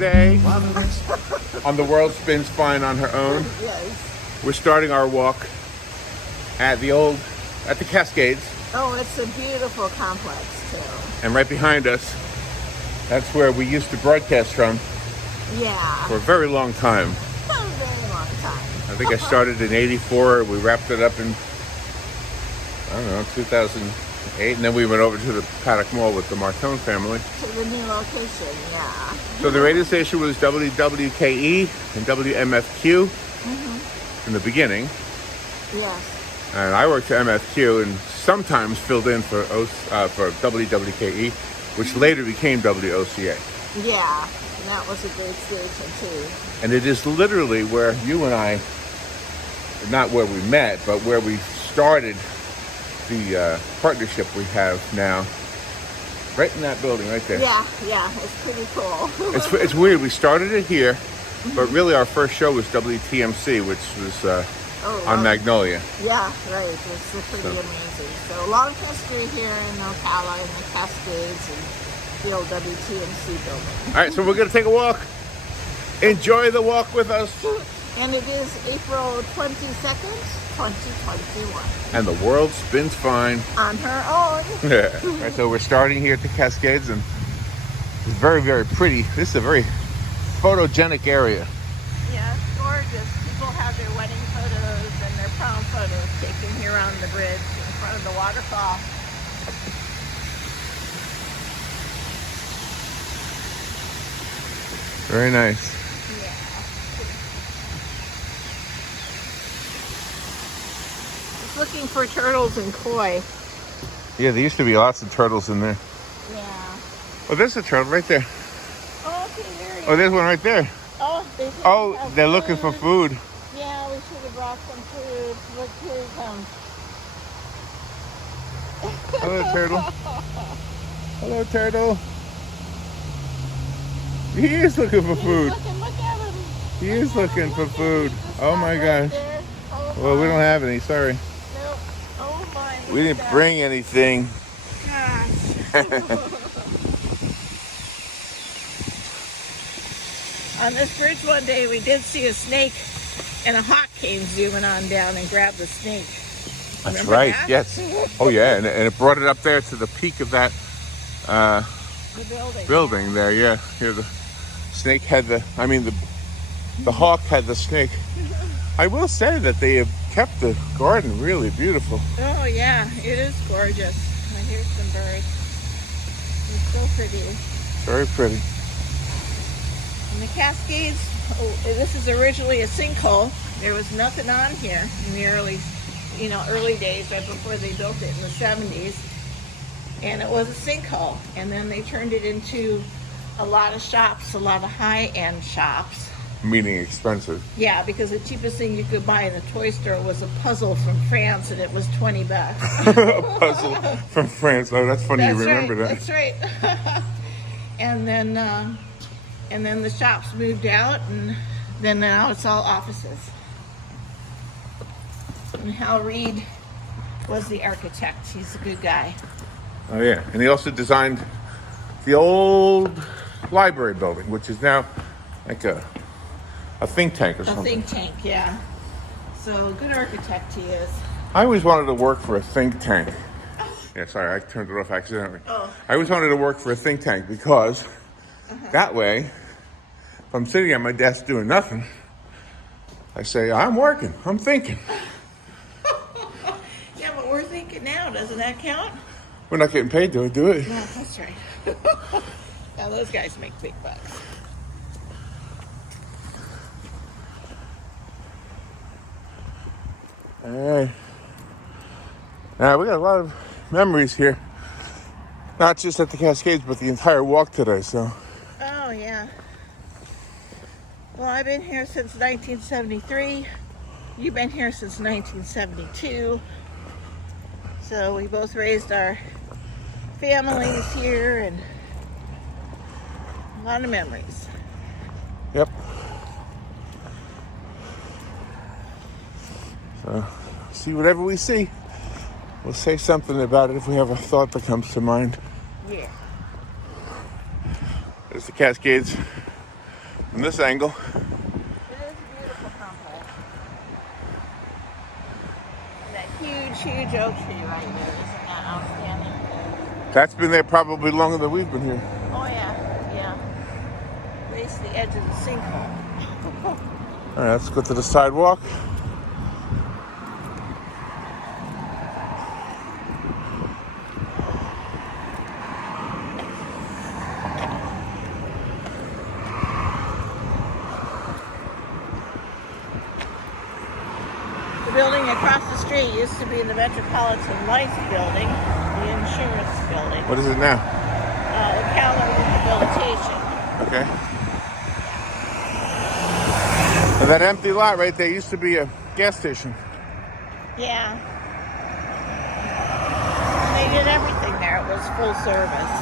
today on The World Spins Fine on Her Own. Yes. We're starting our walk at the Cascades. Oh, it's a beautiful complex too. And right behind us, that's where we used to broadcast from Yeah. for a very long time. For a very long time. I think I started in '84. We wrapped it up in, 2008. And then we went over to the Paddock Mall with the Martone family. To the new location, yeah. So the radio station was WWKE and WMFQ in the beginning. Yes. And I worked at MFQ and sometimes filled in for WWKE, which later became WOCA. Yeah. And that was a great station too. And it is literally where you and I, not where we met, but where we started the partnership we have now. Right in that building right there. Yeah, it's pretty cool. It's weird. We started it here, but really our first show was WTMC, which was on Magnolia. Yeah, right. It's pretty amazing. So a lot of history here in Ocala and the Cascades and the old WTMC building. All right, so we're going to take a walk. Enjoy the walk with us. And it is April 22nd, 2021. And the world spins fine. On her own. Yeah. All right, so we're starting here at the Cascades, and it's very, very pretty. This is a very photogenic area. Yeah, it's gorgeous. People have their wedding photos and their prom photos taken here on the bridge in front of the waterfall. Very nice. Yeah. Just looking for turtles and koi. Yeah, there used to be lots of turtles in there. Yeah. Oh, there's a turtle right there. Oh, okay, there he is. Oh, there's one right there. Oh, They're looking for food. Yeah, we should have brought some food. Look, here he comes. Hello, turtle. Hello, turtle. He is looking for food. Look at him. He is looking for food. Oh my gosh. Well, we don't have any. Sorry. Nope. Oh my. We didn't bring anything. Gosh. On this bridge one day, we did see a snake, and a hawk came zooming on down and grabbed the snake. That's Remember right. that? Yes. Oh yeah, and it brought it up there to the peak of that The building there. Yeah. Here the snake had the hawk had the snake. I will say that they have kept the garden really beautiful. Oh yeah, it is gorgeous. And here's some birds. It's so pretty. Very pretty. And the Cascades, this is originally a sinkhole. There was nothing on here in the early days, right before they built it in the 70s. And it was a sinkhole. And then they turned it into a lot of shops, a lot of high-end shops. Meaning expensive. Yeah, because the cheapest thing you could buy in the toy store was a puzzle from France, and it was $20. A puzzle from France. Oh, that's funny. You remember that. That's right. And then the shops moved out, and then now it's all offices. And Hal Reed was the architect. He's a good guy. Oh yeah, and he also designed the old library building, which is now like a think tank or something. A think tank, yeah. So good architect he is. I always wanted to work for a think tank. Yeah, sorry, I turned it off accidentally. Oh. I always wanted to work for a think tank because that way, if I'm sitting at my desk doing nothing, I say, I'm working, I'm thinking. Yeah, but we're thinking now. Doesn't that count? We're not getting paid to do it. No, that's right. Now those guys make big bucks. All right. Now, we got a lot of memories here. Not just at the Cascades, but the entire walk today, so. Oh, yeah. Well, I've been here since 1973. You've been here since 1972. So we both raised our families here, and a lot of memories. Yep. So, see whatever we see. We'll say something about it if we have a thought that comes to mind. Yeah. There's the Cascades from this angle. It is a beautiful complex. And that huge oak tree right there, isn't that outstanding? That's been there probably longer than we've been here. Oh yeah, yeah. Base the edge of the sinkhole. All right, let's go to the sidewalk. The building across the street used to be the Metropolitan Lights building, the insurance building. What is it now? Ocala Rehabilitation. Okay. And that empty lot right there used to be a gas station. Yeah. They did everything there. It was full service.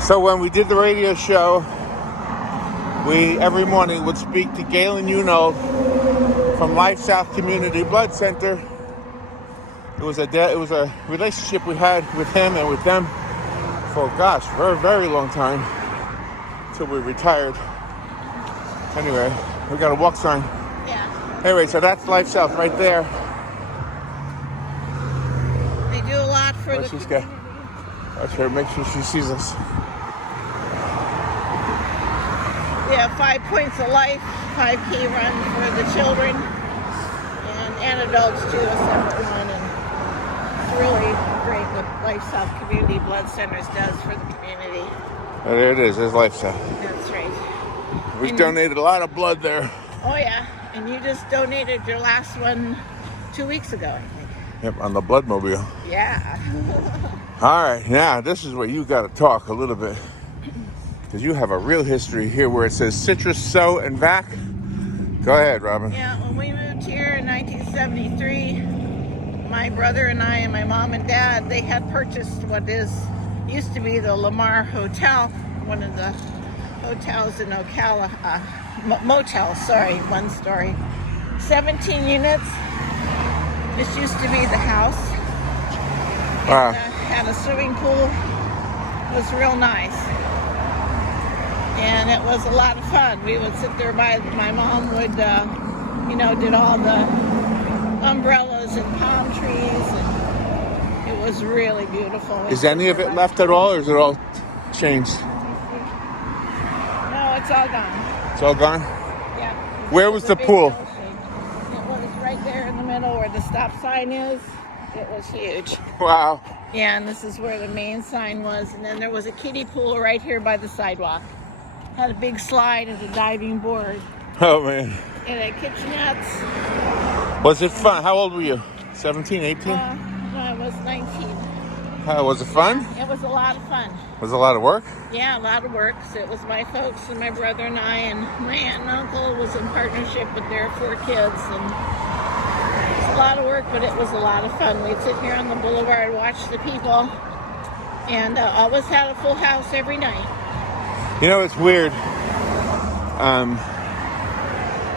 So when we did the radio show, we every morning would speak to Galen from Life South Community Blood Center. It was a relationship we had with him and with them for a very long time until we retired. Anyway, we got a walk sign. Yeah. Anyway, so that's Life South right there. They do a lot for the community. Watch her, make sure she sees us. We have 5 points of life, 5K run for the children, and adults too, a separate one. And it's really great what Life South Community Blood Centers does for the community. Oh, there it is. There's Life South. That's right. We've donated a lot of blood there. Oh yeah, and you just donated your last one 2 weeks ago, I think. Yep, on the Bloodmobile. Yeah. All right, now this is where you got to talk a little bit. Because you have a real history here where it says Citrus, Sew, and Vac. Go ahead, Robin. Yeah, when we moved here in 1973, my brother and I and my mom and dad, they had purchased what used to be the Lamar Hotel, one of the hotels in Ocala, motel, sorry, one story. 17 units. This used to be the house. Wow. And, had a swimming pool. It was real nice. And it was a lot of fun. We would sit there my mom would, did all the umbrellas and palm trees, and it was really beautiful. Is any of it left at all, or is it all changed? No, it's all gone. It's all gone? Yeah. Where was the pool? It was right there in the middle where the stop sign is. It was huge. Wow. Yeah, and this is where the main sign was, and then there was a kiddie pool right here by the sidewalk. Had a big slide and a diving board. Oh, man. And a kitchenette. Was it fun? How old were you? 17, 18? No, I was 19. Was it fun? It was a lot of fun. Was it a lot of work? Yeah, a lot of work. So it was my folks and my brother and I, and my aunt and uncle was in partnership with their 4 kids. And it was a lot of work, but it was a lot of fun. We'd sit here on the boulevard, watch the people, and always had a full house every night. You know, it's weird.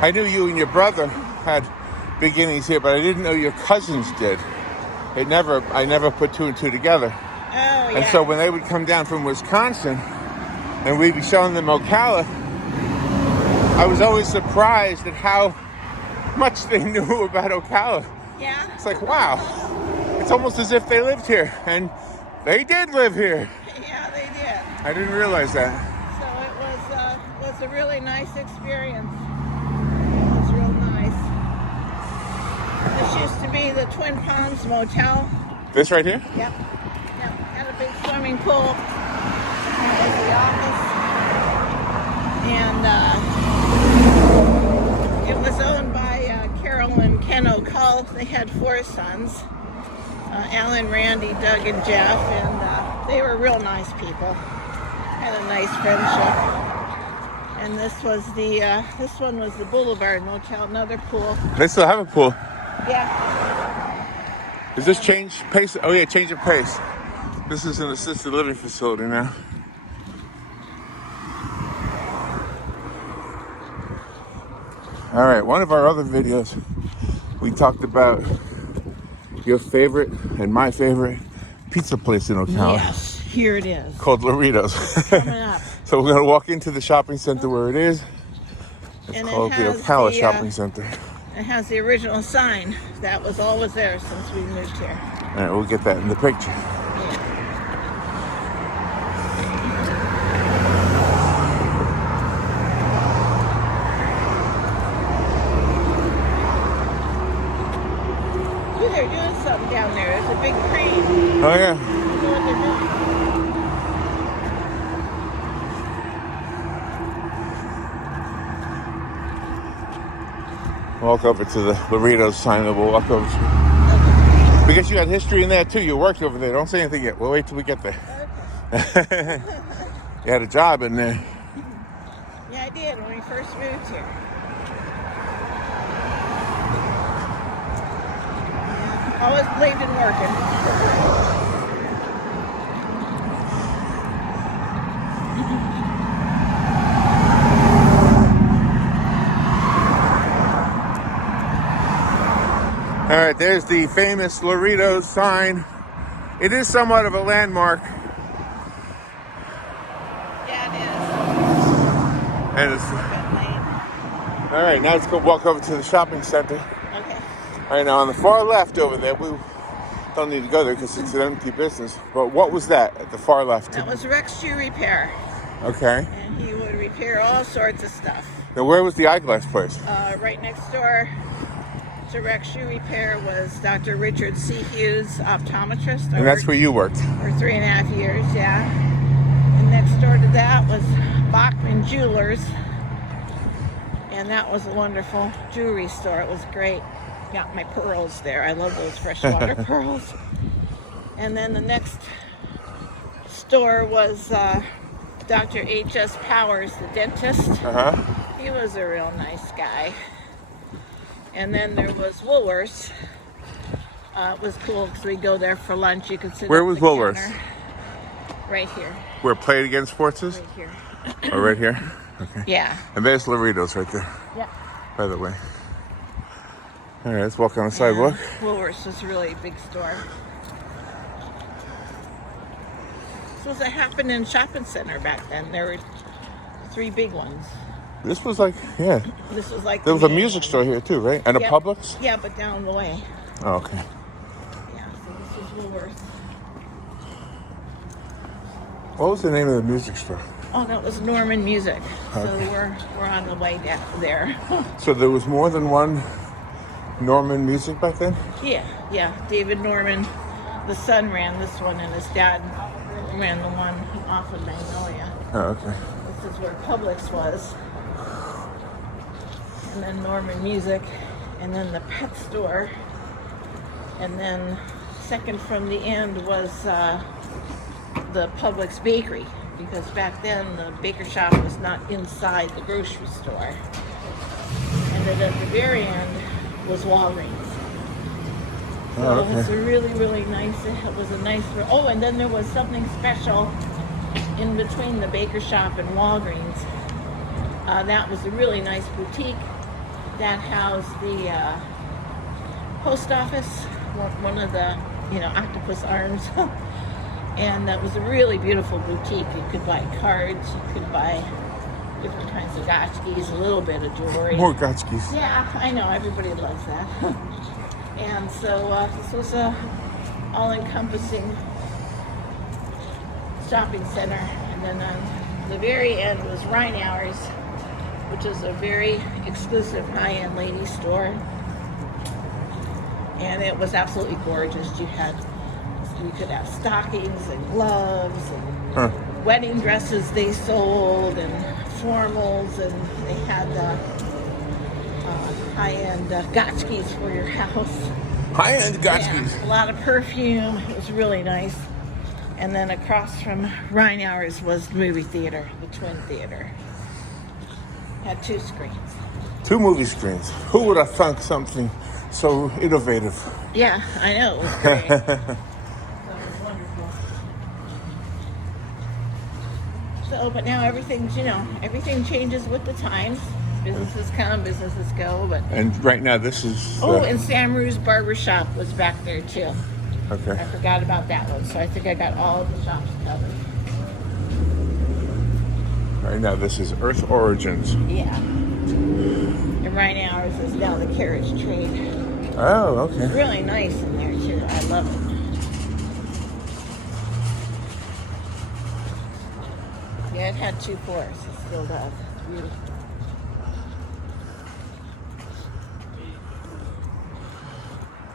I knew you and your brother had beginnings here, but I didn't know your cousins did. I never put 2 and 2 together. Oh, yeah. And so when they would come down from Wisconsin and we'd be showing them Ocala, I was always surprised at how much they knew about Ocala. Yeah. It's like, wow. It's almost as if they lived here. And they did live here. Yeah, they did. I didn't realize that. So it was a really nice experience. It was real nice. This used to be the Twin Palms Motel. This right here? Yep. Had a big swimming pool. That was the office. And it was owned by Carol and Ken Ocala. They had 4 sons. Alan, Randy, Doug, and Jeff. And they were real nice people. Had a nice friendship. And this one was the Boulevard Motel, another pool. They still have a pool. Yeah. Does this change pace? Oh yeah, change of pace. This is an assisted living facility now. All right, one of our other videos, we talked about your favorite and my favorite pizza place in Ocala. Yes, here it is. Called Laritos. Coming up. So we're gonna walk into the shopping center where it is. It's And called it the has Ocala the, Shopping Center. It has the original sign that was always there since we moved here. All right, we'll get that in the picture. Ooh, they're doing something down there. There's a big crane. Oh yeah. I don't know what they're doing. Walk over to the Laritos Sign that we'll walk over to. Because you got history in there too. You worked over there. Don't say anything yet. We'll wait till we get there. Okay. You had a job in there. Yeah, I did when we first moved here. Yeah, always believed in working. All right, there's the famous Laritos sign. It is somewhat of a landmark. Yeah, And it's, it is. A bit late. all right, now let's go walk over to the shopping center. Okay. All right, now on the far left over there, we don't need to go there because it's an empty business. But what was that at the far left? That was Rex Shoe Repair. Okay. And he would repair all sorts of stuff. Now where was the eyeglass place? Right next door to Rex Shoe Repair was Dr. Richard C. Hughes, optometrist. And that's where you worked. For 3.5 years, yeah. And next door to that was Bachman Jewelers. And that was a wonderful jewelry store. It was great. Got my pearls there. I love those freshwater pearls. And then the next store was Dr. H.S. Powers, the dentist. Uh-huh. He was a real nice guy. And then there was Woolworths. It was cool because we'd go there for lunch. You could sit Where at was the Woolworths? counter. Right here. Where Play It Again Sports is? Right here. Oh, right here? Okay. Yeah. And there's Laritos right there, Yeah. by the way. All right, let's walk on the sidewalk. Woolworths was really a big store. This was a happening shopping center back then. There were 3 big ones. This was like, yeah. This was like There was the a main music one. store here too, right? And a Yep. Publix? Yeah, but down the way. Oh, okay. Yeah, so this was Woolworths. What was the name of the music store? Oh, that was Norman Music. So Okay. we're on the way down there. So there was more than one Norman music back then? Yeah. David Norman, the son ran this one, and his dad ran the one off of Magnolia. Oh, okay. This is where Publix was. And then Norman Music, and then the pet store. And then second from the end was the Publix bakery, because back then the baker shop was not inside the grocery store. And then at the very end was Walgreens. So Oh, it was okay. a really, really nice, it was a nice, oh, and then there was something special in between the baker shop and Walgreens. That was a really nice boutique that housed the post office, one of the, octopus arms. And that was a really beautiful boutique. You could buy cards, you could buy different kinds of gotchkes, a little bit of jewelry. More gotchkes. Yeah, I know, everybody loves that. And so this was a all-encompassing shopping center. And then on the very end was Rheinauer's, which is a very exclusive high-end ladies store. And it was absolutely gorgeous. You could have stockings and gloves and wedding dresses they sold and formals, and they had high-end gotchkes for your house. High-end gotchkes. Yeah, a lot of perfume. It was really nice. And then across from Rheinauer's was the movie theater, the Twin Theater. Had 2 screens. 2 movie screens. Who would have thunk something so innovative? Yeah, I know. It was great. That was wonderful. So, but now everything's, everything changes with the times. Businesses come, businesses go, but... And right now this is... Oh, and Sam Rue's Barbershop was back there too. Okay. I forgot about that one, so I think I got all of the shops covered. Right now this is Earth Origins. Yeah. And right now ours is now the Carriage Trade. Oh, okay. It's really nice in there too. I love it. Yeah, it had 2 floors. It still does. It's beautiful.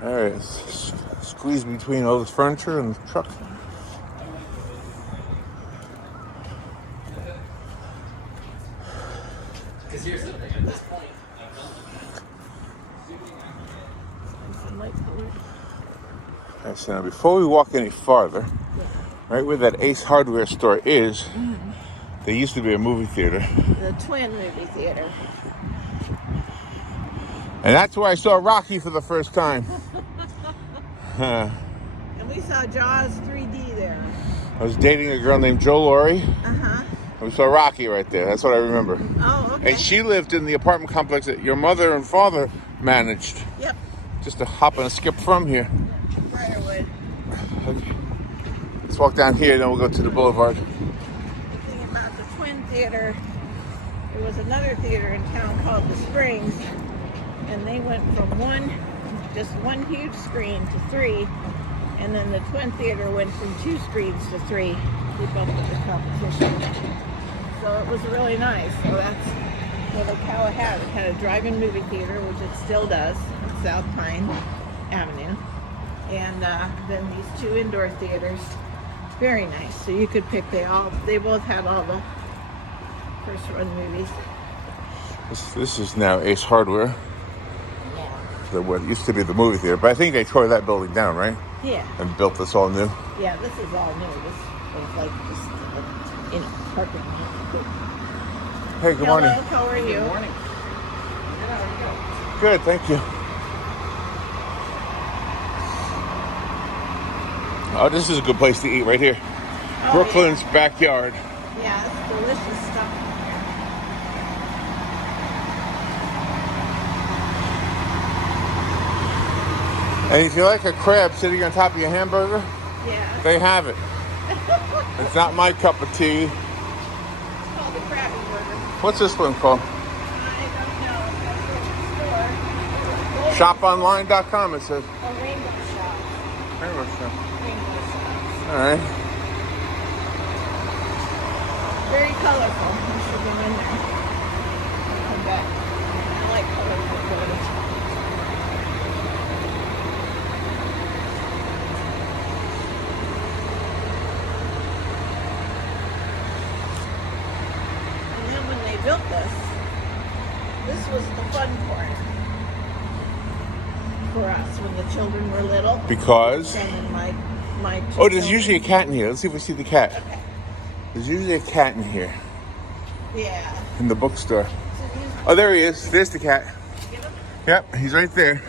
All right, squeeze between all this furniture and the truck. All right, so now before we walk any farther, right where that Ace Hardware store is, there used to be a movie theater. The Twin movie theater. And that's where I saw Rocky for the first time. And we saw Jaws 3D there. I was dating a girl named Jo Laurie. Uh-huh. We saw Rocky right there. That's what I remember. Oh, okay. And she lived in the apartment complex that your mother and father managed. Yep. Just a hop and a skip from here. Briarwood. Okay. Let's walk down here, then we'll go to the boulevard. The thing about the Twin Theater, there was another theater in town called the Springs, and they went from just one huge screen to 3, and then the Twin Theater went from 2 screens to 3. Keep up with the competition. So it was really nice. So that's what Ocala had. It had a drive-in movie theater, which it still does, on South Pine Avenue, and then these 2 indoor theaters. Very nice. So you could pick. They both had all the first-run movies. This is now Ace Hardware. Yeah. What used to be the movie theater, but I think they tore that building down, right? Yeah. And built this all new. Yeah, this is all new. This was like just, parking lot. Hey, good morning. Hello, how are you? Good morning. Good, thank you. Oh, this is a good place to eat right here. Oh, Brooklyn's backyard. Yeah, it's delicious stuff. And if you like a crab sitting on top of your hamburger, Yeah. they have it. It's not my cup of tea. It's called the Krabby Burger. What's this one called? I don't know. That's Shoponline.com, it says. a rainbow shop. Rainbow Shop. Rainbow shops. All right. Very colorful. You should go in there. Come back. I like colorful clothes. And then when they built this was the fun part for us when the children were little. Because? And my two Oh, there's children. usually a cat in here. Let's see if we see the cat. Okay. There's usually a cat in here, Yeah. in the bookstore. So these- Oh, there he is. There's the cat. Get him? Yep, he's right there.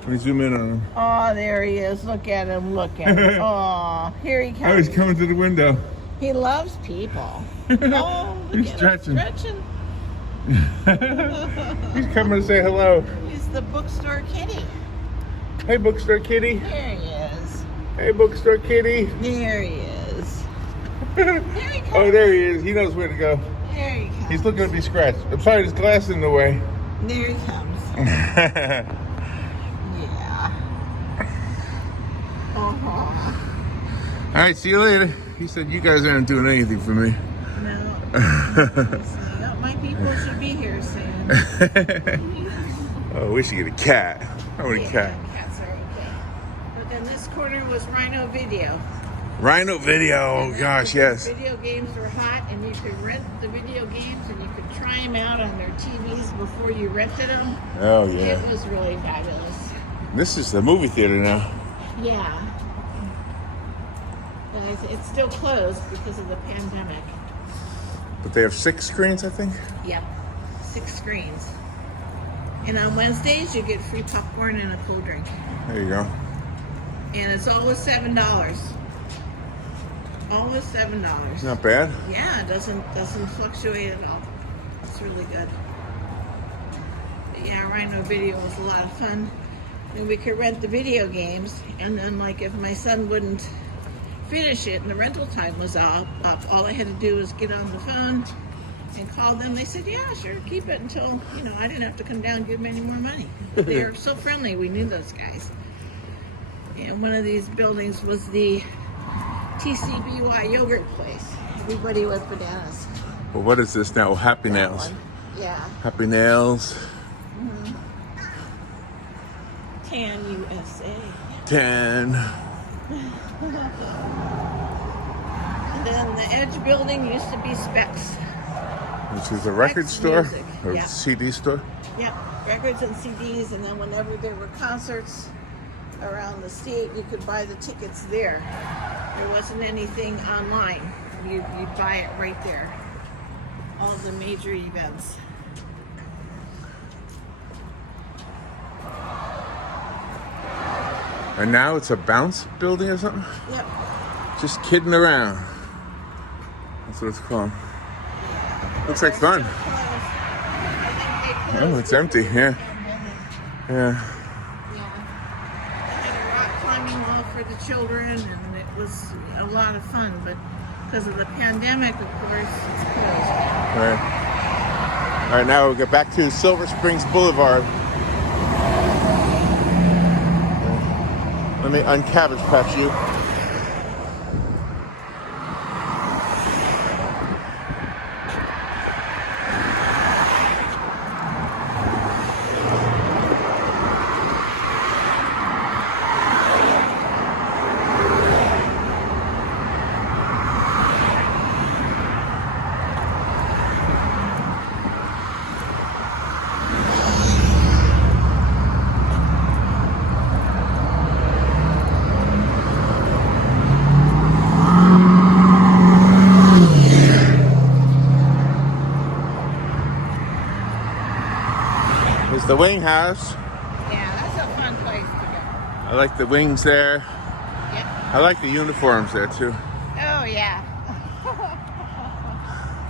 Let me zoom in on him. Oh, there he is. Look at him. Look at him. Oh, here he Oh, he's comes. coming to the window. He loves people. Oh, look He's at stretching. him stretching. He's coming to say hello. He's the bookstore kitty. Hey, bookstore kitty. There he is. Hey, bookstore kitty. There he is. There he comes. Oh, there he is. He knows where to go. There he comes. He's looking to be scratched. I'm sorry, there's glass in the way. There he comes. All Yeah. Uh-huh. right, see you later. He said you guys aren't doing anything for me. No. So, my people should be here soon. Oh, we should get a cat. I want a cat. Cats are okay. But then this corner was Rhino Video. Rhino Video. Oh gosh, yes. Video games were hot, and you could rent the video games, and you could try them out on their TVs before you rented them. Oh yeah. It was really fabulous. This is the movie theater now. Yeah. And it's still closed because of the pandemic. But they have 6 screens, I think. Yep. 6 screens. And on Wednesdays, you get free popcorn and a cold drink. There you go. And it's always $7. All was $7. Not bad. Yeah, it doesn't fluctuate at all. It's really good. But yeah, Rhino Video was a lot of fun. And we could rent the video games, and then like if my son wouldn't finish it and the rental time was up, all I had to do was get on the phone and call them. They said, yeah, sure, keep it until, you know, I didn't have to come down and give them any more money. They were so friendly. We knew those guys. And one of these buildings was the TCBY yogurt place. Everybody with bananas. Well, what is this now? Happy Nails. Yeah. Happy Nails. Tan USA. Tan. And then the Edge building used to be Specs. Which is a record store? Music, Or yeah. CD store? Yeah, records and CDs, and then whenever there were concerts around the state, you could buy the tickets there. There wasn't anything online. You'd buy it right there. All the major events. And now it's a bounce building or something? Yep. Just kidding around. That's what it's called. Looks like fun. Oh, it's empty, yeah. Yeah. Yeah. They had a rock climbing wall for the children, and it was a lot of fun, but because of the pandemic, of course, it's closed. All right, now we'll get back to Silver Springs Boulevard. Let me uncabbage patch you. The wing house. Yeah, that's a fun place to go. I like the wings there. Yep. I like the uniforms there too. Oh, yeah.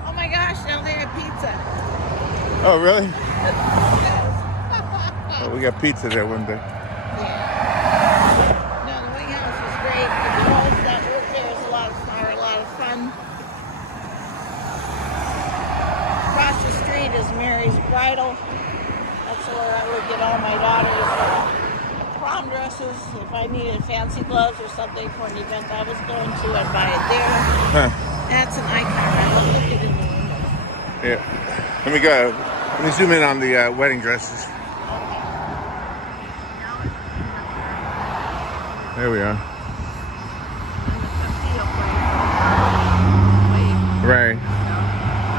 Oh my gosh, now they have pizza. Oh, really? Oh, we got pizza there one day. Yeah. No, the wing house is great. The girls that work there are a lot of fun. Across the street is Mary's Bridal. That's where I would get all my daughters prom dresses. If I needed fancy gloves or something for an event I was going to, I'd buy it there. Huh. That's an icon. I love looking in the window. Yeah. Let me go. Let me zoom in on the wedding dresses. There we are. Right.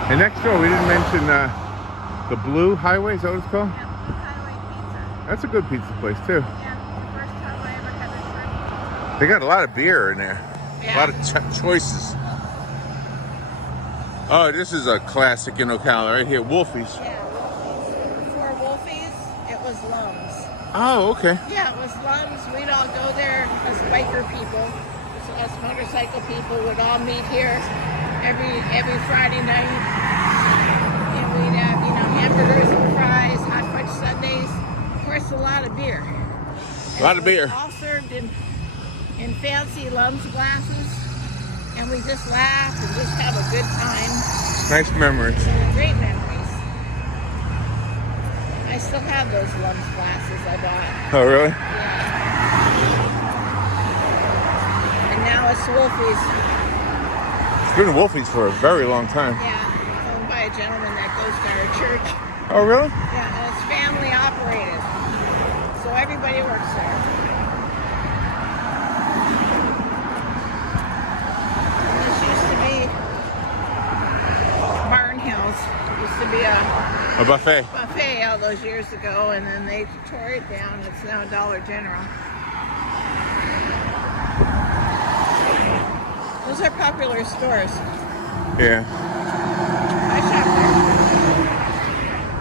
And next door, we didn't mention the Blue Highway. Is that what it's called? Yeah, Blue Highway Pizza. That's a good pizza place too. Yeah, the first time I ever had a shrimp. They got a lot of beer in there. Yeah. A lot of choices. Oh, this is a classic in Ocala right here, Wolfie's. Yeah, Wolfie's. Before Wolfie's, it was Lums. Oh, okay. Yeah, it was Lums. We'd all go there as biker people, as motorcycle people would all meet here every Friday night. And we'd have, hamburgers and fries, hot fudge sundaes. Of course, a lot of beer. A lot of beer. All served in fancy Lums glasses. And we just laugh and just have a good time. Nice memories. Great memories. I still have those Lums glasses I bought. Oh, really? Yeah. And now it's Wolfie's. It's been Wolfie's for a very long time. Yeah, owned by a gentleman that goes to our church. Oh, really? Yeah, and it's family operated. So everybody works there. Used to be a buffet all those years ago, and then they tore it down. It's now Dollar General. Those are popular stores. Yeah. I shop there.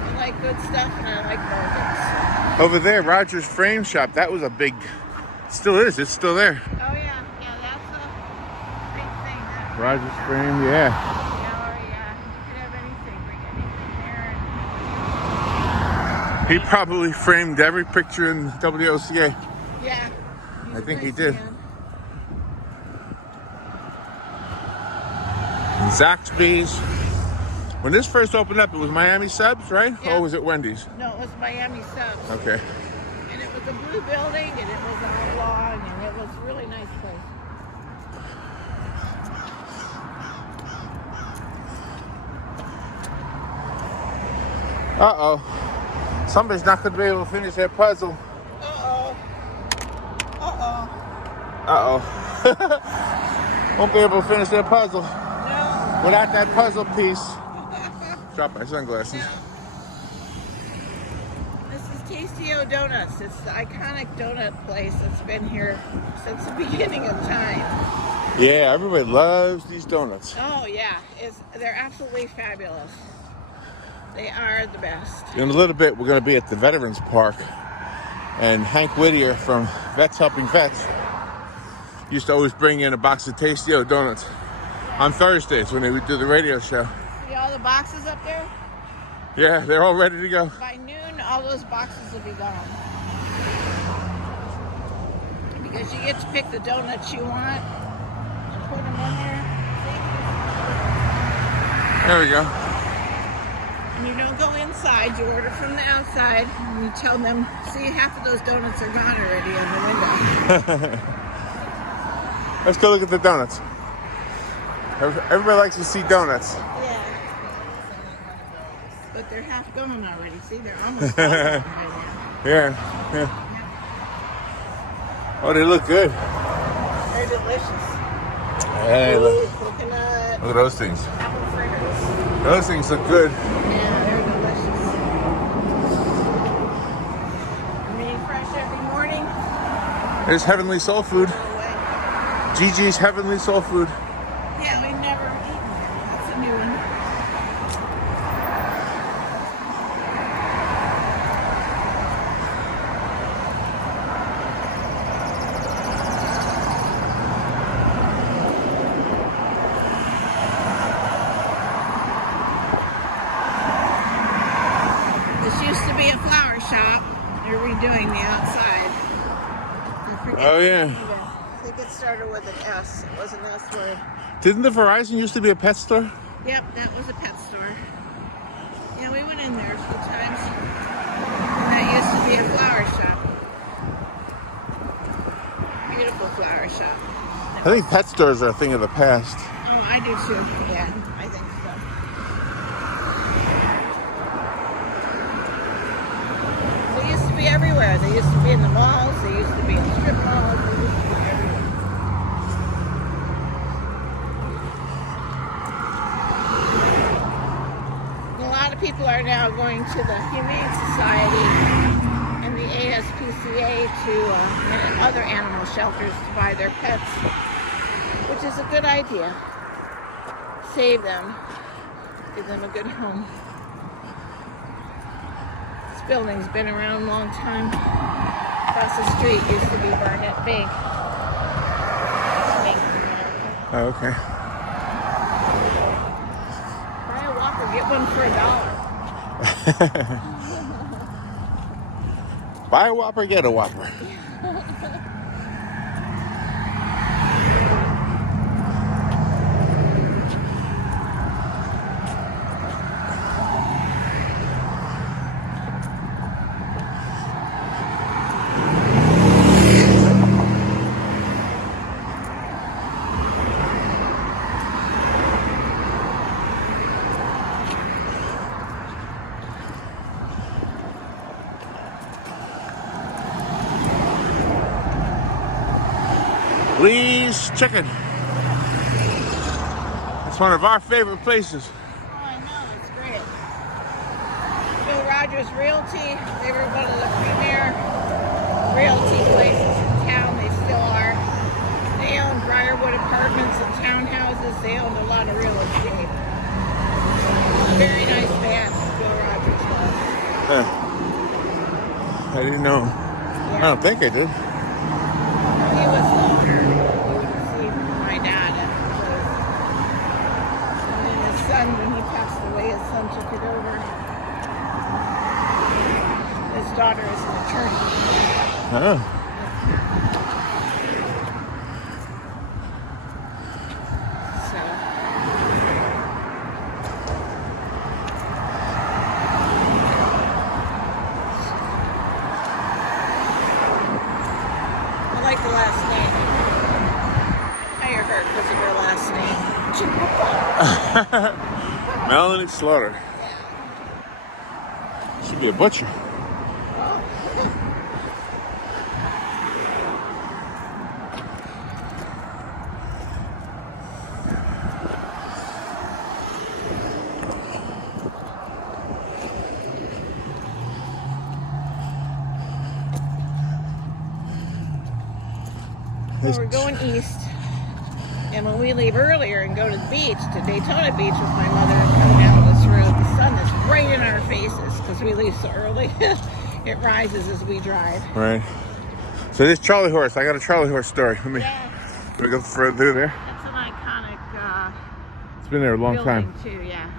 I like good stuff, and I like bargains. Over there, Roger's Frame Shop. That was a big. Still is. It's still there. Oh yeah, that's a big thing. Rogers frame, yeah. Gallery, yeah. You could have anything. Bring anything there. He probably framed every picture in WOCA. Yeah. I think he did. Man. Zaxby's. When this first opened up, it was Miami Subs, right? Yeah. Or was it Wendy's? No, it was Miami Subs. Okay. And it was a blue building, and it was on a lawn, and it was a really nice place. Uh-oh. Somebody's not going to be able to finish that puzzle. Uh-oh. Uh-oh. Uh-oh. Won't be able to finish that puzzle No. without that puzzle piece. Drop my sunglasses. This is Tastio Donuts. It's the iconic donut place that's been here since the beginning of time. Yeah, everybody loves these donuts. Oh, yeah. They're absolutely fabulous. They are the best. In a little bit, we're going to be at the Veterans Park. And Hank Whittier from Vets Helping Vets used to always bring in a box of Tastio donuts on Thursdays when they would do the radio show. See all the boxes up there? Yeah, they're all ready to go. By noon, all those boxes will be gone. Because you get to pick the donuts you want and put them in there. There we go. And you don't go inside, you order from the outside, and you tell them, see, half of those donuts are gone already in the window. Let's go look at the donuts. Everybody likes to see donuts. Yeah. But they're half gone already. See, they're almost gone right now. Yeah. Oh, they look good. They're delicious. Hey, Ooh, look coconut, at those things. apple fritters. Those things look good. Yeah, they're delicious. Made fresh every morning. There's Heavenly Soul Food. No way. Gigi's Heavenly Soul Food. Yeah, we've never eaten there. That's a new one. This used to be a flower shop. They're redoing the outside. I forget Oh, the yeah. name of it. I think it started with an S. It was an S word. Didn't the Verizon used to be a pet store? Yep, that was a pet store. Yeah, we went in there a few times. That used to be a flower shop. Beautiful flower shop. I think pet stores are a thing of the past. Oh, I do too. Yeah, I think so. They used to be everywhere. They used to be in the malls. They used to be in strip malls. They used to be everywhere. A lot of people are now going to the Humane Society and the ASPCA and other animal shelters to buy their pets, which is a good idea. Save them, give them a good home. This building's been around a long time. Across the street used to be Barnett Bank. Bank of America. Oh, okay. Buy a Whopper, get one for $1. Buy a Whopper, get a Whopper. Lee's Chicken. It's one of our favorite places. Oh, I know, it's great. Bill Rogers Realty, they were one of the premier realty places in town. They still are. They own Briarwood Apartments and townhouses. They owned a lot of real estate. Very nice man, Bill Rogers was. I didn't know. I don't think I did. He was the owner. You would see my dad at the it over. His daughter is an attorney. Oh. So. I like the last name. Hire her because of her last name. Melanie Slaughter. Should be a butcher. Well, we're going east, and when we leave earlier and go to the beach, to Daytona Beach with my mother and come down this road, the sun is right in our faces because we leave so early. It rises as we drive. Right. So this Charlie horse, I got a Charlie horse story. Let me go through there. It's an iconic It's been there a long building time. too, yeah.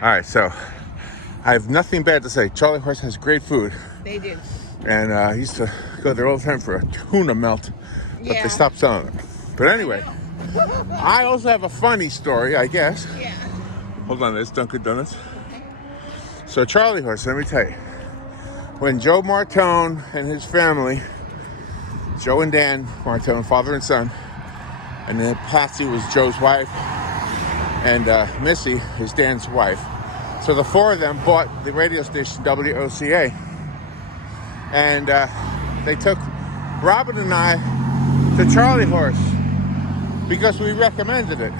All right, so I have nothing bad to say. Charlie horse has great food. They do. And I used to go there all the time for a tuna melt, but they stopped selling it. But anyway, I also have a funny story, I guess. Yeah. Hold on, there's Dunkin' Donuts. So Charlie horse, let me tell you. When Joe Martone and his family, Joe and Dan Martone, father and son, and then Patsy was Joe's wife, and Missy is Dan's wife. So the four of them bought the radio station WOCA. And they took Robin and I to Charlie Horse because we recommended it.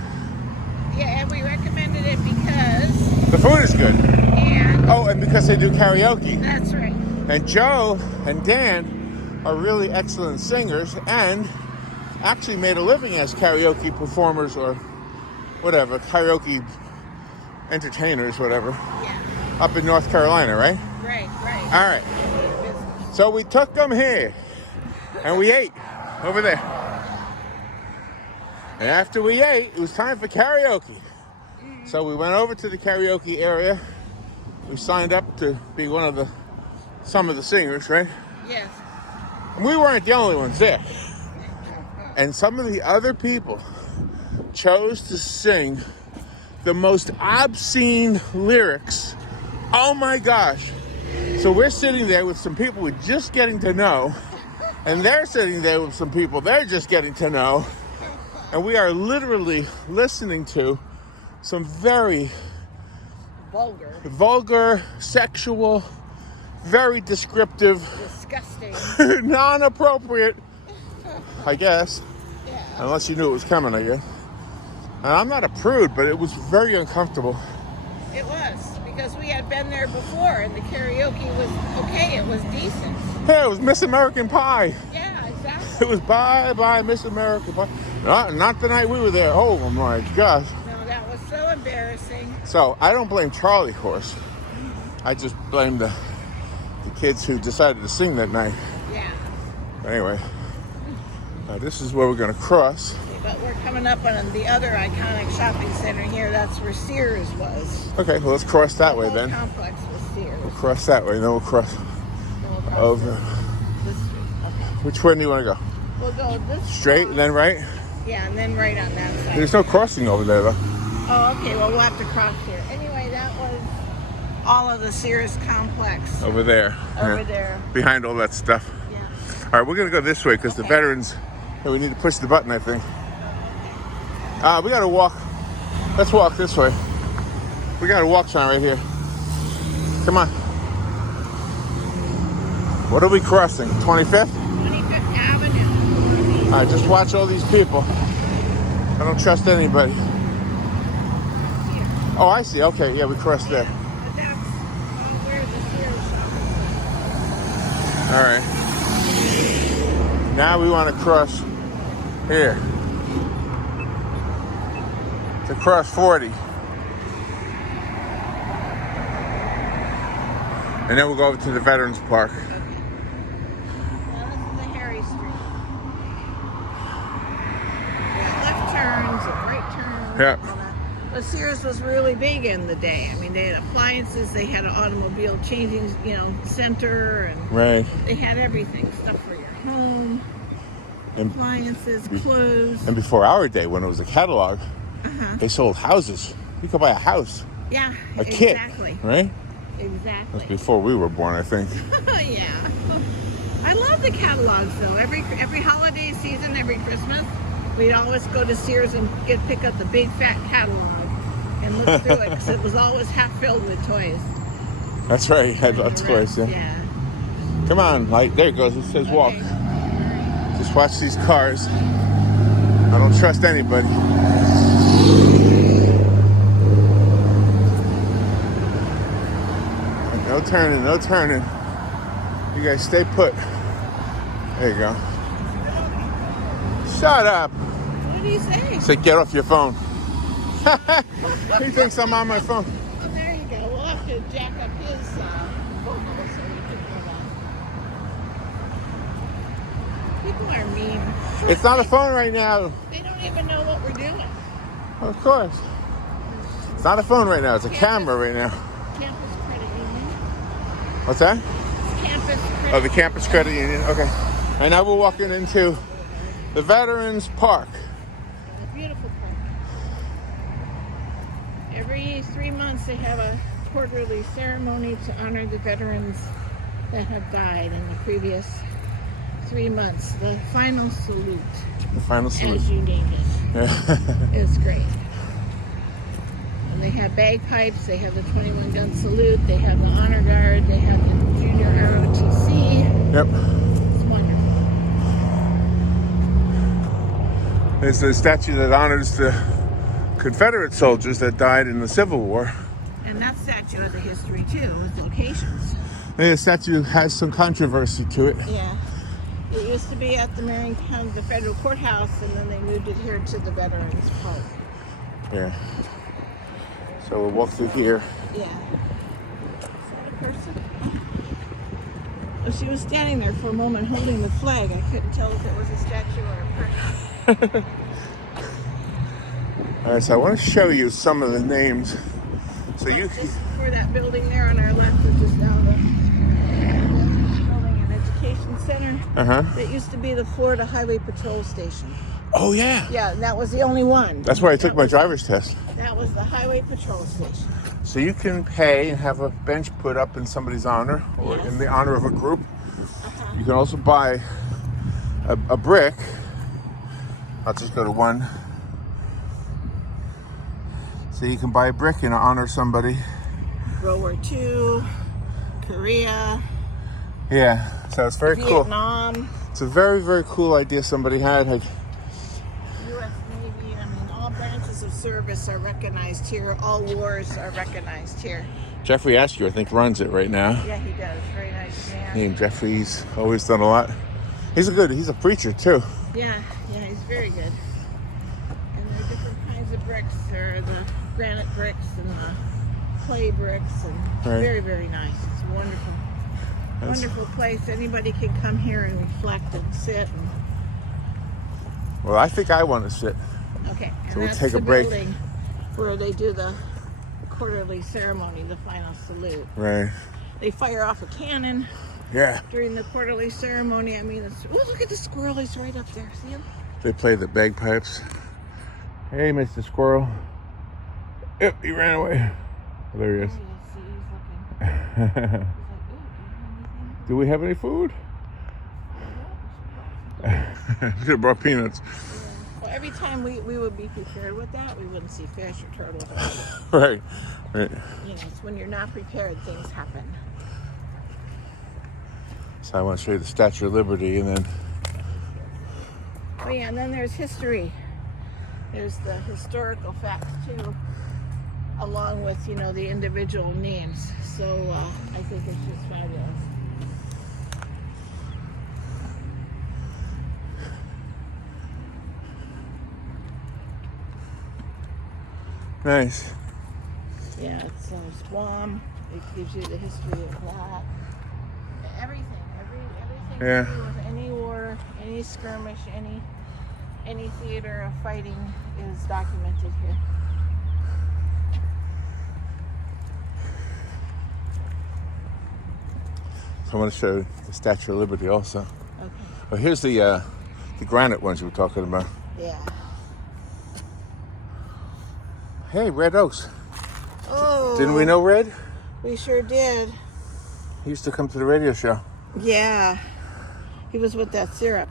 Yeah, and we recommended it because... The food is good. And... Oh, and because they do karaoke. That's right. And Joe and Dan are really excellent singers and actually made a living as karaoke performers or whatever, karaoke entertainers, whatever, up in North Carolina, right? Right. All right. So we took them here, and we ate over there. And after we ate, it was time for karaoke. So we went over to the karaoke area. We signed up to be some of the singers, right? Yes. And we weren't the only ones there. And some of the other people chose to sing the most obscene lyrics. Oh my gosh. So we're sitting there with some people we're just getting to know, and they're sitting there with some people they're just getting to know, and we are literally listening to some very vulgar, sexual, very descriptive, disgusting, non-appropriate, I guess, yeah. Unless you knew it was coming, I guess. And I'm not a prude, but it was very uncomfortable. It was. Because we had been there before and the karaoke was okay, it was decent. Yeah, it was Miss American Pie. Yeah, exactly. It was bye Miss American Pie. Not the night we were there. Oh my gosh. No, that was so embarrassing. So I don't blame Charlie Horse. I just blame the kids who decided to sing that night. Yeah. Anyway, this is where we're going to cross. But we're coming up on the other iconic shopping center here. That's where Sears was. Okay, well, let's cross that way then. The complex was Sears. We'll cross that way, then we'll cross over. This street. Okay. Which way do you want to go? We'll go this Straight and then right? Yeah, and then right on that side. There's no crossing over there, though. Oh, okay. Well, we'll have to cross here. Anyway, that was all of the Sears complex. Over there. Over there. Behind all that stuff. Yeah. All right, we're going to go this way because the veterans, we need to push the button, I think. We got to walk. Let's walk this way. We got a walk sign right here. Come on. What are we crossing? 25th? 25th Avenue. All right, just watch all these people. I don't trust anybody. Oh, I see. Okay, yeah, we crossed there. But that's where the Sears shopping All right. Now we want to cross here. To cross 40. And then we'll go over to the Veterans Park. Now this is the Harry Street. Left turns and right turns. Yeah. All that. But Sears was really big in the day. I mean, they had appliances, they had an automobile changing, center, and Right. they had everything. Stuff for your home, appliances, clothes. And before our day, when it was a catalog, they sold houses. You could buy a house. Yeah, a kit, exactly. Right? Exactly. That's before we were born, I think. Yeah. I love the catalogs, though. Every holiday season, every Christmas, we'd always go to Sears and pick up the big fat catalog and look through it, because it was always half filled with toys. That's right. I love toys. Yeah. Come on, light. There it goes. It says walk. Just watch these cars. I don't trust anybody. No turning, no turning. You guys stay put. There you go. Shut up. What did he say? Say, get off your phone. He thinks I'm on my phone. Oh, there you go. We'll have to jack up his vocals so we can hear that. People are mean. It's not a phone right now. They don't even know what we're doing. Of course. It's not a phone right now. It's a camera right now. Campus Credit Union. What's that? Campus Credit. Oh, the Campus Credit Union. Okay. And now we're walking into the Veterans Park. A beautiful park. Every 3 months they have a quarterly ceremony to honor the veterans that have died in the previous 3 months. The final salute. The final salute. As you named it. It's great. And they have bagpipes, they have the 21 gun salute, they have the honor guard, they have the junior ROTC. Yep. It's wonderful. It's a statue that honors the Confederate soldiers that died in the Civil War. And that statue has a history too, with locations. The statue has some controversy to it. Yeah. It used to be at the Marion County, the federal courthouse, and then they moved it here to the Veterans Park. Yeah. So we'll walk through here. Yeah. Is that a person? Oh, she was standing there for a moment holding the flag. I couldn't tell if it was a statue or a person. All right, so I want to show you some of the names. So you Just before that building there on our left is just now the building and education center. That used to be the Florida Highway Patrol Station. Oh yeah. Yeah, and that was the only one. That's where I took my driver's test. That was the Highway Patrol Station. So you can pay and have a bench put up in somebody's honor or in the honor of a group. You can also buy a brick. I'll just go to one. So you can buy a brick and honor somebody. World War II, Korea. Yeah, so it's very cool. Vietnam. It's a very, very cool idea somebody had. U.S. Navy. I mean, all branches of service are recognized here. All wars are recognized here. Jeffrey Askew, I think, runs it right now. Yeah, he does. Very nice man. Named Jeffrey, he's always done a lot. He's a preacher too. Yeah, he's very good. And there are different kinds of bricks. There are the granite bricks and the clay bricks, and very, very nice. It's wonderful. Wonderful place. Anybody can come here and reflect and sit. And... Well, I think I want to sit. Okay. And so we'll that's take the a break. building where they do the quarterly ceremony, the final salute. Right. They fire off a cannon. Yeah. During the quarterly ceremony. I mean, look at the squirrel. He's right up there. See him? They play the bagpipes. Hey, Mr. Squirrel. Yep, he ran away. Oh, there he is. Oh, yeah, see, he's looking. Do we have any food? Should have brought peanuts. Yeah. Well, every time we would be prepared with that, we wouldn't see fish or turtles. Right. You know, it's when you're not prepared, things happen. So I want to show you the Statue of Liberty, and then... Oh yeah, and then there's history. There's the historical facts too, along with, the individual names. So I think it's just fabulous. Nice. Yeah, it's Squam. It gives you the history of that. Everything Yeah. to do with any war, any skirmish, any theater of fighting is documented here. I want to show the Statue of Liberty also. Okay. Well, here's the granite ones you were talking about. Yeah. Hey, Red Oaks. Oh. Didn't we know Red? We sure did. He used to come to the radio show. Yeah. He was with that syrup.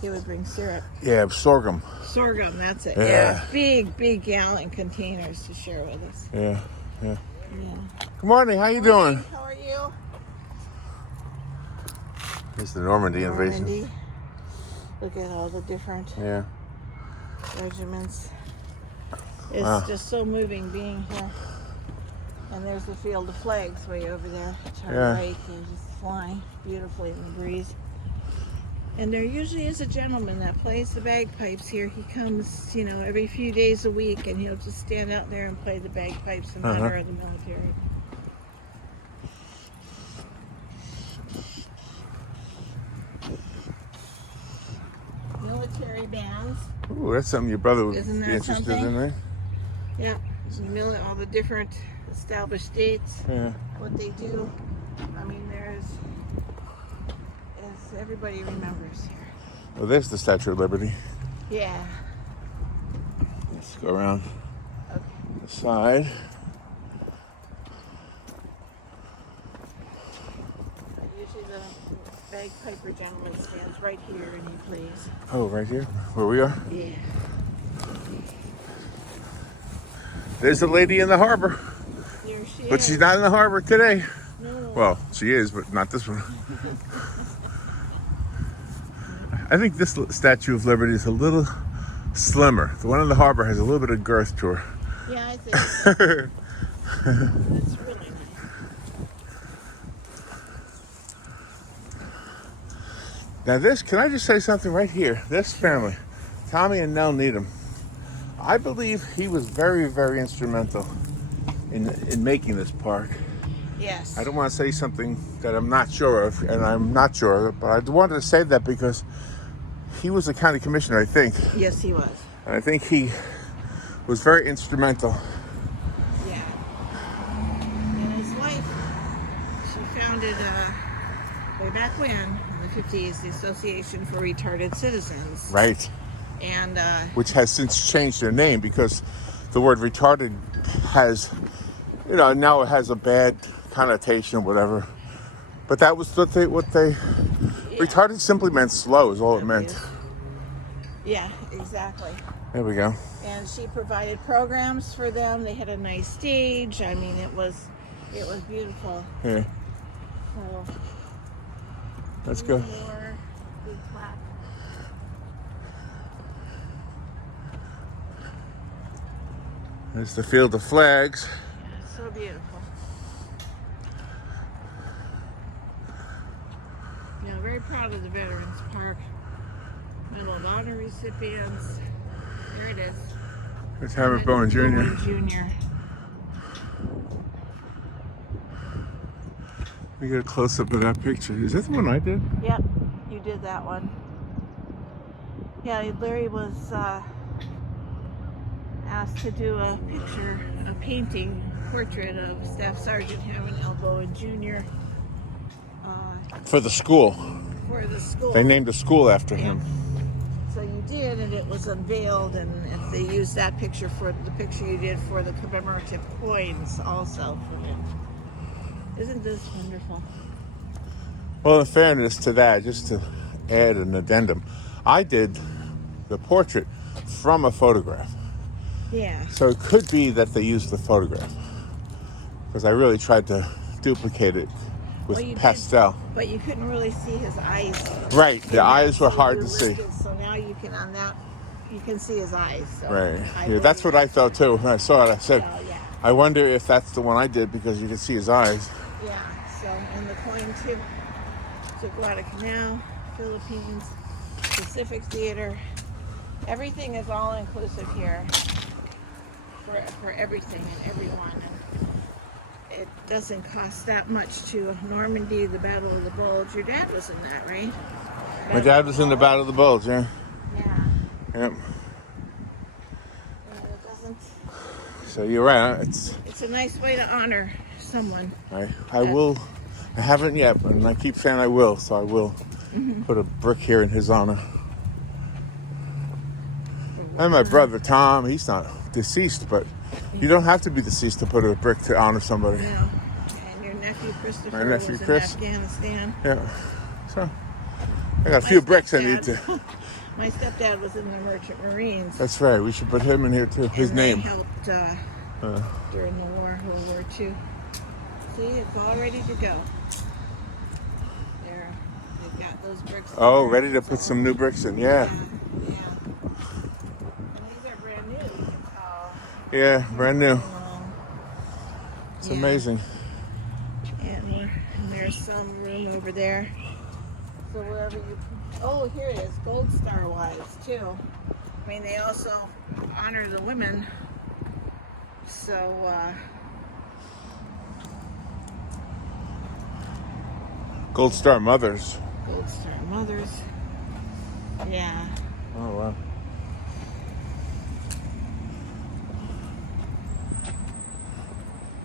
He would bring syrup. Yeah, sorghum. Sorghum, that's it. Yeah. Big gallon containers to share with us. Yeah. Yeah. Good morning. How you doing? How are you? Here's the Normandy invasion. Normandy. Look at all the different regiments. It's just so moving being here. And there's the field of flags way over there to our right. They're just flying beautifully in the breeze. And there usually is a gentleman that plays the bagpipes here. He comes, every few days a week, and he'll just stand out there and play the bagpipes in honor of the military. Military bands. Ooh, that's something your brother would be Isn't that interested something? in, right? Yeah, all the different established states, what they do. I mean, everybody remembers here. Well, there's the Statue of Liberty. Yeah. Let's go around the side. Usually the bagpiper gentleman stands right here and he plays. Oh, right here? Where we are? Yeah. There's the lady in the harbor. There she But is. she's not in the harbor today. No. Well, she is, but not this one. I think this Statue of Liberty is a little slimmer. The one in the harbor has a little bit of girth to her. Yeah, I think so. That's really nice. Now can I just say something right here? This family, Tommy and Nell Needham, I believe he was very, very instrumental in making this park. Yes. I don't want to say something that I'm not sure of, and I'm not sure of it, but I wanted to say that because he was a county commissioner, I think. Yes, he was. And I think he was very instrumental. Yeah. And his wife, she founded, way back when, in the 50s, the Association for Retarded Citizens. Right. And, which has since changed their name because the word retarded has, now it has a bad connotation or whatever. But that was what they retarded simply meant slow is all it meant. Yeah, exactly. There we go. And she provided programs for them. They had a nice stage. I mean, it was beautiful. Yeah. So, Let's go. More big plaque. There's the field of flags. Yeah, so beautiful. Very proud of the Veterans Park. Medal of Honor recipients. There it is. There's Howard Bowen Jr. Bowen Jr. We get a close-up of that picture. Is that the one I did? Yep, you did that one. Yeah, Larry was asked to do a painting, portrait of Staff Sergeant Howard L. Bowen Jr. For the school. For the school. They named the school after him. So you did, and it was unveiled, and they used that picture for the picture you did for the commemorative coins also for him. Isn't this wonderful? Well, in fairness to that, just to add an addendum, I did the portrait from a photograph. Yeah. So it could be that they used the photograph because I really tried to duplicate it with pastel. But you couldn't really see his eyes. Right, the eyes were hard to see. So now you can see his eyes. So Right, yeah, that's what I thought too. When I saw it, I said, I wonder if that's the one I did because you can see his eyes. Yeah, so, and the coin too. So Guadalcanal, Philippines, Pacific Theater. Everything is all inclusive here for everything and everyone. And it doesn't cost that much to Normandy, the Battle of the Bulge. Your dad was in that, right? My dad was in the Battle of the Bulge, yeah. Yeah. Yep. And it doesn't. So you're right. It's a nice way to honor someone. I will I haven't yet, and I keep saying I will, so I will put a brick here in his honor. And my brother Tom, he's not deceased, but you don't have to be deceased to put a brick to honor somebody. No. And your nephew Christopher My nephew was Chris. in Afghanistan. Yeah. So I got a few bricks I need to. My stepdad was in the Merchant Marines. That's right. We should put him in here too. His and name. They helped during the war, World War II. See, it's all ready to go. There, they've got those bricks. Oh, ready to put some new bricks in. Yeah. Yeah. And these are brand new. You can tell. Yeah, brand new. It's Yeah. amazing. And there's some room over there. So wherever you... Oh, here it is. Gold Star Wives, too. I mean, they also honor the women. So, Gold Star Mothers. Gold Star Mothers. Yeah. Oh, wow.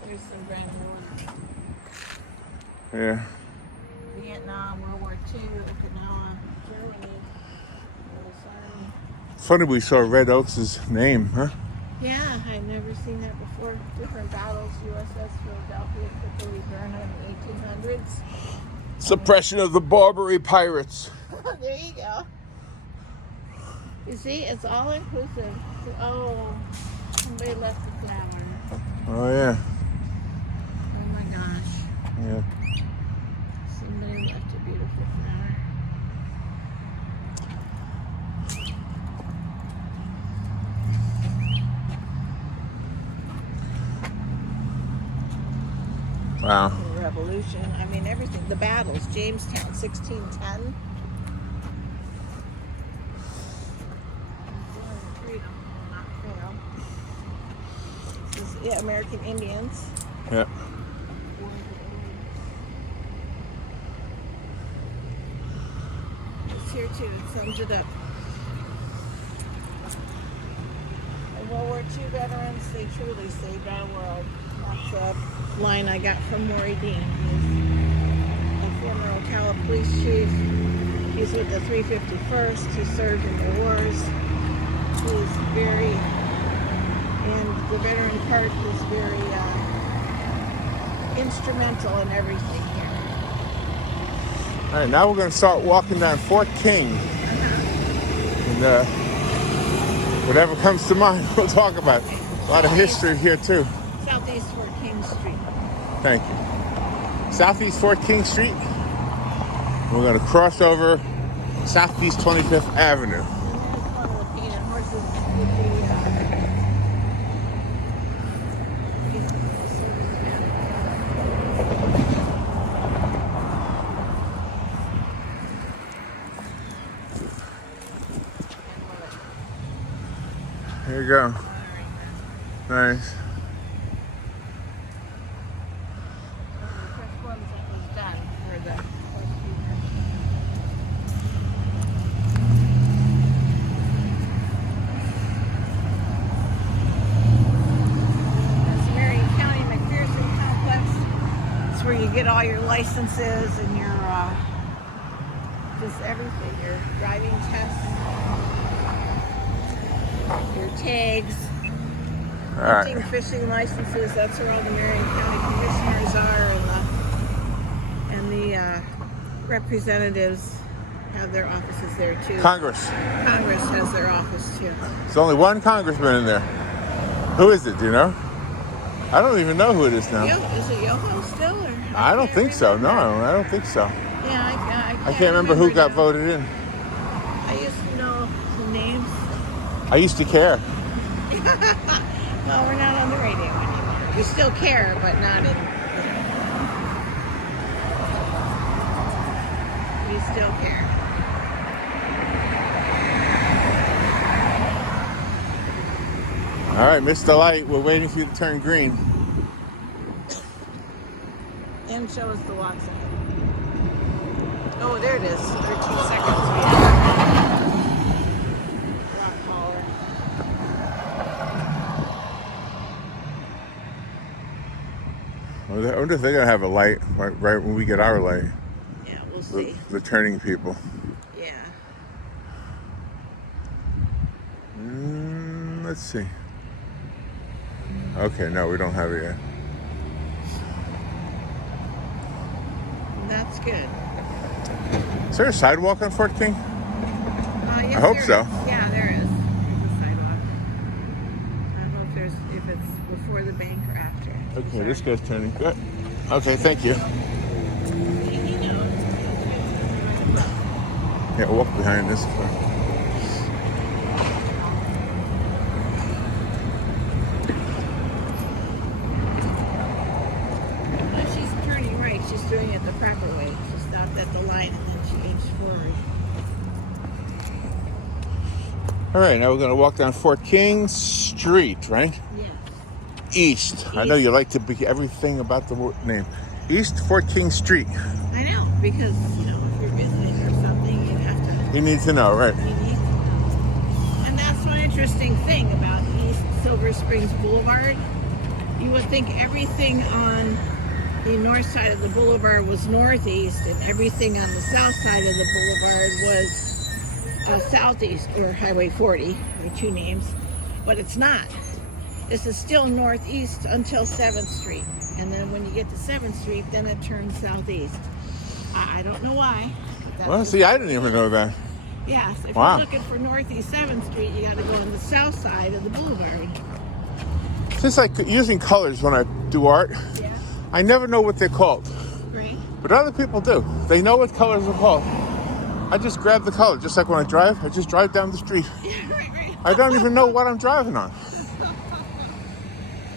There's some brand new ones. Yeah. Vietnam, World War II, Okinawa, Germany. Morrison. Funny we saw Red Oaks' name, huh? Yeah, I'd never seen that before. Different battles, USS Philadelphia, Tripoli, Burma in the 1800s. Suppression of the Barbary Pirates. There you go. You see, it's all inclusive. Oh, somebody left a flower. Oh, yeah. Oh my gosh. Yeah. Somebody left a beautiful flower. Wow. The Revolution. I mean, everything. The battles. Jamestown, 1610. Freedom will not fail. This is American Indians. Yeah. It's here too. It sums it up. And World War II veterans, they truly saved our world. That's a line I got from Maury Dean. He's a former Ocala police chief. He's with the 351st. He served in the wars. He's very, and the veteran part is very instrumental in everything here. All right, now we're going to start walking down Fort King. And whatever comes to mind, we'll talk about. A lot of history here, too. Southeast Fort King Street. Thank you. Southeast Fort King Street. We're going to cross over Southeast 25th Avenue. And there's one of the painted horses with the Here you go. Nice. one of the first ones that was done for the horsekeeper. That's Marion County McPherson Complex. It's where you get all your licenses and your just everything, your driving tests, your tags. All Hunting, right. fishing licenses, that's where all the Marion County commissioners are, and the representatives have their offices there too. Congress. Congress has their office too. There's only one congressman in there. Who is it? Do you know? I don't even know who it is now. Is it Yoho still? Or I don't can't think so. No, remember. I don't think so. Yeah, I can't remember who got now. voted in. I used to know the names. I used to care. No, we're not on the radio anymore. We still care, but not in. We still care. All right, Mr. Light, we're waiting for you to turn green. And show us the walk sign. Oh, there it is. 13 seconds. We have rock holler. wonder if they're gonna have a light right when we get our light. Yeah, we'll see. The turning people. Yeah. Let's see. Okay, no, we don't have it yet. That's good. Is there a sidewalk on Fort King? Yes, I hope there so. is. Yeah, there is. There's a sidewalk. I don't know if it's before the bank or after. Okay, this guy's turning. Good. Okay, thank you. Yeah, walk behind this car. She's turning right. She's doing it the proper way. She stopped at the light and then she inched forward. All right, now we're going to walk down Fort King Street, right? Yeah. East. I know you like to be everything about the name. East Fort King Street. I know, because, if you're visiting or something, you have to... You need to know, right? You need to know. And that's one interesting thing about East Silver Springs Boulevard. You would think everything on the north side of the boulevard was northeast, and everything on the south side of the boulevard was southeast, or Highway 40, the two names, but it's not. This is still northeast until 7th Street, and then when you get to 7th Street, then it turns southeast. I don't know why. Well, see, I didn't even know that. Yes, if Wow. you're looking for northeast 7th Street, you got to go on the south side of the boulevard. It's just like using colors when I do art. Yeah. I never know what they're called, Right. but other people do. They know what colors are called. I just grab the color, just like when I drive. I just drive down the street. Yeah, right. I don't even know what I'm driving on. Well,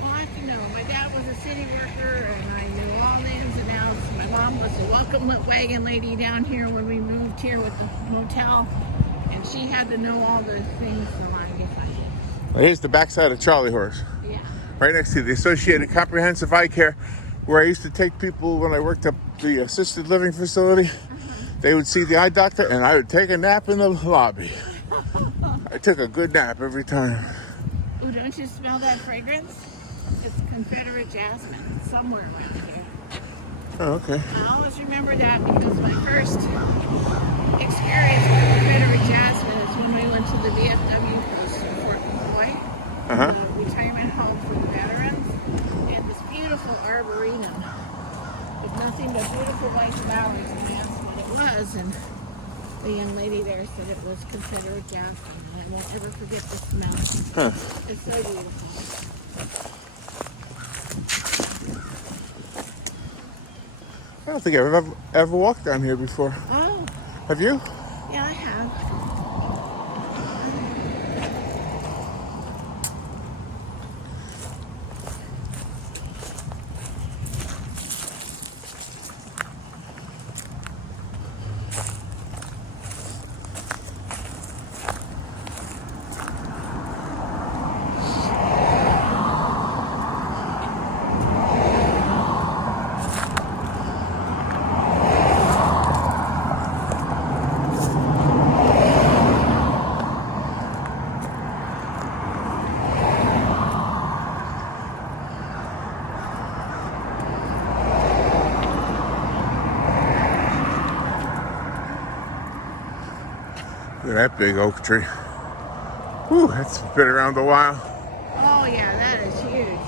I have to know. My dad was a city worker, and I knew all the ins and outs. My mom was a welcome wagon lady down here when we moved here with the motel, and she had to know all the things, so I guess I did. Well, here's the backside of Charlie Horse, Yeah. right next to the Associated Comprehensive Eye Care, where I used to take people when I worked at the assisted living facility. They would see the eye doctor, and I would take a nap in the lobby. I took a good nap every time. Ooh, don't you smell that fragrance? It's Confederate jasmine, somewhere around here. Oh, okay. I always remember that because my first experience with Confederate jasmine is when we went to the VFW post in Fort McCoy, Uh-huh. retirement home for the veterans. They had this beautiful arboretum with nothing but beautiful white flowers, and I asked what it was, and the young lady there said it was Confederate jasmine, and I won't ever forget the smell. Huh. It's so beautiful. I don't think I've ever walked down here before. Oh, Have you? yeah, I have. Look at that big oak tree. Whew, that's been around a while. Oh yeah, that is huge.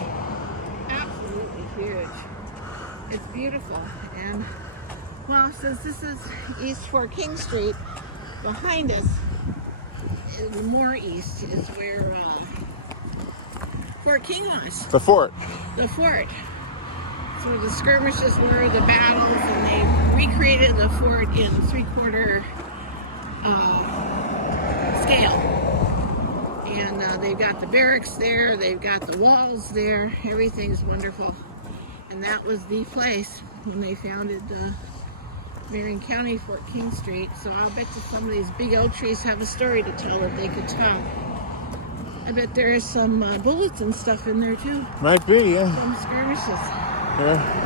Absolutely huge. It's beautiful. And well, since this is East Fort King Street, behind us, more east, is where Fort King was. The fort. The fort. So the skirmishes were, the battles, and they recreated the fort in 3/4 scale. And they've got the barracks there, they've got the walls there, everything's wonderful. And that was the place when they founded Marion County, Fort King Street. So I'll bet you some of these big oak trees have a story to tell that they could tell. I bet there is some bullets and stuff in there too. Might be, yeah. Some skirmishes. Yeah.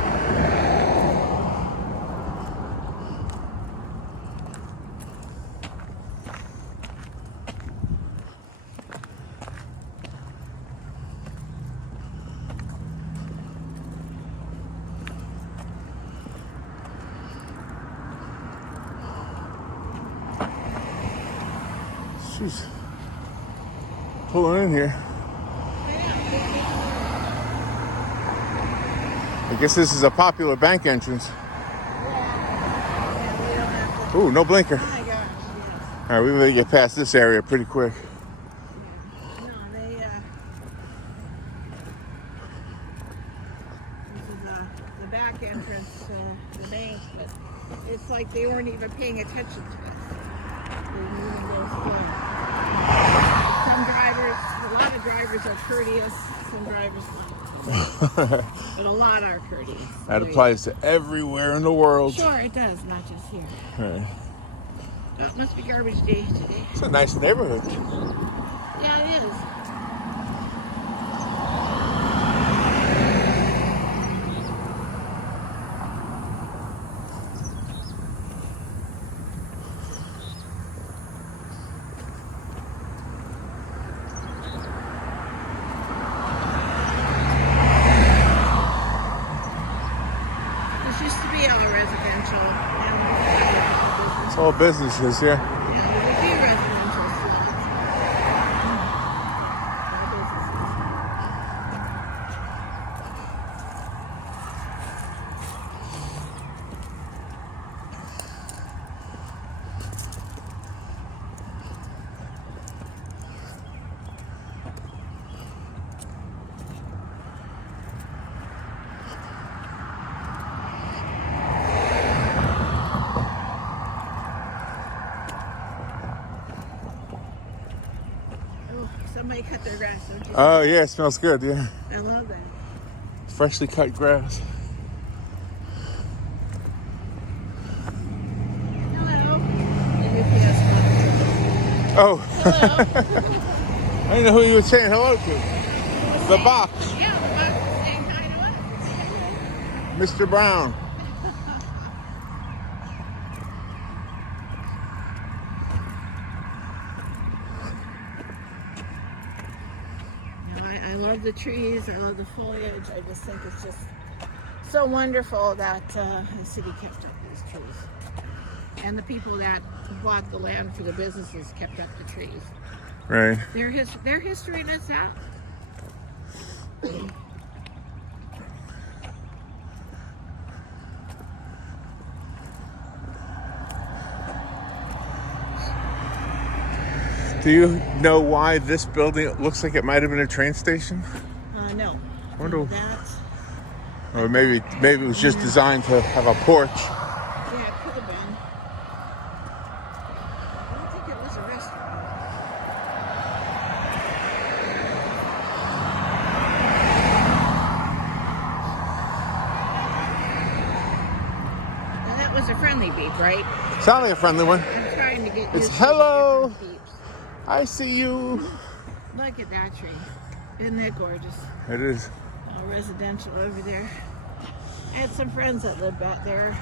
She's pulling in here. I guess this is a popular bank entrance. Ooh, no blinker. Oh my gosh, yes. All right, we better get past this area pretty quick. No, they, this is the back entrance to the bank, but it's like they weren't even paying attention to us. They moved those forward. Some drivers, a lot of drivers are courteous, some drivers not. But a lot are courteous. That applies to everywhere in the world. Sure, it does, not just here. All right. Oh, it must be garbage day today. It's a nice neighborhood. Yeah, it is. This used to be all residential. Now It's all businesses here. yeah, there would be residential spots. All businesses. Oh, somebody cut their grass, don't you? Oh, yeah, it smells good, yeah. I love that. Freshly cut grass. Hello. The UPS box. Oh, Hello. I didn't know who you were saying hello to. The box, Yeah, the box is saying hi to us. Mr. Brown. No, I love the trees. I love the foliage. I just think it's just so wonderful that the city kept up these trees. And the people that bought the land for the businesses kept up the trees. Right. Their history in us out. Do you know why this building looks like it might have been a train station? No. Wonder- That's, Or maybe it was just designed to have a porch. yeah, it could have been. I don't think it was a restaurant. Now that was a friendly beep, right? Sound like a friendly one. I'm trying to get It's used to the hello. different beeps. I see you. Look at that tree. Isn't that gorgeous? It is. All residential over there. I had some friends that lived back there.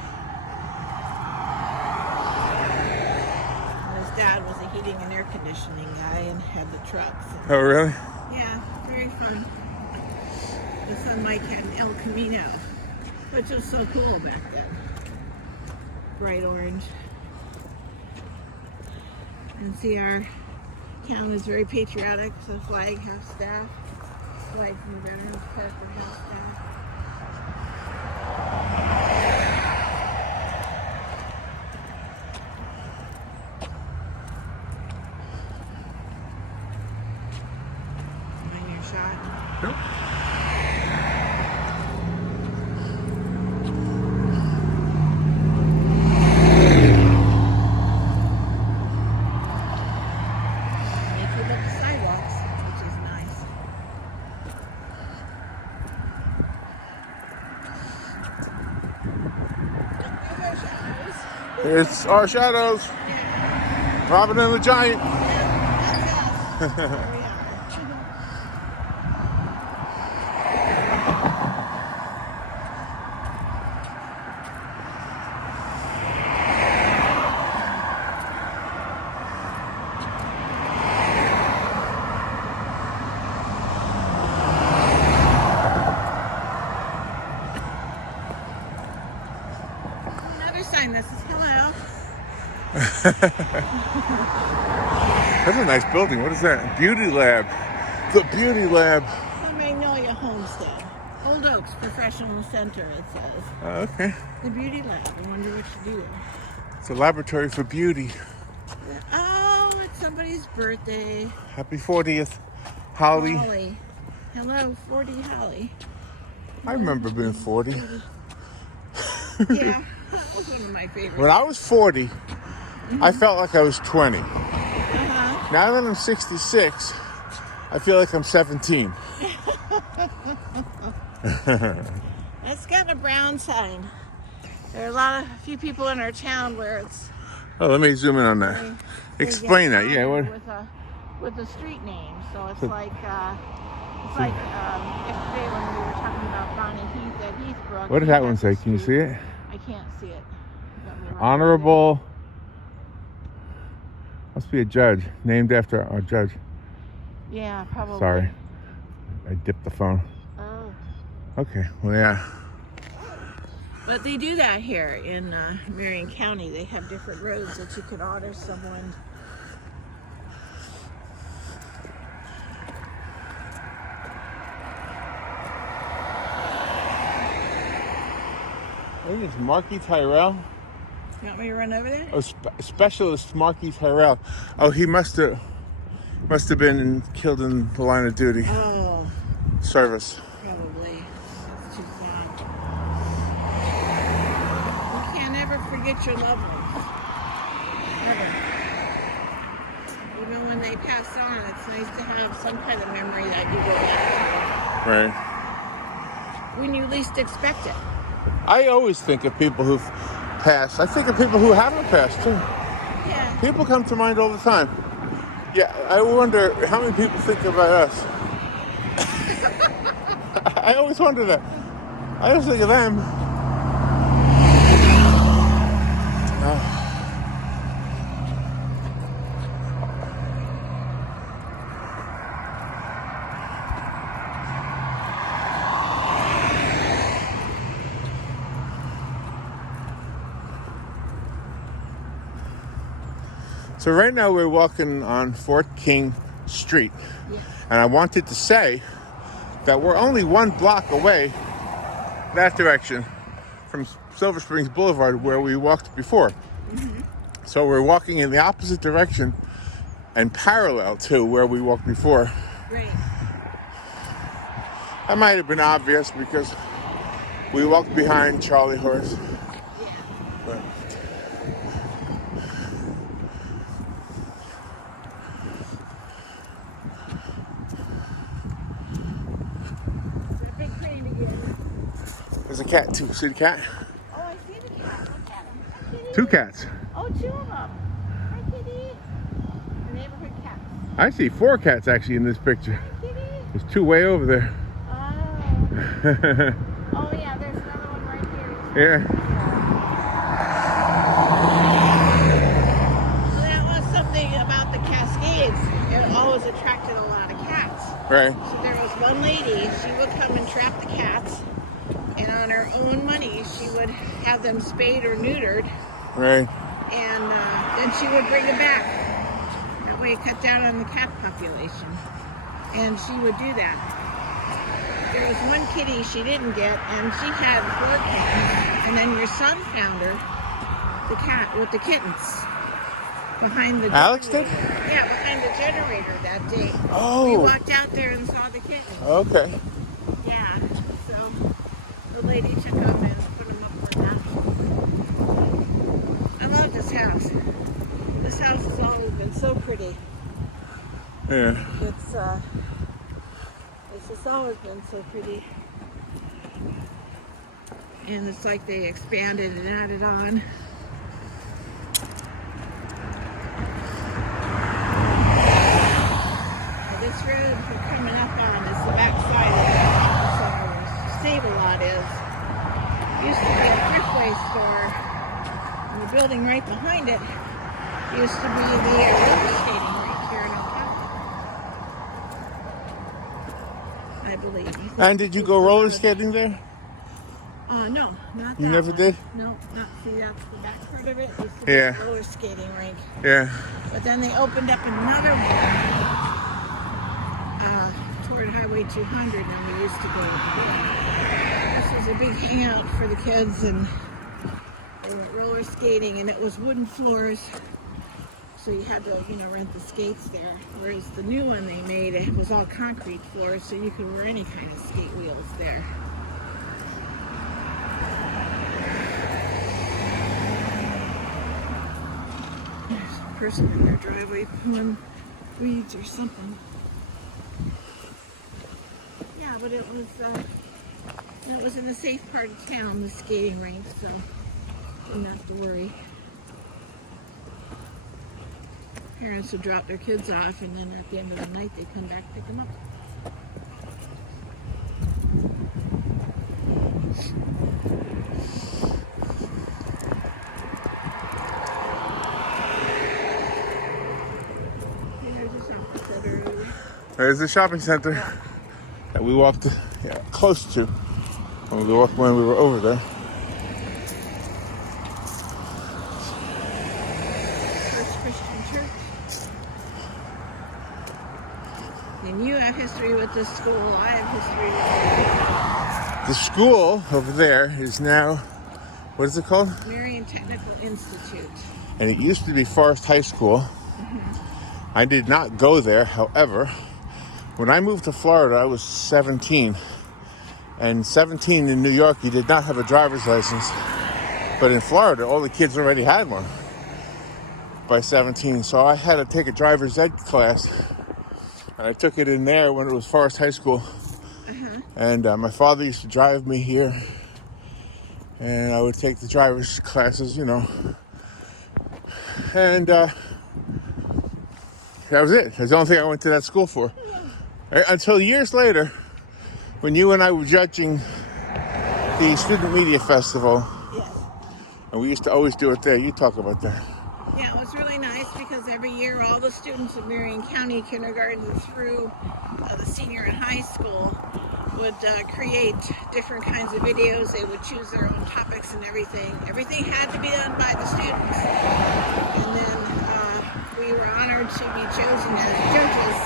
And his dad was a heating and air conditioning guy and had the trucks. And, Oh, really? yeah, very fun. His son Mike had an El Camino, which was so cool back then. Bright orange. And see, our town is very patriotic. So flag, half staff. Flag from the Veterans Park for half staff. Find your shot. Nope. Make you look at sidewalks, which is nice. There's our shadows. It's our shadows. Robin and the Giant. That's us. There we are. Another sign that says hello. That's a nice building. What is that? Beauty Lab. The Beauty Lab. The Magnolia Homestead. Old Oaks Professional Center, it says. Oh, okay. The Beauty Lab. I wonder what you do there. It's a laboratory for beauty. Oh, it's somebody's birthday. Happy 40th, Holly. Holly. Hello, 40 Holly. I remember being 40. Yeah, that was one of my favorites. When I was 40, I felt like I was 20. Uh-huh. Now that I'm 66, I feel like I'm 17. That's got a brown sign. There are a few people in our town where it's... Oh, let me zoom in on that. Explain that. Yeah, what? With a street name. So it's like yesterday when we were talking about Bonnie Heath at Heathbrook. What does that one say? Can you see it? I can't see it. Honorable. Must be a judge. Named after a judge. Yeah, probably. Sorry. I dipped the phone. Oh. Okay. Well, yeah. But they do that here in Marion County. They have different roads that you could honor someone. I think it's Marky Tyrell. You want me to run over there? Oh, Specialist Marky Tyrell. Oh, he must have been killed in the line of duty. Oh, Service. probably. That's too sad. You can't ever forget your loved ones. Ever. Even when they pass on, it's nice to have some kind of memory that you go back Right. to when you least expect it. I always think of people who've passed. I think of people who haven't passed too. Yeah. People come to mind all the time. Yeah, I wonder how many people think about us. I always wonder that. I always think of them. So right now we're walking on Fort King Street. Yes. And I wanted to say that we're only one block away that direction from Silver Springs Blvd where we walked before. Mm-hmm. So we're walking in the opposite direction and parallel to where we walked before. Right. That might have been obvious because we walked behind Charlie Horse. Yeah. But There's a big crane again. there's a cat too. See the cat? Oh, I see the cat. Look at him. Hi, kitty. Two cats. Oh, two of them. Hi, kitty. The neighborhood cats. I see 4 cats actually in this picture. Hi, kitty. There's 2 way over there. Oh. Oh, yeah, there's another one right here. Yeah. Well, that was something about the Cascades. It always attracted a lot of cats. Right. So there was one lady, she would come and trap the cats, and on her own money, she would have them spayed or neutered, Right. and then she would bring them back. That way it cut down on the cat population. And she would do that. There was one kitty she didn't get, and she had 4 kittens, and then your son found her, the cat with the kittens, behind the Alex did? generator. Yeah, behind the generator that day. Oh. We walked out there and saw the kittens. Okay. Yeah, so the lady took them and put them up for adoption. I love this house. This house has always been so pretty. Yeah. It's just always been so pretty. And it's like they expanded and added on. This road we're coming up on is the back side of the stable lot is. Used to be a thriftway store. And the building right behind it used to be the roller skating rink here in Ocala. I believe. And did you go roller skating there? No, not that You never one. did? No, not. See, that's the back part of it. Used to be Yeah. a roller skating rink. Yeah. But then they opened up another one toward Highway 200, and we used to go there. This was a big hangout for the kids, and they went roller skating, and it was wooden floors. So you had to, rent the skates there. Whereas the new one they made, it was all concrete floors, so you could wear any kind of skate wheels there. There's a person in their driveway pulling weeds or something. Yeah, but it was in a safe part of town, the skating rink, so didn't have to worry. Parents would drop their kids off, and then at the end of the night they'd come back pick them up. There's the shopping center that we walked close to when we were over there. First Christian Church. And you have history with this school. I have history with The school over there is now, what is it called? Marion Technical Institute. And it used to be Forest High School. Mm-hmm. I did not go there, however. When I moved to Florida, I was 17. And 17 in New York, you did not have a driver's license. But in Florida, all the kids already had one by 17. So I had to take a driver's ed class. And I took it in there when it was Forest High School. Uh-huh. And my father used to drive me here. And I would take the driver's classes, And that was it. That's the only thing I went to that school for. Until years later, when you and I were judging the Student Media Festival. Yes. And we used to always do it there. You talk about that. Yeah, it was really nice because every year all the students of Marion County, kindergarten through the senior and high school, would create different kinds of videos. They would choose their own topics and everything. Everything had to be done by the students. And then we were honored to be chosen as judges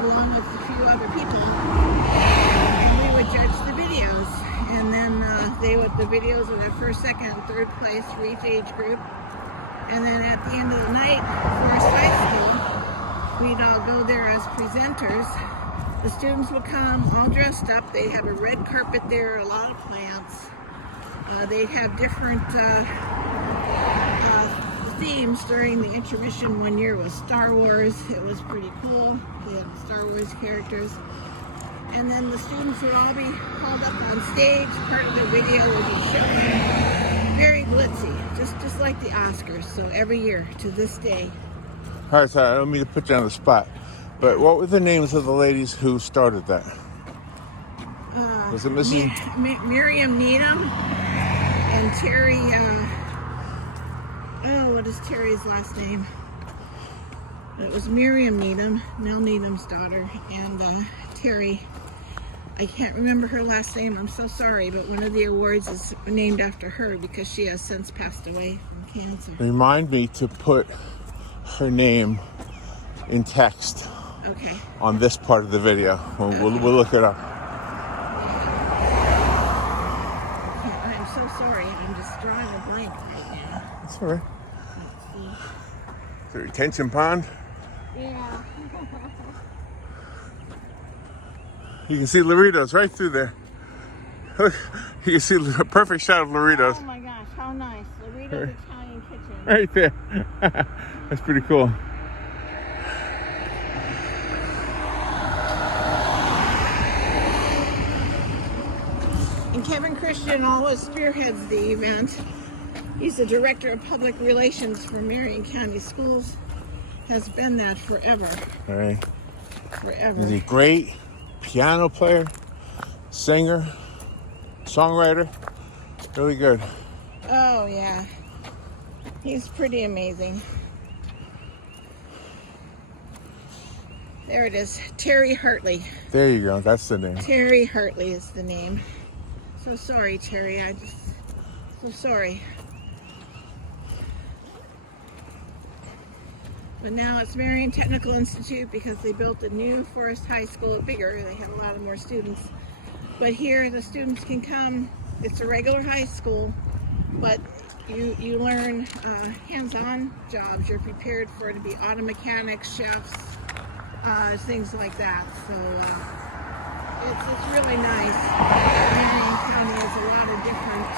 along with a few other people. And we would judge the videos. And then the videos would have first, second, and third place for each age group. And then at the end of the night, Forest High School, we'd all go there as presenters. The students would come all dressed up. They'd have a red carpet there, a lot of plants. They'd have different themes during the intermission. One year was Star Wars. It was pretty cool. They had Star Wars characters. And then the students would all be called up on stage. Part of the video would be showing. Very glitzy, just like the Oscars. So every year to this day. All right, sorry, I don't mean to put you on the spot. But what were the names of the ladies who started that? Was it Mrs. Miriam Needham and Terry, what is Terry's last name? It was Miriam Needham, Nell Needham's daughter, and Terry. I can't remember her last name, I'm so sorry, but one of the awards is named after her because she has since passed away from cancer. Remind me to put her name in text. Okay. On this part of the video. We'll look it up. I'm so sorry. I'm just drawing a blank right now. That's all right. Let's see. Is it retention pond? Yeah. You can see Laritos right through there. Look, you can see a perfect shot of Laritos. Oh my gosh, how nice. Laritos Italian Kitchen. Right there. That's pretty cool. And Kevin Christian always spearheads the event. He's the Director of Public Relations for Marion County Schools. Has been that forever. All right. Forever. He's a great piano player, singer, songwriter. Really good. Oh, yeah. He's pretty amazing. There it is. Terry Hartley. There you go. That's the name. Terry Hartley is the name. So sorry, Terry. So sorry. But now it's Marion Technical Institute because they built a new Forest High School, bigger. They have a lot of more students. But here the students can come. It's a regular high school, but you learn hands-on jobs. You're prepared for it to be auto mechanics, chefs, things like that. So it's really nice. Marion County has a lot of different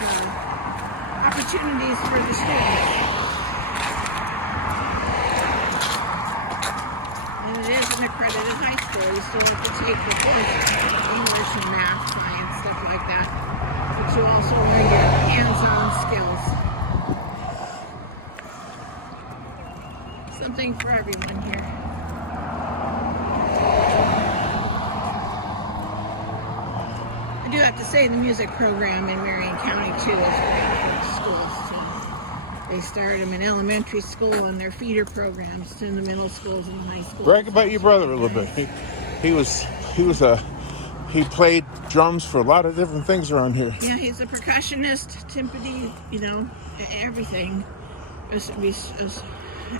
opportunities for the students. And it is an accredited high school. You still have to take the courses, English and math, science, stuff like that. But you also learn your hands-on skills. Something for everyone here. I do have to say the music program in Marion County too is great for the schools too. They start them in elementary school and their feeder programs to the middle schools and high schools. Brag about your brother a little bit. He played drums for a lot of different things around here. Yeah, he's a percussionist, timpani, everything.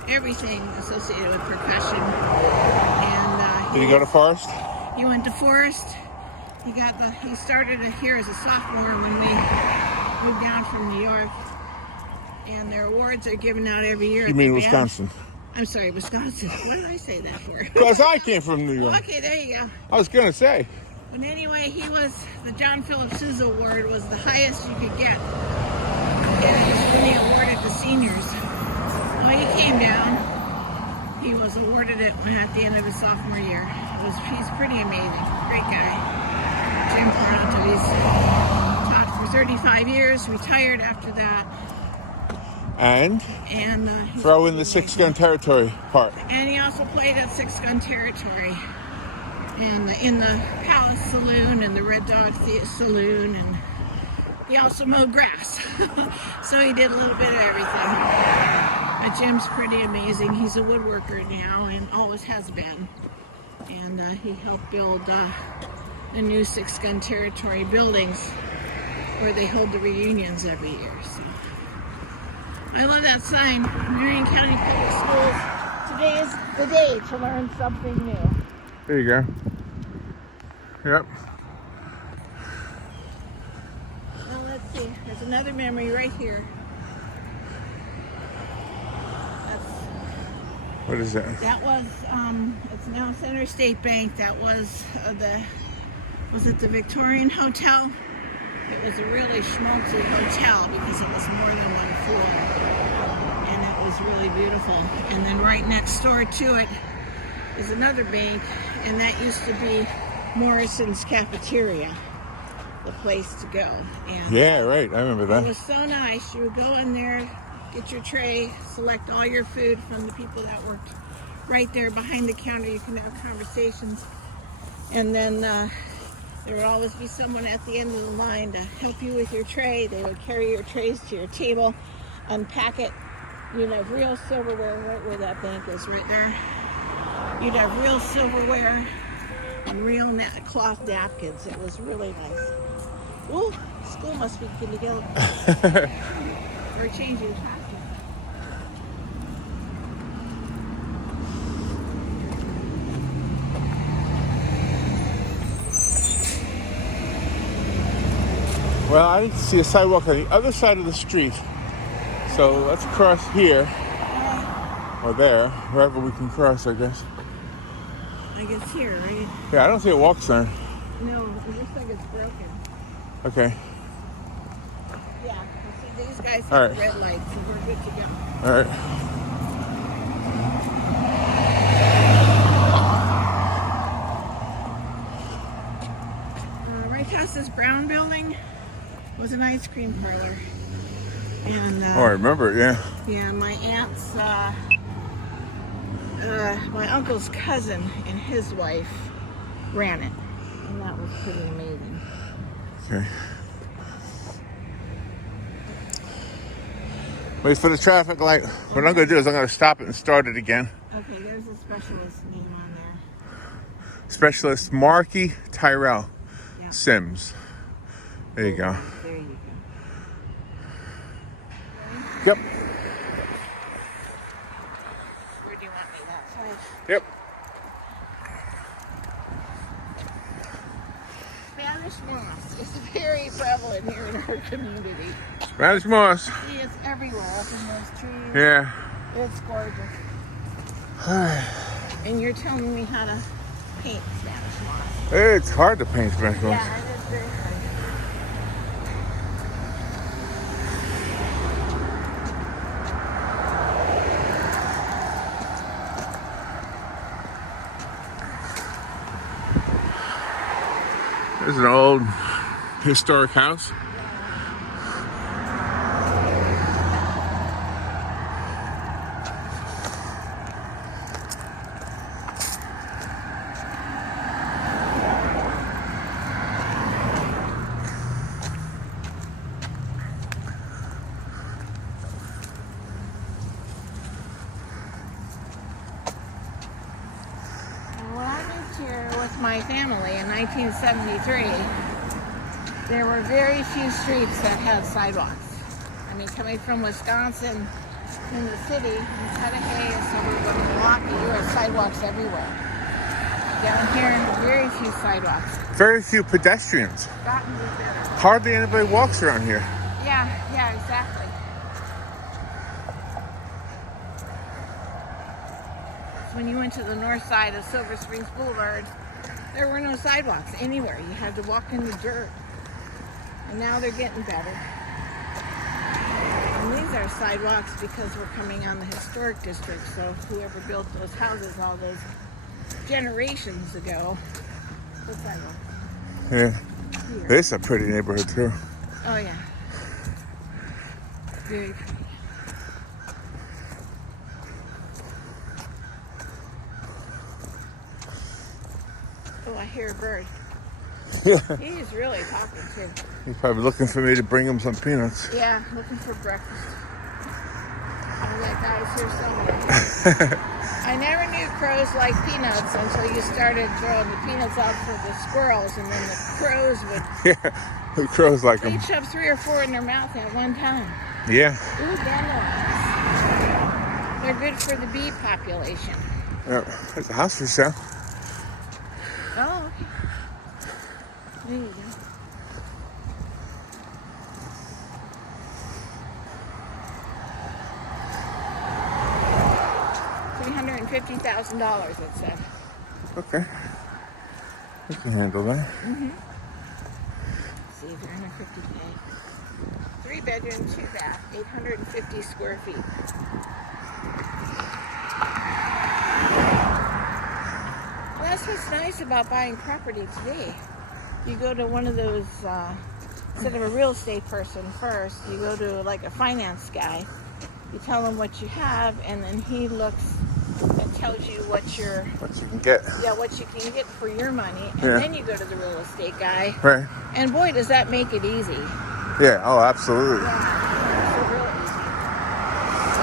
Everything associated with percussion. And Did he go to Forest? he went to Forest. He started here as a sophomore when we moved down from New York. And their awards are given out every year. You mean Wisconsin? I'm sorry, Wisconsin. What did I say that for? Because I came from New York. Okay, there you go. I was going to say. But anyway, the John Philip Sousa Award was the highest you could get. And it was only awarded to seniors. Well, he came down. He was awarded it at the end of his sophomore year. He's pretty amazing. Great guy. Jim Toronto. He's taught for 35 years, retired after that. And throw in the six-gun territory part. And he also played at six-gun territory. And in the Palace Saloon and the Red Dog Saloon. And he also mowed grass. So he did a little bit of everything. Jim's pretty amazing. He's a woodworker now and always has been. And he helped build the new six-gun territory buildings where they hold the reunions every year. So I love that sign. Marion County Public Schools. Today is the day to learn something new. There you go. Yep. Well, let's see. There's another memory right here. What is that? That was, it's now Center State Bank. That was was it the Victorian Hotel? It was a really schmaltzy hotel because it was more than one floor. And it was really beautiful. And then right next door to it is another bank, and that used to be Morrison's Cafeteria, the place to go. And yeah, right. I remember that. It was so nice. You would go in there, get your tray, select all your food from the people that worked right there behind the counter. You can have conversations. And then there would always be someone at the end of the line to help you with your tray. They would carry your trays to your table, unpack it. You'd have real silverware right where that bank is, right there. You'd have real silverware and real cloth napkins. It was really nice. Ooh, school must be getting together. Or changing classes. Well, I didn't see a sidewalk on the other side of the street. So let's cross here. Or there. Wherever we can cross, I guess. I guess here, right? Yeah, I don't see a walk sign. No, it looks like it's broken. Okay. Yeah, see, these guys All have right. red lights, so we're good to go. All right. Right past this brown building was an ice cream parlor. And Oh, I remember it, yeah. yeah, my aunt's, my uncle's cousin and his wife ran it. And that was pretty amazing. Okay. Wait for the traffic light. What I'm going to do is I'm going to stop it and start it again. Okay, there's a specialist name on there. Specialist Marky Tyrell Yeah. Sims. There you go. There you go. Yep. Where do you want me? That side? Yep. Spanish moss is very prevalent here in our community. Spanish moss. See, it's everywhere up in those trees. Yeah. It's gorgeous. And you're telling me how to paint Spanish moss. It's hard to paint Spanish moss. Yeah, it is very hard. There's an old historic house. When I moved here with my family in 1973, there were very few streets that had sidewalks. I mean, coming from Wisconsin in the city, in Cudahy, a suburb of Milwaukee, there were sidewalks everywhere. Down here, very few sidewalks. Very few pedestrians. Gotten a bit better. Hardly anybody walks around here. Yeah, exactly. When you went to the north side of Silver Springs Blvd, there were no sidewalks anywhere. You had to walk in the dirt. And now they're getting better. And these are sidewalks because we're coming on the historic district, so whoever built those houses all those generations ago put sidewalks. Yeah. Here. This is a pretty neighborhood too. Oh yeah. Very pretty. Oh, I hear a bird. Yeah. He's really talking too. He's probably looking for me to bring him some peanuts. Yeah, looking for breakfast. Oh, that guy's here somewhere. I never knew crows like peanuts until you started throwing the peanuts out for the squirrels, and then the crows would Yeah. The crows like them. each shove 3 or 4 in their mouth at one time. Yeah. Ooh, dandelions. They're good for the bee population. Yeah. There's a house for sale. Oh, okay. There you go. $350,000, it said. Okay. We can handle that. Mm-hmm. See, 350K. 3 bedroom, 2 bath, 850 square feet. Well, that's what's nice about buying property today. You go to one of those, instead of a real estate person first, you go to like a finance guy. You tell him what you have, and then he looks and tells you what you can get. Yeah, what you can get for your money, and Yeah. then you go to the real estate guy. Right. And boy, does that make it easy. Yeah. Oh, absolutely. Yeah, it's real easy.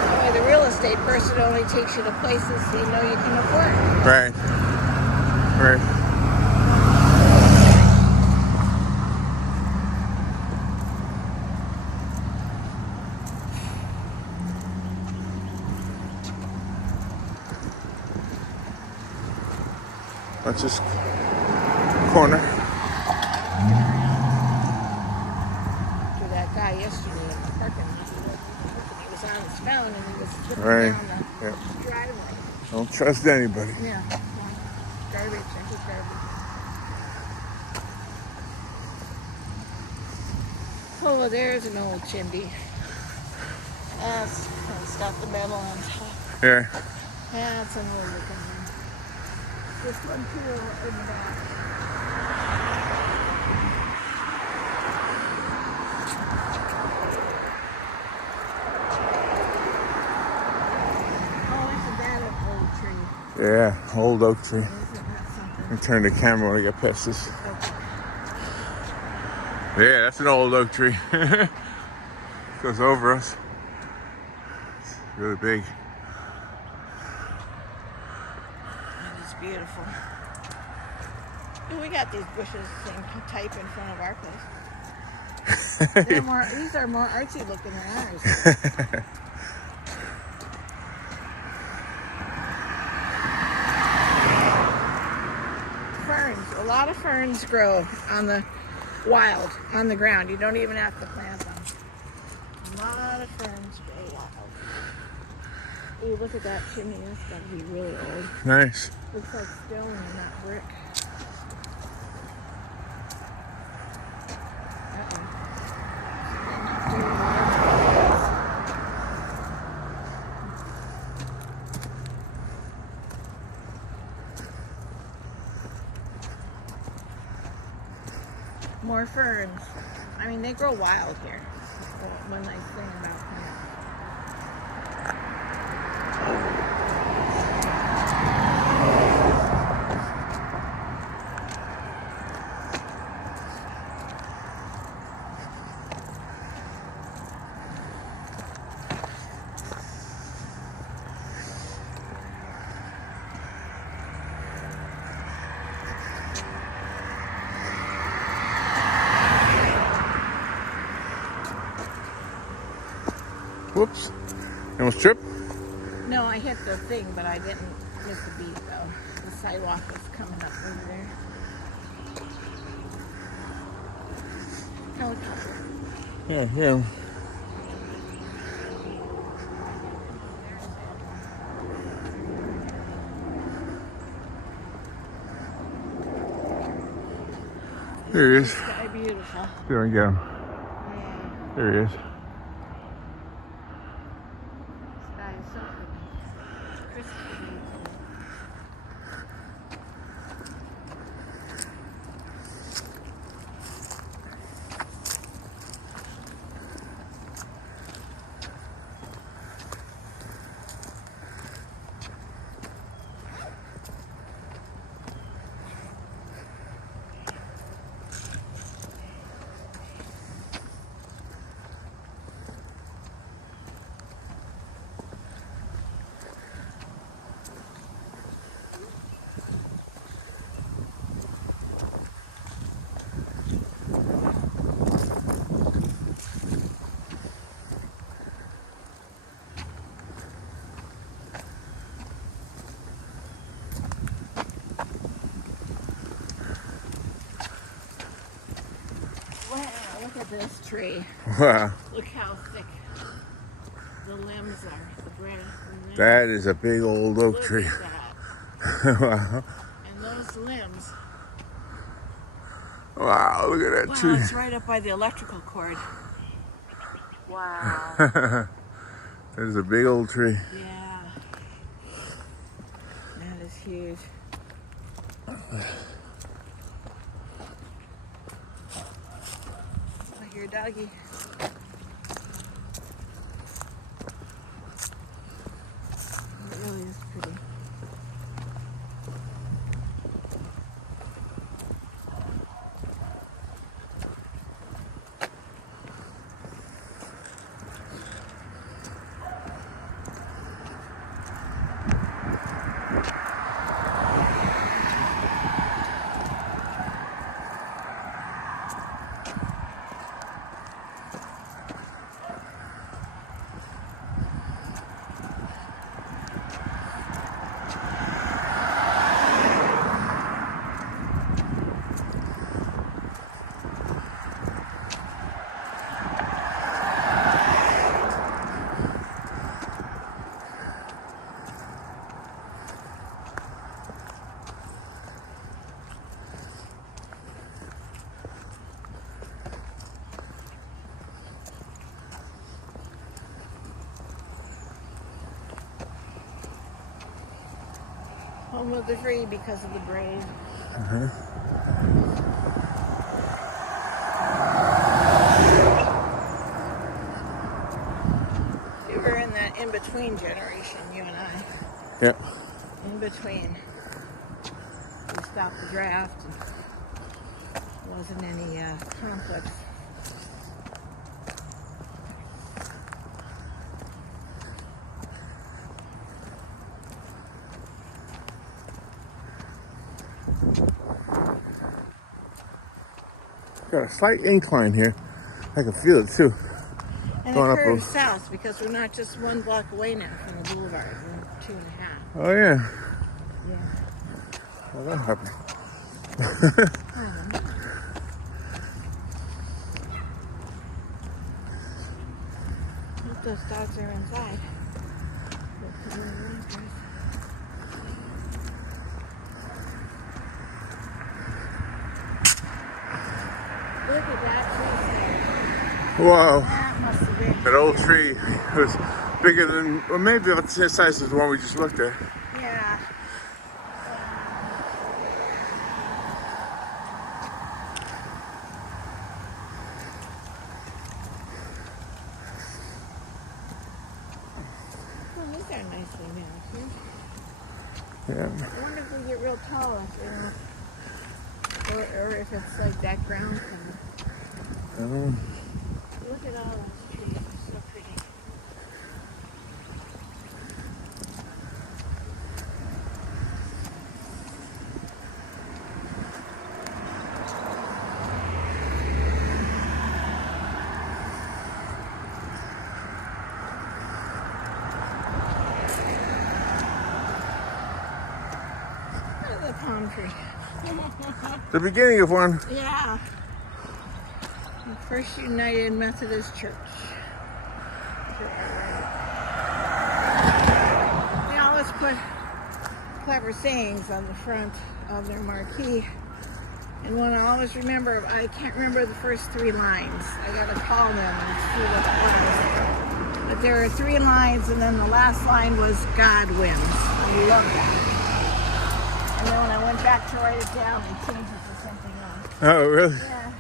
That way the real estate person only takes you to places you know you can afford. Right. Right. That's just corner. To that guy yesterday in the parking lot. He was on his phone and he was looking Right. down the Yeah. driveway. Don't trust anybody. Yeah. Garbage, I hate garbage. Oh, there's an old chimney. It's got the metal on top. Yeah. That's an old looking one. This one too in the back. Oh, isn't that an old tree? Yeah. Old oak tree. Isn't that something? And turn the camera when I get past this. Okay. Yeah, that's an old oak tree. Goes over us. It's really big. That is beautiful. Ooh, we got these bushes same type in front of our place. These are more artsy looking than ours. Ferns. A lot of ferns grow on the wild, on the ground. You don't even have to plant them. A lot of ferns grow wild. Ooh, look at that chimney. That's got to be really old. Nice. Looks like stone and not brick. More ferns. I mean, they grow wild here. That's one nice thing about plants. Whoops. You almost tripped? No, I hit the thing, but I didn't miss the beat though. The sidewalk was coming up over there. Helicopter. Yeah. There he is. Sky beautiful. There we go. Yeah. There he is. Sky is so pretty. Crystal clear. Wow, look at this tree. Wow. Look how thick the limbs are, the branch. That is a big old oak Look tree. at that. Wow. And those limbs. Wow, look at that Wow, tree. it's right up by the electrical cord. Wow. That is a big old tree. Yeah. That is huge. Like your doggy. It really is pretty. Home of the free because of the brave. We were in that in-between generation, you and I. Yep. In between. We stopped the draft and wasn't any conflicts. Got a slight incline here. I can feel it too. And it Going up curves those- south because we're not just 1 block away now from the boulevard. We're 2.5. Oh yeah. Yeah. Well, that happened. Hope those dogs are inside. Look at that tree. Wow. That must have been. That old tree was bigger than, well, maybe about the same size as the one we just looked at. Yeah. Oh, these are nicely mounted. Yeah. I wonder if we get real tall up there. Or if it's like that ground kind Look at all those trees. It's so pretty. Look at the palm tree. The beginning of one. Yeah. The First United Methodist Church. They always put clever sayings on the front of their marquee. And one I always remember, I can't remember the first 3 lines. I gotta call them and see what it was. But there are 3 lines, and then the last line was God wins. I love that. And then when I went back to write it down, they changed it to something else. Oh, really? Yeah.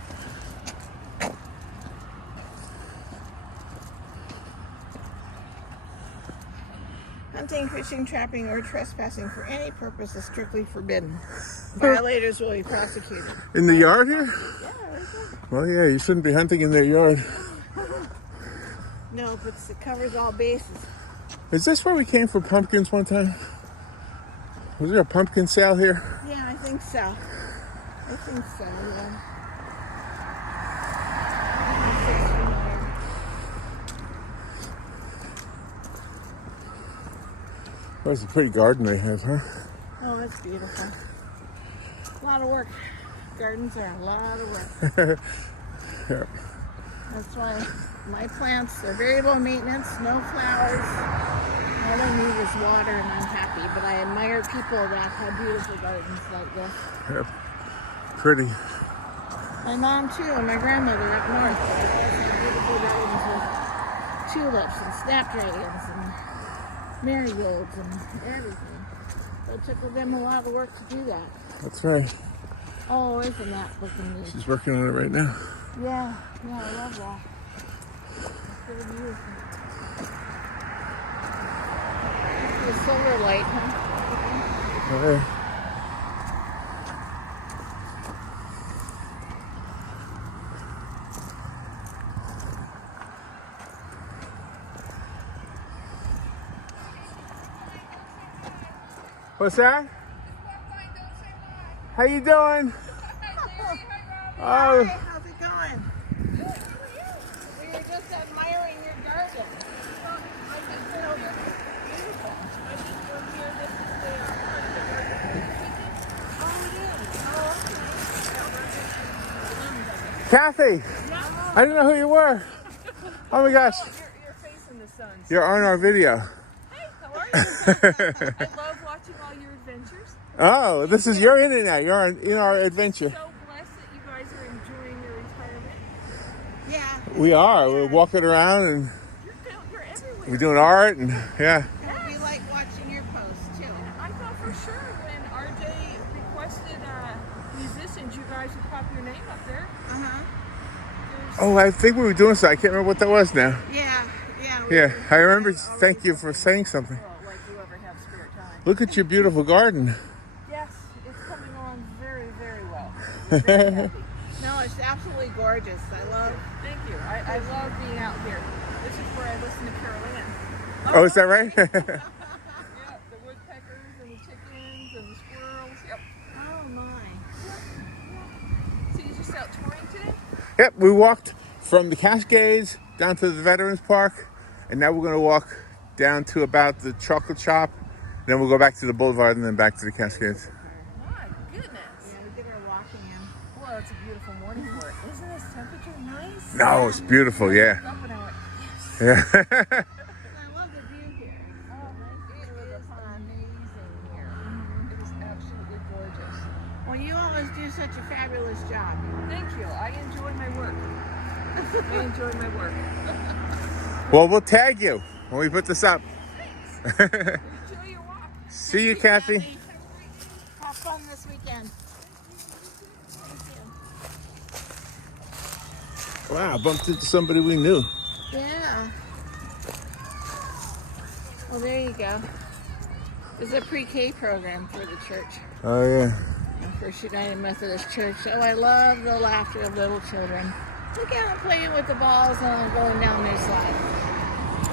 Hunting, fishing, trapping, or trespassing for any purpose is strictly forbidden. Violators will be prosecuted. In the yard here? Yeah, right there. Well, yeah, you shouldn't be hunting in their yard. No, but it covers all bases. Is this where we came for pumpkins one time? Was there a pumpkin sale here? Yeah, I think so. I think so, yeah. That's a pretty garden they have, huh? Oh, it's beautiful. A lot of work. Gardens are a lot of work. Yeah. That's why my plants are very low maintenance, no flowers. All I need is water and I'm happy. But I admire people that have beautiful gardens like this. Yeah. Pretty. My mom too, and my grandmother up north had beautiful gardens with tulips and snapdragons and marigolds and everything. So it took them a lot of work to do that. That's right. Oh, isn't that looking neat? She's working on it right now. Yeah, I love that. It's pretty beautiful. The silver light, huh? Oh, yeah. What's that? How you doing? Hi, Oh, how's it going? We were just admiring your garden. I think they're beautiful. I think we're here this is their Oh, it is. Oh, okay. Kathy! I didn't know who you were. Oh my gosh, You're facing the sun. you're on our video. Hey, how are you? I love watching all your adventures. Oh, this is, you're in it now. You're in our adventure. So blessed that you guys are enjoying your retirement. Yeah. We are. We're walking around and You're everywhere. we're doing art and yeah. We like watching your posts too. I thought for sure when RJ requested musicians, you guys would pop your name up there. Uh-huh. Oh, I think we were doing so. I can't remember what that was now. Yeah. Yeah, I remember. Thank you for saying something. Well, like you ever have spare time. Look at your beautiful garden. Yes, it's coming along very, very well. We're very happy. No, it's absolutely gorgeous. I love. Thank you. I love being out here. This is where I listen to Carol Ann. Oh, is that right? Yeah, the woodpeckers and the chickens and the squirrels. Yep. Oh my. So you just out touring today? Yep, we walked from the Cascades down to the Veterans Park, and now we're going to walk down to about the chocolate shop. Then we'll go back to the boulevard and then back to the Cascades. My goodness. Yeah, we did our walking in. Well, it's a beautiful morning for it. Isn't this temperature nice? No, it's beautiful, yeah. Up and I went, yes. Yeah. I love the view here. Oh, it is amazing here. It is absolutely gorgeous. Well, you always do such a fabulous job. Thank you. I enjoy my work. I enjoy my work. Well, we'll tag you when we put this up. Enjoy your walk. See you, Kathy. Have fun this weekend. Thank you. Wow, bumped into somebody we knew. Yeah. Well, there you go. There's a pre-K program for the church. Oh, yeah. First United Methodist Church. Oh, I love the laughter of little children. Look at them playing with the balls and going down their slide.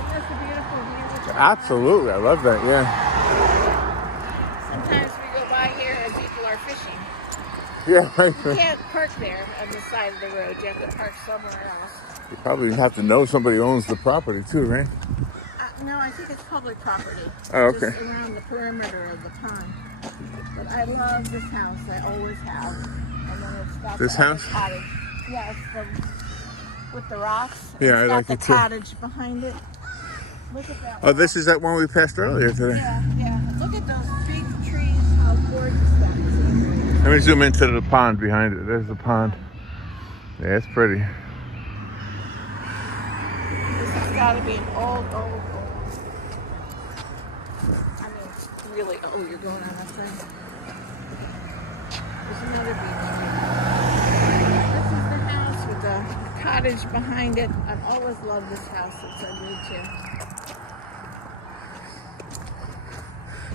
That's a beautiful view. Absolutely. I love that, yeah. Sometimes we go by here and people are fishing. Yeah, right. You can't park there on the side of the road. You have to park somewhere else. You probably have to know somebody owns the property, too, right? No, I think it's public property. Oh, okay. Just around the perimeter of the pond. But I love this house. I always have. And then it's got This the other house? cottage. Yeah, it's the, with the rocks. Yeah, It's I got like the it too. cottage behind it. Look at that. Oh, this is that one we passed earlier today. Yeah, yeah. Look at those big trees. How gorgeous that is. Let me zoom into the pond behind it. There's the pond. Yeah, it's pretty. This has got to be an old. I mean, it's really. Oh, you're going on that side. There's another beach. This is the house with the cottage behind it. I've always loved this house. It's so good too.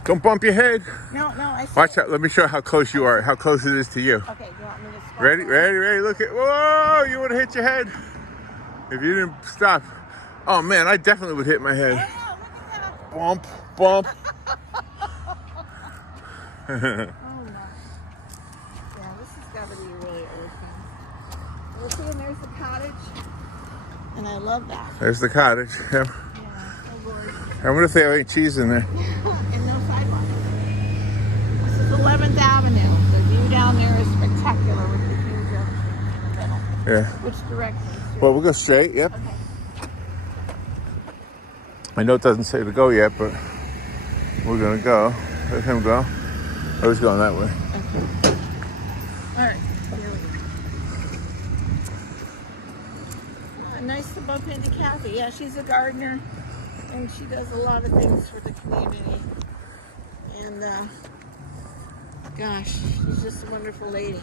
Don't bump your head. No, I see Watch it. out. Let me show how close you are. How close it is to you. Okay, you want me to spot Ready? it? Ready? Look at. Whoa! You would have hit your head if you didn't stop. Oh man, I definitely would hit my head. Oh, look at that. Bump, bump. Oh no. Yeah, this has got to be really old thing. Well, see, and there's the cottage. And I love that. There's the cottage. Yeah. Yeah, so gorgeous. I wonder if they have any cheese in there. And no sidewalk. This is 11th Avenue. The view down there is spectacular with the huge oak tree in the middle. Yeah. Which direction? Well, we'll go straight. Yep. Okay. I know it doesn't say to go yet, but we're gonna go. Let him go. Oh, he's going that way. Okay. All right. Here we go. Nice to bump into Kathy. Yeah, she's a gardener, and she does a lot of things for the community. And gosh, she's just a wonderful lady.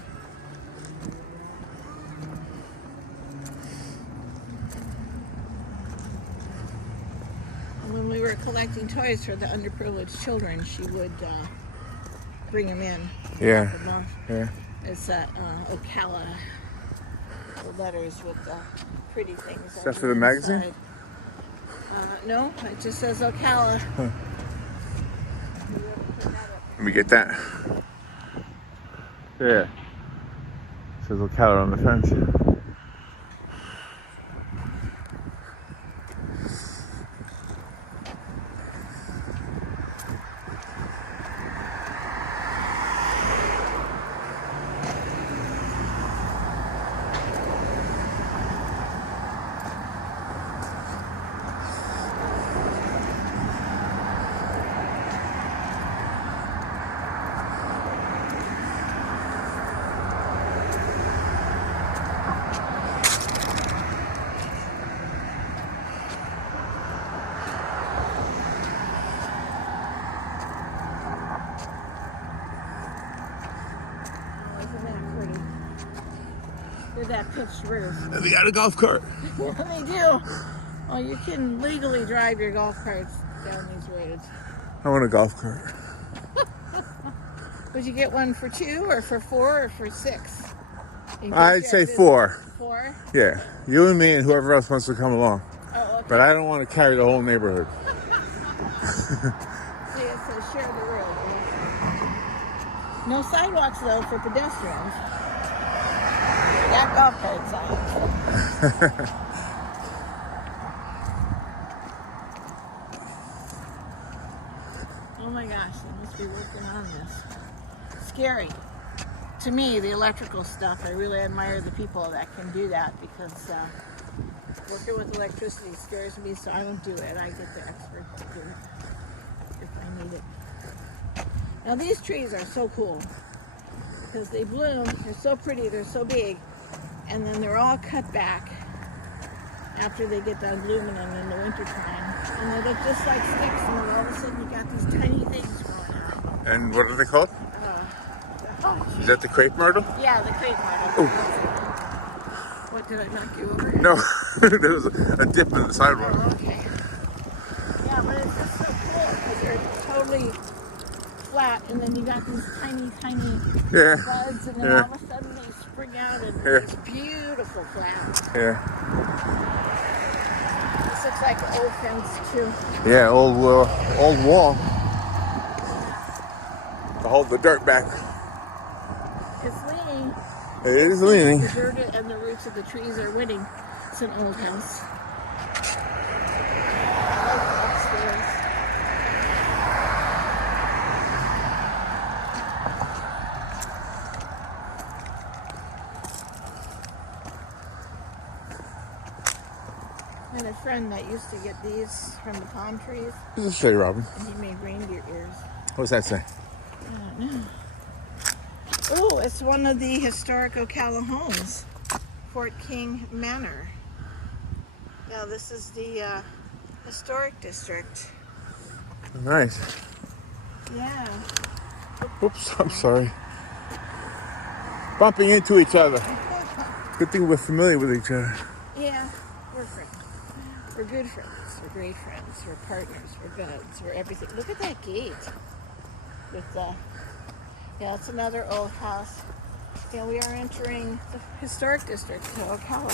And when we were collecting toys for the underprivileged children, she would bring them in. Yeah. The month. Yeah. It's Ocala. The letters with the pretty things. Is that for the magazine? inside. No, it just says Ocala. Let me get that. Yeah. It says Ocala on the fence. Isn't that pretty? With that pitched roof. And they got a golf cart. Yeah, they do. Well, you can legally drive your golf carts down these roads. I want a golf cart. Would you get one for 2 or for 4 or for 6? I'd say 4. 4? Yeah. You and me and whoever else wants to come along. Oh, okay. But I don't want to carry the whole neighborhood. See, it says share the road. No sidewalks, though, for pedestrians. That golf cart sign. Oh my gosh, they must be working on this. Scary. To me, the electrical stuff, I really admire the people that can do that because working with electricity scares me, so I don't do it. I get the experts to do it if I need it. Now these trees are so cool because they bloom, they're so pretty, they're so big, and then they're all cut back after they get done blooming in the wintertime. And they look just like sticks, and then all of a sudden you got these tiny things growing out. And what are they called? Is that the crepe myrtle? Yeah, the crepe myrtle. What, did I knock you over? No, there was a dip in the sidewalk. Oh, okay. Yeah, but it's just so cool because they're totally flat, and then you got these tiny, tiny buds, and then all of a sudden they spring out, and it's beautiful flowers. Yeah. This looks like an old fence too. Yeah, old wall to hold the dirt back. It's leaning. It is leaning. The dirt and the roots of the trees are winning. It's an old house. Upstairs. And a friend that used to get these from the palm trees, What does it say, Robin? and he made reindeer ears. What does that say? I don't know. Oh, it's one of the historic Ocala homes, Fort King Manor. Now this is the historic district. Nice. Yeah. Oops, I'm sorry. Bumping into each other. Good thing we're familiar with each other. Yeah, we're friends. We're good friends. We're great friends. We're partners. We're buds. We're everything. Look at that gate. With yeah, it's another old house. Yeah, we are entering the historic district of Ocala.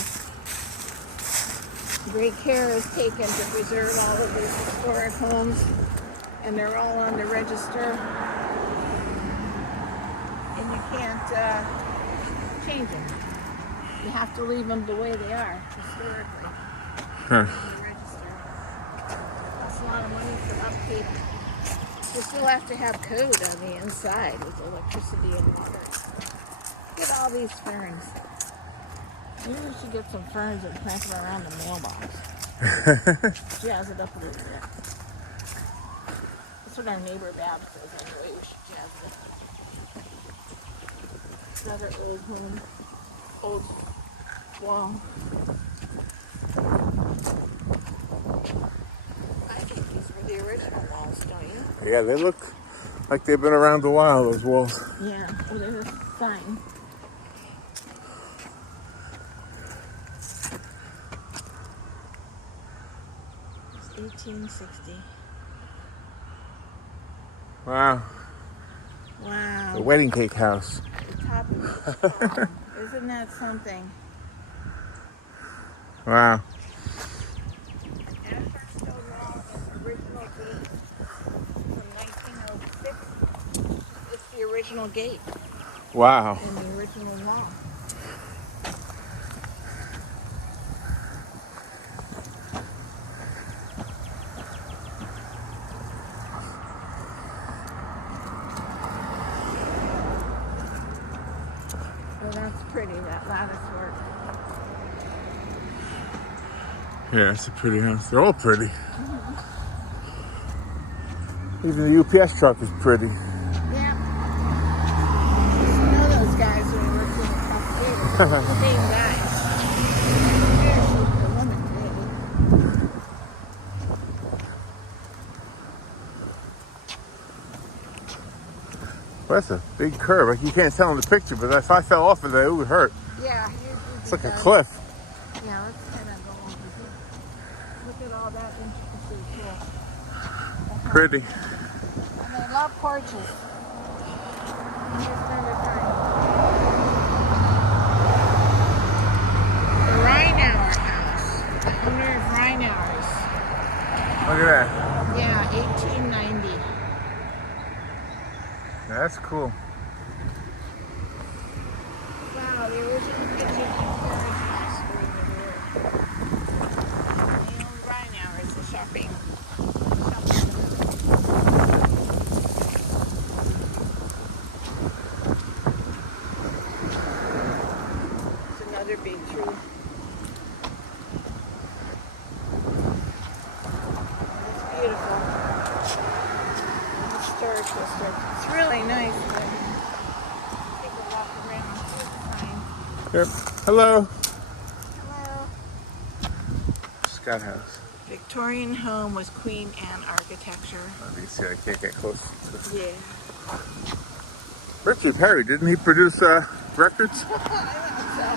Great care is taken to preserve all of these historic homes, and they're all on the register. And you can't change them. You have to leave them the way they are historically. On the register. That's a lot of money for upkeep. You still have to have code on the inside with electricity and water. Look at all these ferns. Maybe we should get some ferns and plant them around the mailbox. Jazz it up a little bit. That's what our neighbor Bab says anyway. We should jazz it up. Another old home. Old wall. I think these were the original walls, don't you? Yeah, they look like they've been around a while, those walls. Yeah, well, there's a sign. It's 1860. Wow. Wow. The wedding cake house. The top of it. Isn't that something? Wow. Ashford Stone Wall is the original gate from 1906. It's the original gate Wow. and the original wall. Oh, that's pretty, that lattice work. Yeah, it's a pretty house. They're all pretty. Even the UPS truck is pretty. Yeah. I used to know those guys when we worked in the Cascades. The same guys. There's the woman today. Well, that's a big curve. Like you can't tell in the picture, but if I fell off of there, it would hurt. Yeah, It's like a cliff. Yeah, let's kind of go over here. Look at all that intricacy here. Pretty. And they love porches. Here's another sign. The Rheinauer house. The owner of Rheinauers. Look at that. Yeah, 1890. That's cool. Wow, the original kitchen tree. It's beautiful. Historic district. It's really nice. But take a walk around. Here's the sign. Yep. Hello. Hello. Scott House. Victorian home with Queen Anne architecture. Let me see. I can't get close. Yeah. Richard Perry, didn't he produce records? I thought so.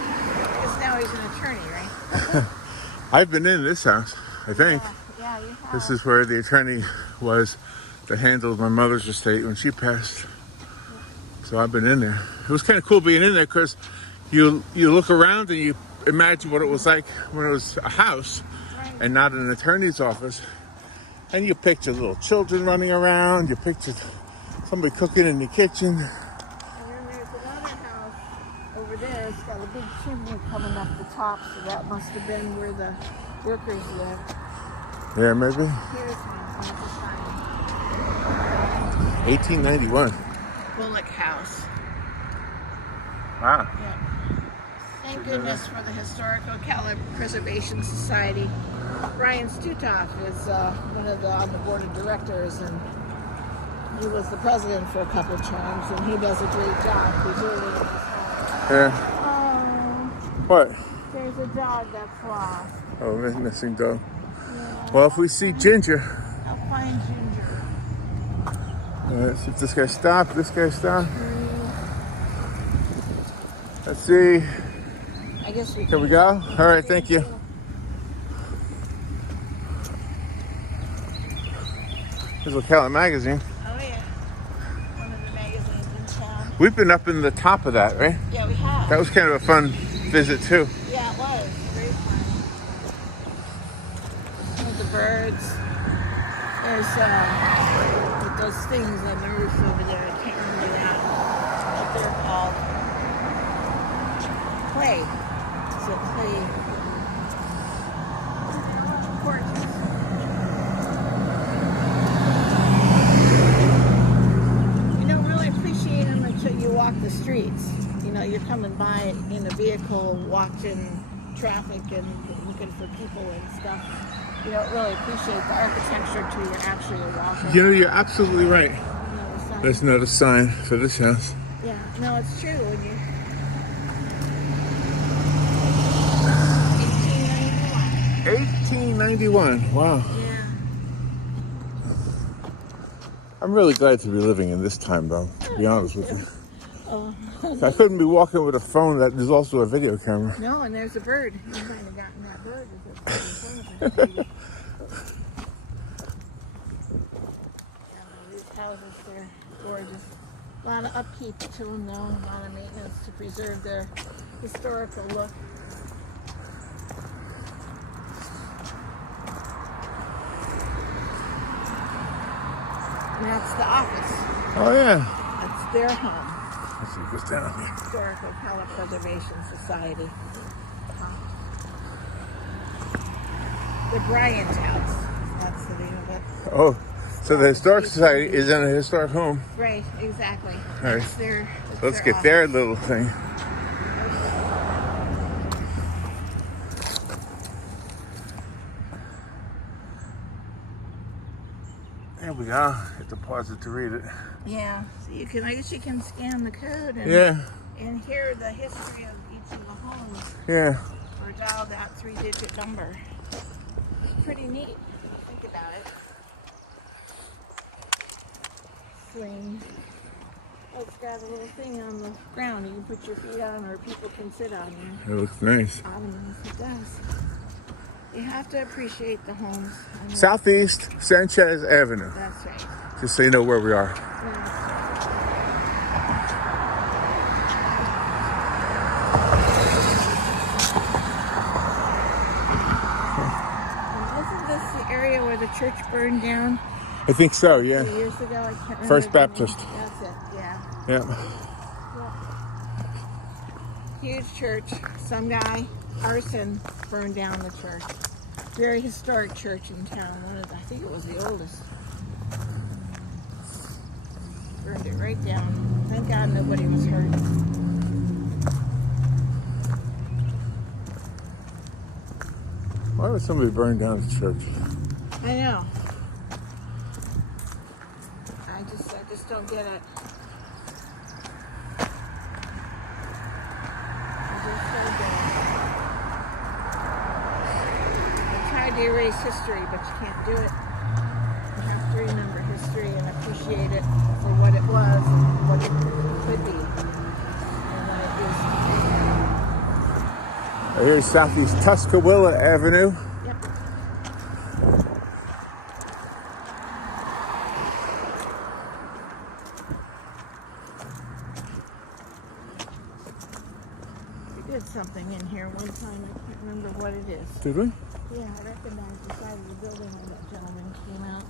Because now he's an attorney, right? I've been in this house, I think. Yeah, you have. This is where the attorney was that handled my mother's estate when she passed. So I've been in there. It was kind of cool being in there because you look around and you imagine what it was like when it was a house and not an attorney's office. And you picture little children running around. You picture somebody cooking in the kitchen. And then there's another house over there. It's got a big chimney coming up the top, so that must have been where the workers lived. Yeah, maybe. Here's one. Here's the sign. 1891. Bullock House. Wow. Yeah. Thank goodness for the Historical Ocala Preservation Society. Ryan Stutoff is one of on the board of directors, and he was the president for a couple of terms, and he does a great job preserving this home. Yeah. Oh, What? there's a dog that's lost. Oh, missing dog. Yeah. Well, if we see Ginger, I'll find Ginger. let's see if this guy stopped. This guy stopped. Let's see. I guess we Here we go. All right, thank you. Here's Ocala magazine. Oh yeah, one of the magazines in town. We've been up in the top of that, right? Yeah, we have. That was kind of a fun visit too. Yeah, it was. Very fun. Some of the birds. There's with those things on the roof over there. I can't remember what they're called. Clay. It's a clay. Gorgeous. You don't really appreciate them until you walk the streets. You know, you're coming by in a vehicle, watching traffic and looking for people and stuff. You don't really appreciate the architecture till you're actually walking. You know, you're absolutely right. You know, the sign. There's another sign for this house. Yeah, no, it's true. When you 1891. 1891. Wow. Yeah. I'm really glad to be living in this time, though, to be honest with you. Oh. I couldn't be walking with a phone that is also a video camera. No, and there's a bird. You might have gotten that bird. These houses, they're gorgeous. A lot of upkeep to them, though. A lot of maintenance to preserve their historical look. And that's the office. Oh, yeah. That's their home. Let's see what's down here. Historical Ocala Preservation Society. The Bryant House. That's the name of it. Oh, so the Historic Society is in a historic home. Right, exactly. All right. That's their, Let's get their little thing. There we go. Hit the pause it to read it. Yeah, so you can, I guess you can scan the code and, Yeah, and hear the history of each of the homes yeah. or dial that 3-digit number. Pretty neat if you think about it. Swing. Oh, it's got a little thing on the ground you can put your feet on or people can sit on there. It looks nice. Ottomans, it does. You have to appreciate the homes. I know. Southeast Sanchez Avenue. That's right. Just so you know where we are. That's right. Isn't this the area where the church burned down I think so, a few yeah. years ago? I can't remember. First the name. Baptist. That's it, yeah. Yeah. Huge church. Some guy, arson, burned down the church. Very historic church in town. One of the, I think it was the oldest. Burned it right down. Thank God nobody was hurt. Why somebody burned down the church? I know. I just don't get it. I tried to erase history, but you can't do it. You have to remember history and appreciate it for what it was, and what it could be, and what it is. Here's Southeast Tuscaloosa Avenue. Yep. We did something in here one time. I can't remember what it is. Did we? Yeah, I recognized the side of the building when that gentleman came out.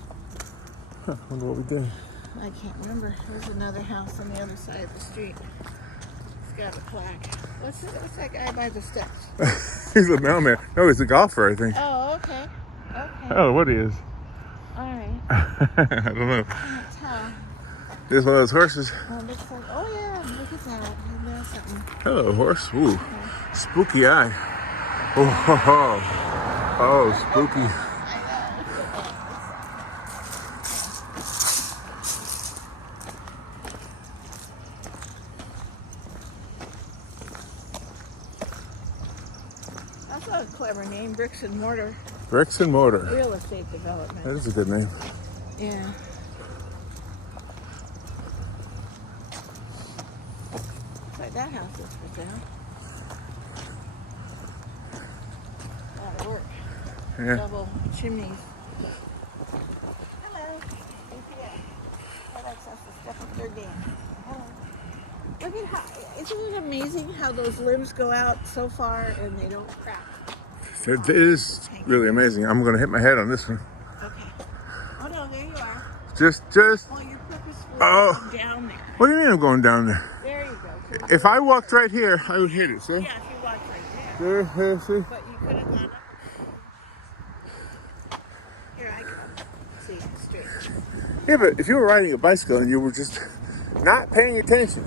Huh, wonder what we did. I can't remember. There's another house on the other side of the street. It's got a plaque. What's that guy by the steps? He's a mailman. No, he's a golfer, I think. Oh, okay. Okay. I don't know what he is. All right. I don't know. I can't tell. There's one of those horses. Oh, looks like, oh yeah, look at that. There's something. Hello, horse. Ooh, Okay. spooky eye. Oh, ho, ho. Oh, spooky. That's a clever name, Bricks and Mortar Bricks and mortar. Real Estate Development. That is a good name. Yeah. Looks like that house is for sale. A lot of work. Yeah. Double chimneys. Hello. APS. That access to step up their game. Hello. Look at how, isn't it amazing how those limbs go out so far and they don't crack? It is really amazing. I'm going to hit my head on this one. Okay. Oh no, there you are. Just. Oh, you're purposefully Oh. going down there. What do you mean I'm going down there? There you go. If I walked right here, I would hit it, see? Yeah, if you walked right there. There, see? But you could have gone up. Here I come. See, straight. Yeah, but if you were riding a bicycle and you were just not paying attention.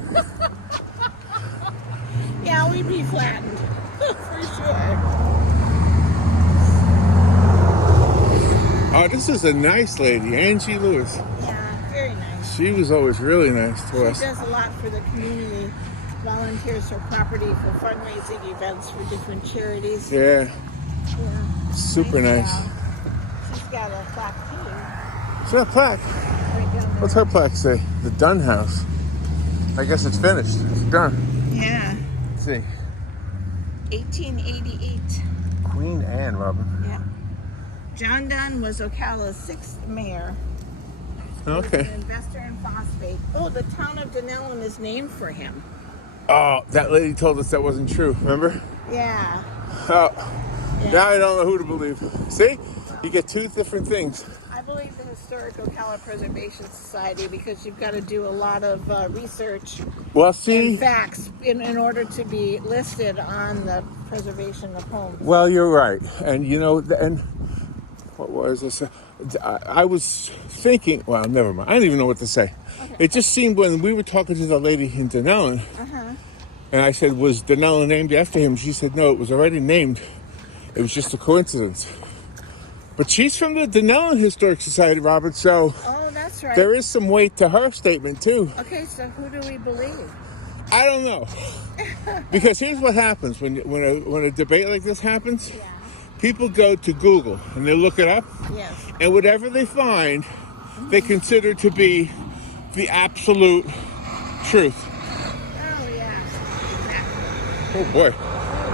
Yeah, we'd be flattened. For sure. Oh, this is a nice lady, Angie Lewis. Yeah, very nice. She was always really nice to She us. does a lot for the community. Volunteers her property for fundraising events for different charities. Yeah, Yeah. super nice. gal. She's got a plaque too. It's not a plaque. Right down there. What's her plaque say? The Dunn House. I guess it's finished. It's done. Yeah. Let's see. 1888. Queen Anne, Robin. Yeah. John Dunn was Ocala's 6th mayor. He was Okay. an investor in phosphate. Oh, the town of Denellen is named for him. Oh, that lady told us that wasn't true. Remember? Yeah. Oh, Yeah. now I don't know who to believe. See? You get two different things. I believe the Historic Ocala Preservation Society because you've got to do a lot of research Well, see? and facts in order to be listed on the preservation of homes. Well, you're right. And, you know, and what was this? I was thinking, well, never mind. I don't even know what to say. Okay. It just seemed when we were talking to the lady in Denellen, and I said, was Denellen named after him? She said, no, it was already named. It was just a coincidence. But she's from the Denellen Historic Society, Robert, so Oh, that's right. there is some weight to her statement, too. Okay, so who do we believe? I don't know. Because here's what happens when a debate like this happens. Yeah. People go to Google and they look it up, Yes. and whatever they find, they consider to be the absolute truth. Oh, yeah. Exactly. Oh boy. Oh,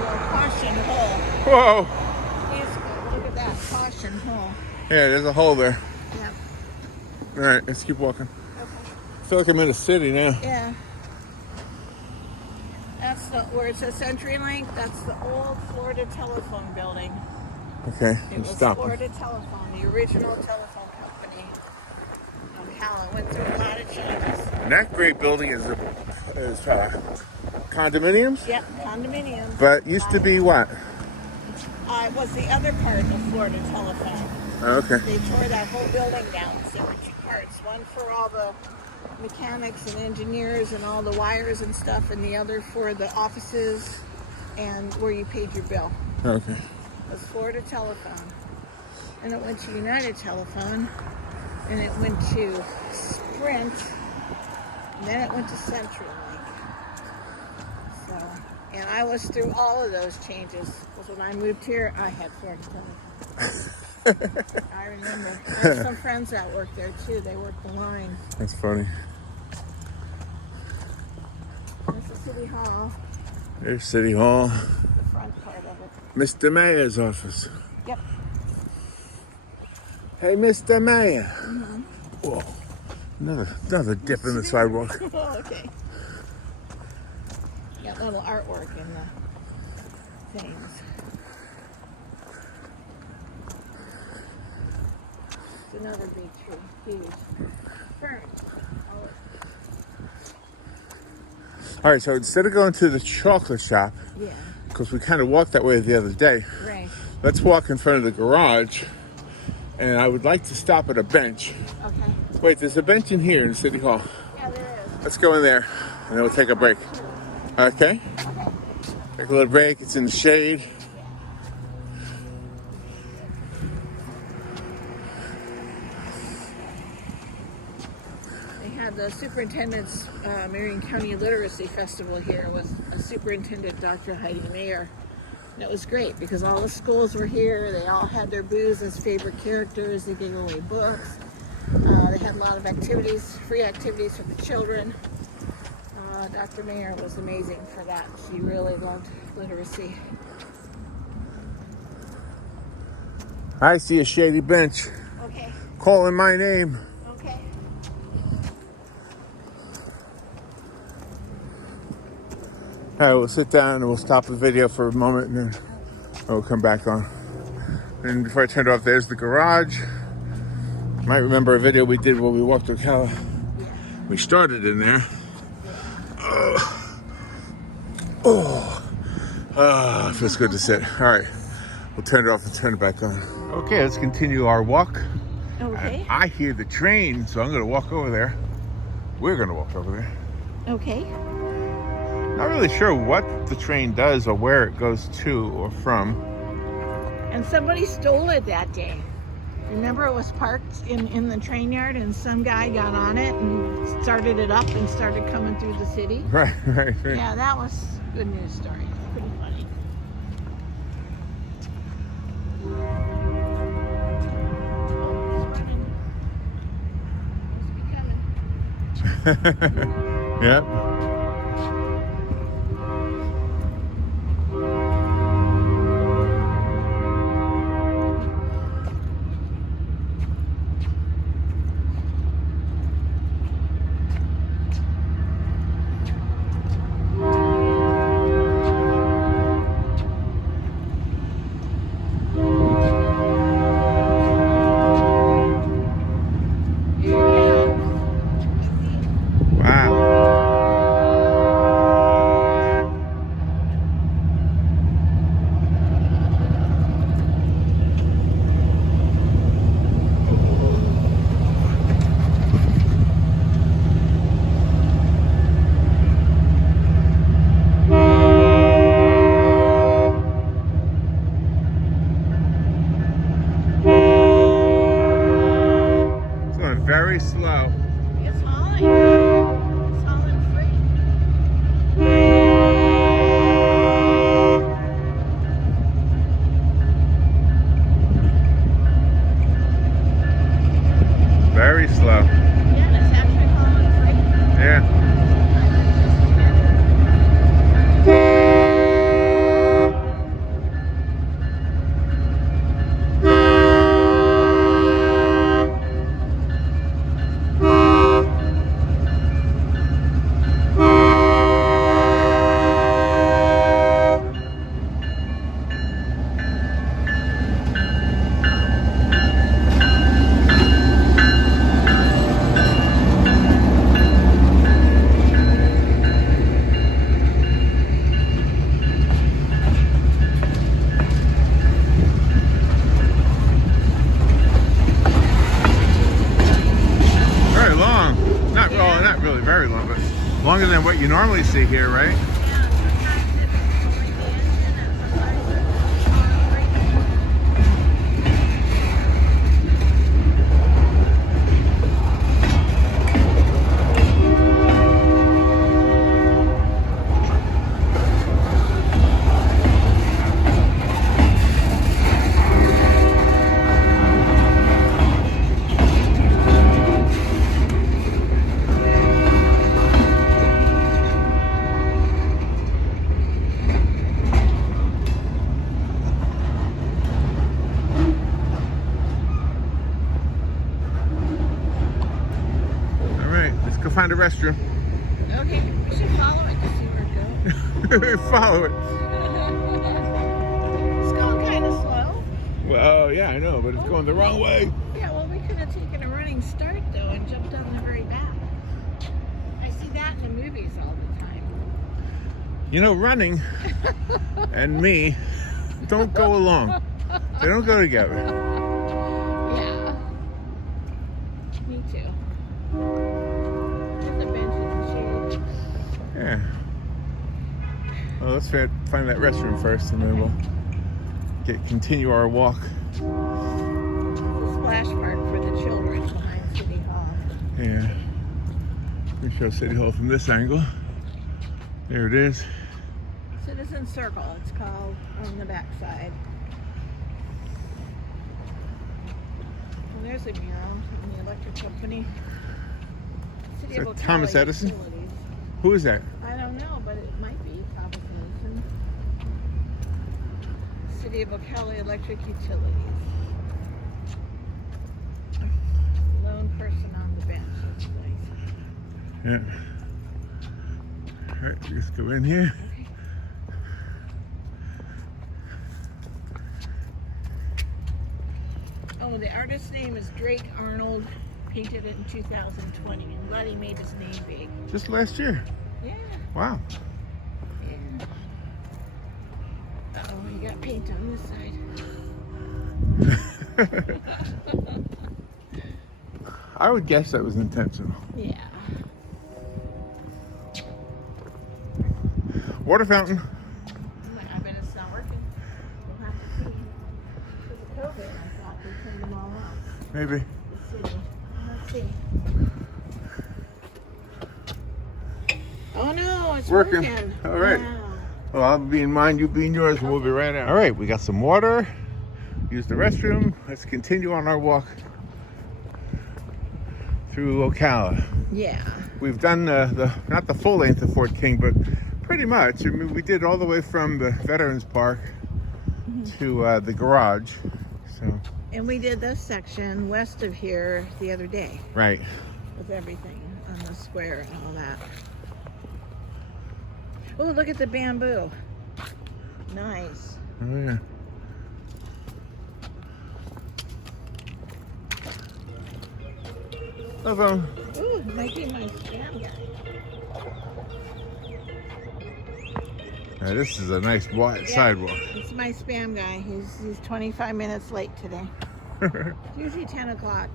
well, caution hole. Whoa. Look at that caution hole. Yeah, there's a hole there. Yep. All right, let's keep walking. Okay. I feel like I'm in a city now. Yeah. That's where it says CenturyLink. That's the old Florida telephone building. Okay, It I'm was stopping. Florida Telephone, the original telephone company. Ocala went through a lot of changes. And that great building is condominiums, Yep, condominiums. but used to be what? It was the other part of Florida Telephone. Okay. They tore that whole building down. So there were two parts. One for all the mechanics and engineers and all the wires and stuff, and the other for the offices and where you paid your bill. Okay. was Florida Telephone. And it went to United Telephone. And it went to Sprint. And then it went to CenturyLink. So, and I was through all of those changes. Because when I moved here, I had Florida Telephone. I remember. I have some friends that work there too. They work the line. That's funny. This is City Hall, There's City Hall. the front part of it. Mr. Mayor's office. Yep. Hey, Mr. Mayor. Whoa. Another dip in the sidewalk. Oh, okay. Got little artwork in the things. It's another big tree. Huge. Ferns. All right, so instead of going to the chocolate shop, Yeah. because we kind of walked that way the other day, Right. let's walk in front of the garage. And I would like to stop at a bench. Okay. Wait, there's a bench in here in City Hall. Yeah, there is. Let's go in there, and then we'll take a break. Okay? Take a little break. It's in the shade. They had the superintendent's Marion County Literacy Festival here with a superintendent, Dr. Heidi Mayer. And it was great because all the schools were here. They all had their booths as favorite characters. They gave away books. They had a lot of activities, free activities for the children. Dr. Mayer was amazing for that. She really loved literacy. I see a shady bench. Okay, Calling my name. okay. All right, we'll sit down and we'll stop the video for a moment and then we'll come back on. And before I turn it off, there's the garage. You might remember a video we did when we walked to Ocala. We started in there. Oh, it feels good to sit. All right, we'll turn it off and turn it back on. Okay, let's continue our walk. Okay, I hear the train, so I'm gonna walk over there. We're gonna walk over there. okay. Not really sure what the train does or where it goes to or from. And somebody stole it that day. Remember, it was parked in the train yard and some guy got on it and started it up and started coming through the city. Right. Yeah, that was a good news story. Pretty funny. Must be coming. Yep. Very slow. It's hauling. It's hauling Very slow. Yeah, it's actually hauling freight. Yeah. Not really very long, but longer than what you normally see here, right? Yeah, sometimes it's only the engine and sometimes it's hauling freight. find a restroom. Okay, we should follow it to see where it goes. Follow it. It's going kind of slow. Well, yeah, I know, but it's going the wrong way. Yeah, well, we could have taken a running start, though, and jumped on the very back. I see that in the movies all the time. You know, running and me don't go along. They don't go together. Yeah. Me too. There's a bench in the shade. Yeah. Well, let's find that restroom first, and then we'll continue our walk. The splash park for the children behind City Hall. Yeah. Let me show City Hall from this angle. There it is. Citizen Circle, it's called, on the backside. Well, there's a mural from the electric company. City Is of that Ocala Thomas Edison? Utilities. Who is that? I don't know, but it might be Thomas Edison. City of Ocala Electric Utilities. Lone person on the bench. That's nice. Yeah. All right, let's go in here. Oh, the artist's name is Drake Arnold. Painted it in 2020. I'm glad he made his name big. Just last year. Yeah. Wow. Yeah. Uh-oh, you got paint on this side. I would guess that was intentional. Yeah. Water fountain. I bet it's not working. We'll have to see. Because of COVID, I thought they turned them all off. Maybe. The city. Let's see. Oh no, it's Working. working. All right. Wow. Well, I'll be in mine, you be in yours, and we'll be right out. All right, we got some water. Use the restroom. Let's continue on our walk through Ocala. Yeah. We've done not the full length of Fort King, but pretty much. I mean, we did all the way from the Veterans Park to the garage. So. And we did this section west of here the other day Right. with everything on the square and all that. Oh, look at the bamboo. Nice. Oh yeah. Hello. Ooh, it might be my spam guy. Now, this is a nice wide sidewalk. It's my spam guy. He's 25 minutes late today. It's usually 10 o'clock.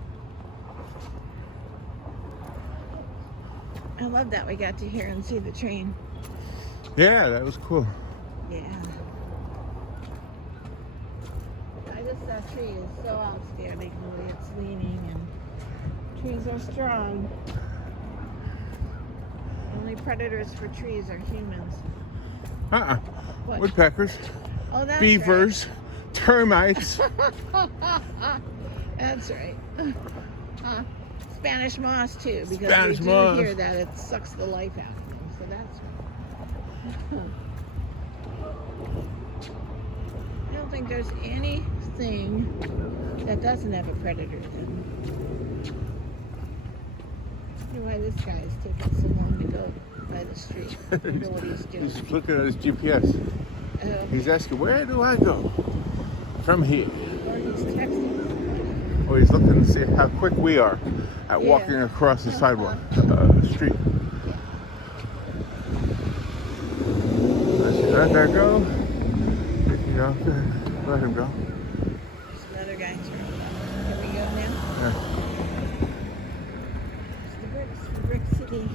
I love that we got to hear and see the train. Yeah, that was cool. Yeah. That tree is so outstanding the way it's leaning, and trees are strong. Only predators for trees are humans. What? Woodpeckers, Oh, that's beavers, termites. That's right. Spanish moss too, because Spanish we do moss. hear that it sucks the life out of them. So that's right. I don't think there's anything that doesn't have a predator then. I don't know why this guy is taking so long to go by the street. I don't know what he's doing. He's looking at his GPS. Oh, He's asking, where do I go? From here. or he's texting. Or he's looking to see how quick we are at Yeah. walking across the sidewalk, street. Let's let that go. You know, let him go. There's another guy turning left. Can we go now? Yeah. It's the bricks from Brick City.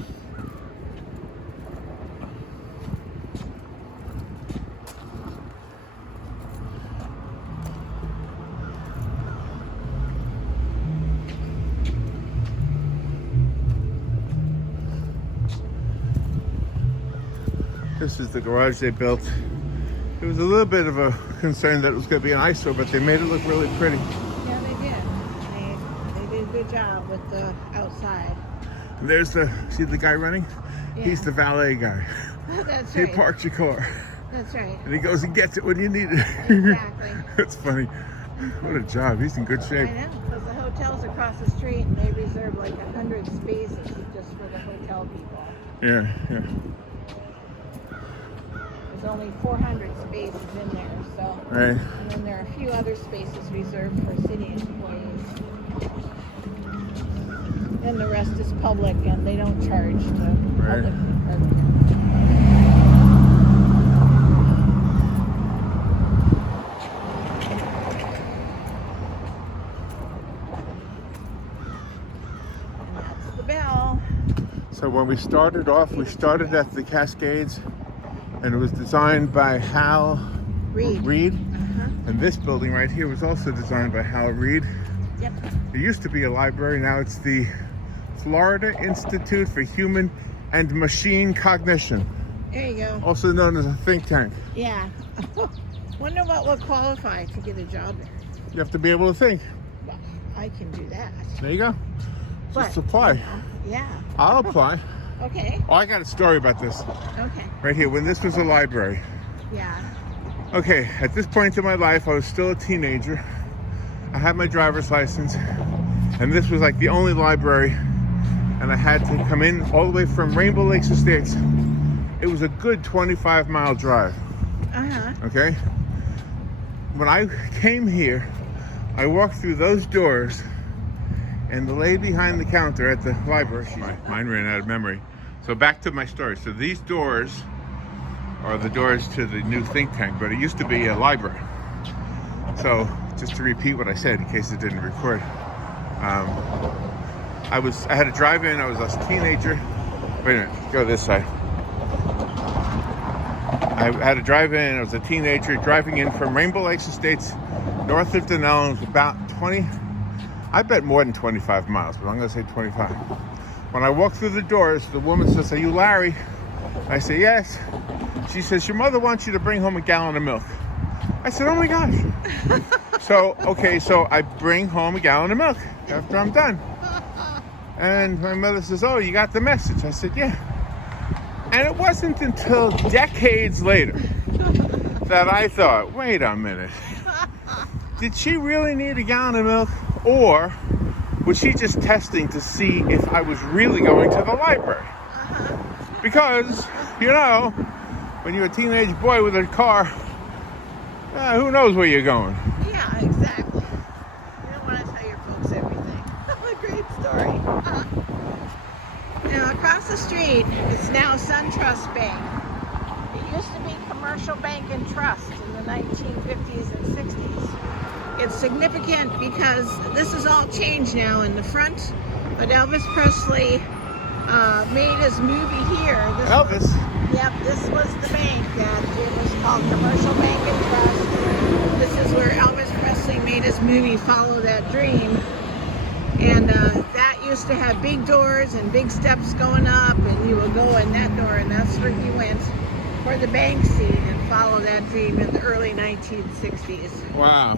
This is the garage they built. It was a little bit of a concern that it was going to be an eyesore, but they made it look really pretty. Yeah, they did. They did a good job with the outside. And there's see the guy running? Yeah. He's the valet guy. That's He right. parks your car. That's right. And he goes and gets it when you need it. Exactly. That's funny. What a job. He's in good I shape. know, because the hotel's across the street and they reserve like 100 spaces just for for the hotel people. Yeah, yeah. There's only 400 spaces in there, so. Right. And then there are a few other spaces reserved for city employees. Then the rest is public, and they don't charge to Right. public. And that's the bell. So when we started off, we started at the Cascades, and it was designed by Hal Reed. And this building right here was also designed by Hal Reed. Yep. It used to be a library, now it's the Florida Institute for Human and Machine Cognition, There you go. also known as a think tank. Yeah. Wonder what would qualify to get a job there. You have to be able to think. Well, I can do that. There you go. Just But, apply. Yeah. I'll apply. Okay. Oh, I got a story about this Okay. right here. When this was a library. Yeah. Okay, at this point in my life, I was still a teenager. I had my driver's license, and this was like the only library, and I had to come in all the way from Rainbow Lakes Estates. It was a good 25-mile drive, okay? When I came here, I walked through those doors, and the lady behind the counter at the library, mine ran out of memory. So back to my story. So these doors are the doors to the new think tank, but it used to be a library. So just to repeat what I said in case it didn't record, I had to drive in. I was a teenager. Wait a minute, go this side. I had to drive in. I was a teenager driving in from Rainbow Lakes Estates, north of Denell. It was about 20. I bet more than 25 miles, but I'm going to say 25. When I walked through the doors, the woman says, "Are you Larry?" I say, "Yes." She says, "Your mother wants you to bring home a gallon of milk." I said, "Oh my gosh." So I bring home a gallon of milk after I'm done. And my mother says, "Oh, you got the message?" I said, "Yeah." And it wasn't until decades later that I thought, wait a minute. Did she really need a gallon of milk? Or was she just testing to see if I was really going to the library? Because, you know, when you're a teenage boy with a car, who knows where you're going? Yeah, exactly. You don't want to tell your folks everything. A great story. Now, across the street, it's now SunTrust Bank. It used to be Commercial Bank and Trust in the 1950s and 60s. It's significant because this is all changed now in the front, but Elvis Presley made his movie here. Elvis? Yep, this was the bank that it was called Commercial Bank and Trust. This is where Elvis Presley made his movie Follow That Dream. And that used to have big doors and big steps going up, and you would go in that door, and that's where he went for the bank scene and Follow That Dream in the early 1960s. Wow.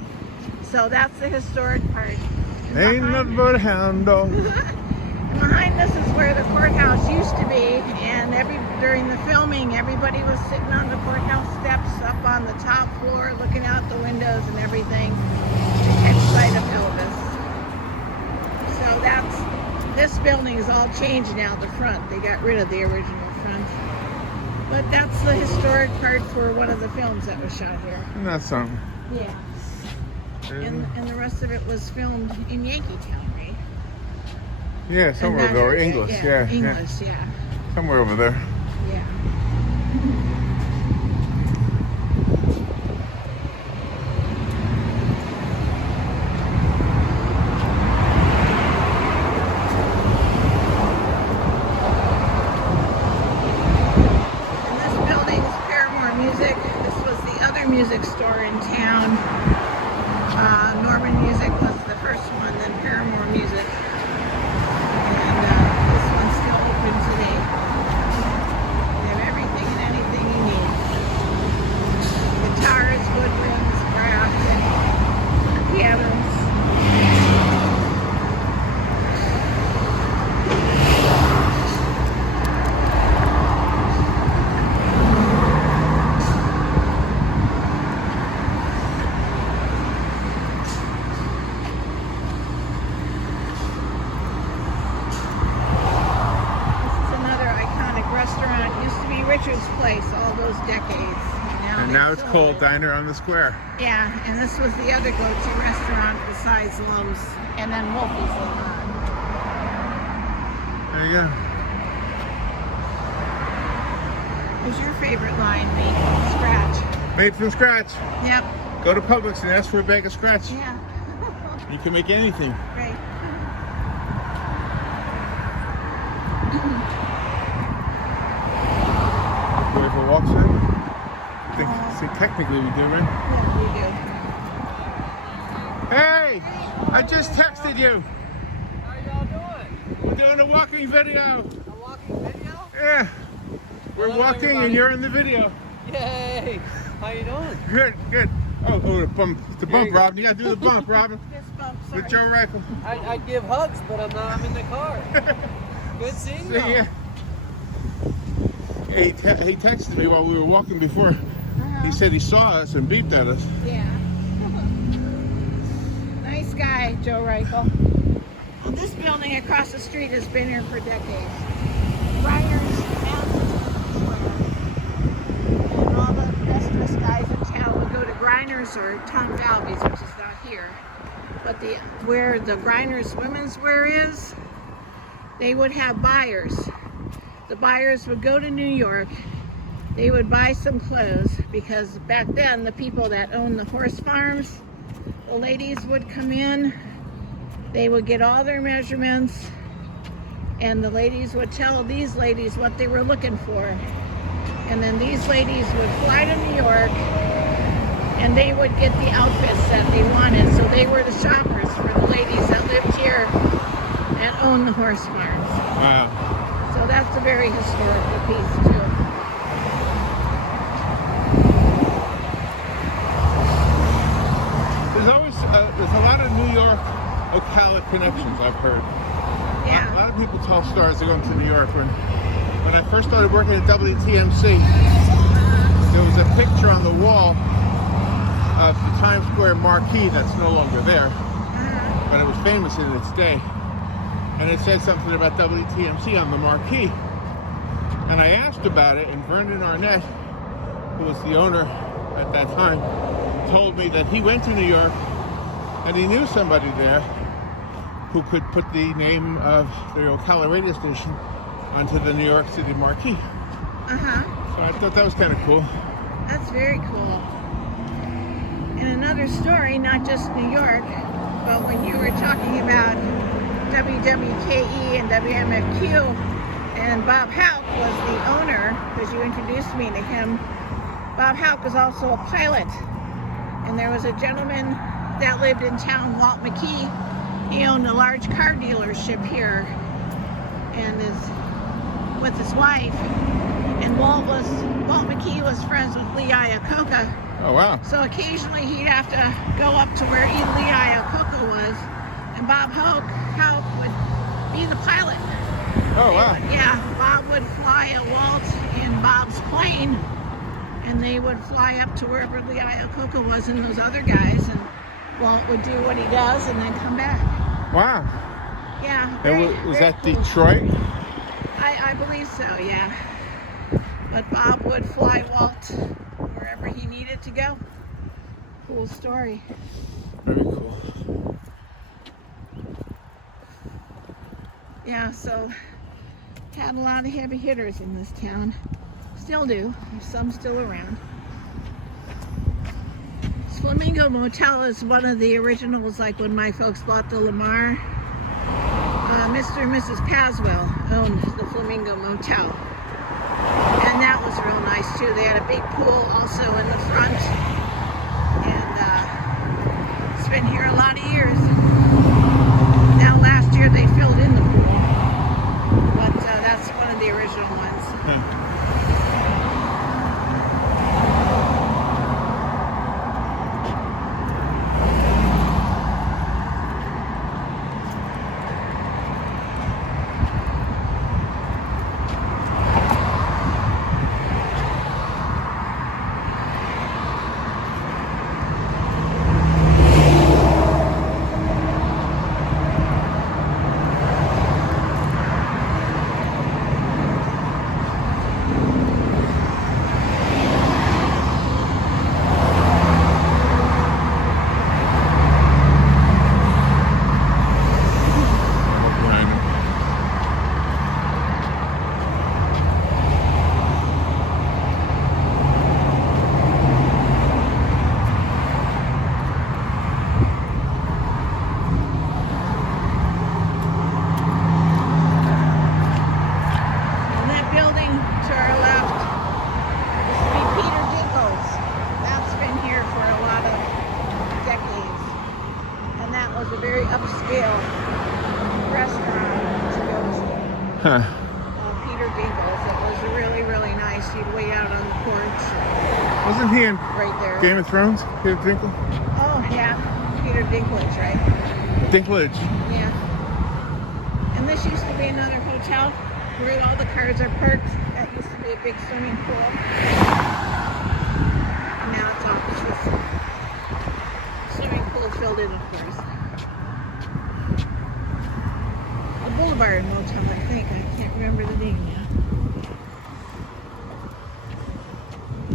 So that's the historic part. Ain't nothing but a hound dog. Behind us is where the courthouse used to be, and during the filming, everybody was sitting on the courthouse steps up on the top floor, looking out the windows and everything to catch sight of Elvis. So this building is all changed now, the front. They got rid of the original front. But that's the historic part for one of the films that was shot here. Isn't that something? Yeah. And the rest of it was filmed in Yankeetown, right? Yeah, somewhere And over there. that- English, yeah. English, yeah. Somewhere over there. Yeah. And this building is Paramore Music. This was the other music store in town. Norman Music was the first one, then Paramore Music. And this one's still open today. They have everything and anything you need. Guitars, woodwinds, brass, and pianos. And now it's still called live. Diner on the Square. Yeah, and this was the other go-to restaurant besides Lowe's, and then Wolfie's later on. There you go. What's your favorite line, made from scratch? Made from scratch. Yep. Go to Publix and ask for a bag of scratch. Yeah. You can make anything. Right. Whoever walks in. See, technically we do, right? Yeah, Hey! I just texted you. How y'all doing? We're doing a walking video. A walking video? Yeah. We're Hello, walking everybody. and you're in the video. Yay! How you doing? Good, good. Oh, the bump, There you go. Robin. You gotta do the bump, Robin. we do. Fist bump, With sorry. Joe Reichel. I'd give hugs, but I'm in the car. Good seeing See you. ya. He texted me while we were walking before. He said he saw us and beeped at us. Yeah. Nice guy, Joe Reichel. Well, this building across the street has been here for decades. Grinders, and all the best dressed guys in town would go to Grinders or Tom Falvey's, which is not here. But where the Grinders women's wear is, they would have buyers. The buyers would go to New York. They would buy some clothes because back then the people that owned the horse farms, the ladies would come in, they would get all their measurements, and the ladies would tell these ladies what they were looking for. And then these ladies would fly to New York and they would get the outfits that they wanted. So they were the shoppers for the ladies that lived here and owned the horse farms. Wow. So that's a very historical piece too. There's a lot of New York Ocala connections I've heard. A Yeah. lot of people tell stories of going to New York. When I first started working at WTMC, there was a picture on the wall of the Times Square marquee that's no longer there, but it was famous in its day. And it said something about WTMC on the marquee. And I asked about it, and Vernon Arnett, who was the owner at that time, told me that he went to New York and he knew somebody there who could put the name of the Ocala radio station onto the New York City marquee. So I thought that was kind of cool. That's very cool. And another story, not just New York, but when you were talking about WWKE and WMFQ, and Bob Houck was the owner, because you introduced me to him. Bob Houck was also a pilot. And there was a gentleman that lived in town, Walt Mckee. He owned a large car dealership here and is with his wife. And Walt Mckee was friends with Lee Iacocca. Oh, wow. So occasionally he'd have to go up to where Lee Iacocca was, and Bob Houck would be the pilot. Oh, wow. Yeah, Bob would fly a Walt in Bob's plane, and they would fly up to wherever Lee Iacocca was and those other guys, and Walt would do what he does and then come back. Wow. Yeah. And very- was very that cool. Detroit? I believe so, yeah. But Bob would fly Walt wherever he needed to go. Cool story. Very cool. Yeah, so had a lot of heavy hitters in this town. Still do. There's some still around. Flamingo Motel is one of the originals, like when my folks bought the Lamar. Mr. and Mrs. Paswell owned the Flamingo Motel. And that was real nice too. They had a big pool also in the front. And it's been here a lot of years. Now last year they filled in the pool. But that's one of the original ones. Peter Dinkle's. It was really, really nice. You'd wait out on the porch Wasn't he in right there. Game of Thrones? Peter Dinkle? Oh, yeah. Peter Dinklage, right? Dinklage. Yeah. And this used to be another hotel where all the cars are parked. That used to be a big swimming pool. And now it's offices. Swimming pool filled in, of course. A Boulevard Motel, I think. I can't remember the name now.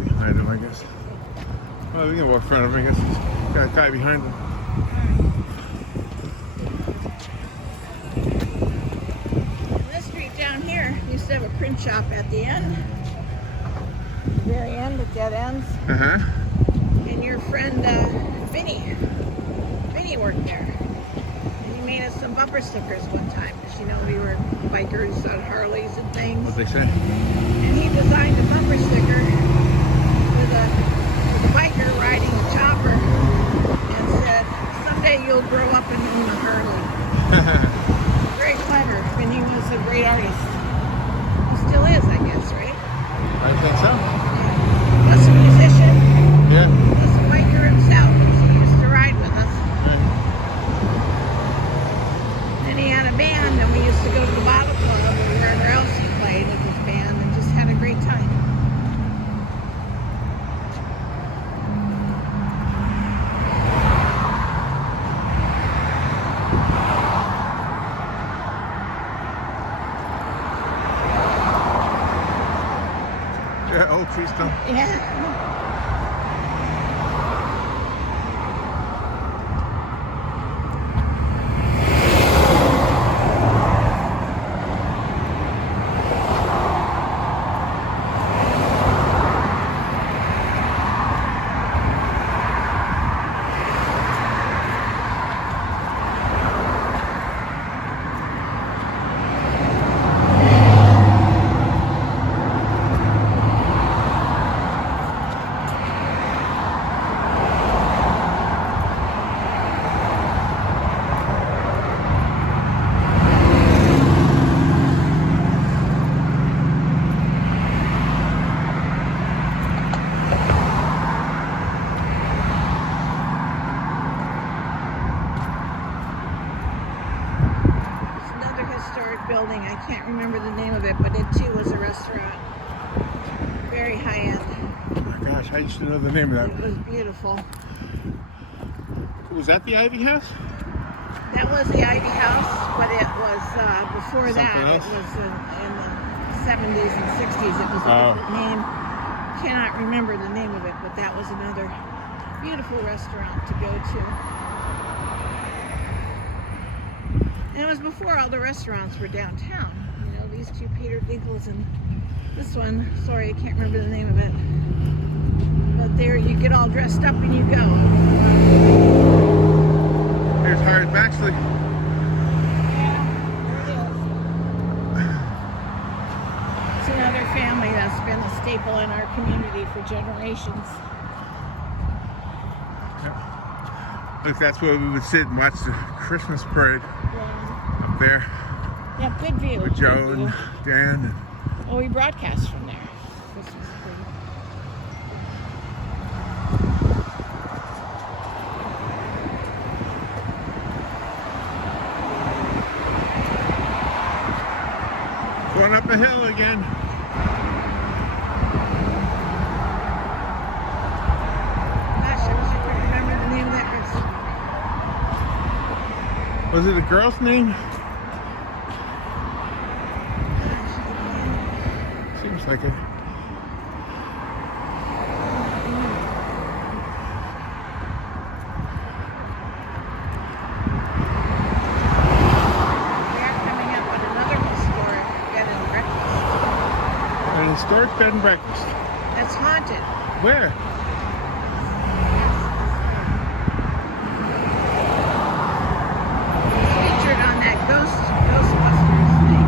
Behind him, I guess. Well, we can walk in front of him. I guess he's got a guy behind him. This street down here used to have a print shop at the end. The very end, at dead ends. Uh-huh. And your friend, Vinny worked there. And he made us some bumper stickers one time. Because, you know, we were bikers on Harleys and things. What'd they say? And he designed a bumper sticker with a biker riding a chopper and said, someday you'll grow up and own a Harley. Very clever. And he was a great artist. He still is, I guess, right? I think so. Yeah. Plus a musician. Yeah. Plus a biker himself. He used to ride with us. Right. Then he had a band and we used to go to the bottle club or wherever else he played with his band and just had a great time. Yeah, old tree stump. Yeah. Building. I can't remember the name of it, but it too was a restaurant. Very high end. Oh my gosh, I used to know the name of It that. was beautiful. Was that the Ivy House? That was the Ivy House, but it was before that. Something It else? was in the 70s and 60s. It was a different name. Cannot remember the name of it, but that was another beautiful restaurant to go to. And it was before all the restaurants were downtown. You know, these two Peter Dinkles and this one, sorry, I can't remember the name of it. But there you get all dressed up and you go. Here's Howard Baxley. Yeah, there it is. It's another family that's been a staple in our community for generations. Look, that's where we would sit and watch the Christmas parade Yeah, up there yeah, good view. with Joe good view. and Dan. Oh, we broadcast from there. Christmas parade. Going up the hill again. Gosh, I wish I could remember the name of that restaurant. Was it a girl's name? Seems like it. We are coming up on another historic bed and breakfast. An historic bed and breakfast. That's haunted. Where? Featured on that Ghostbusters thing.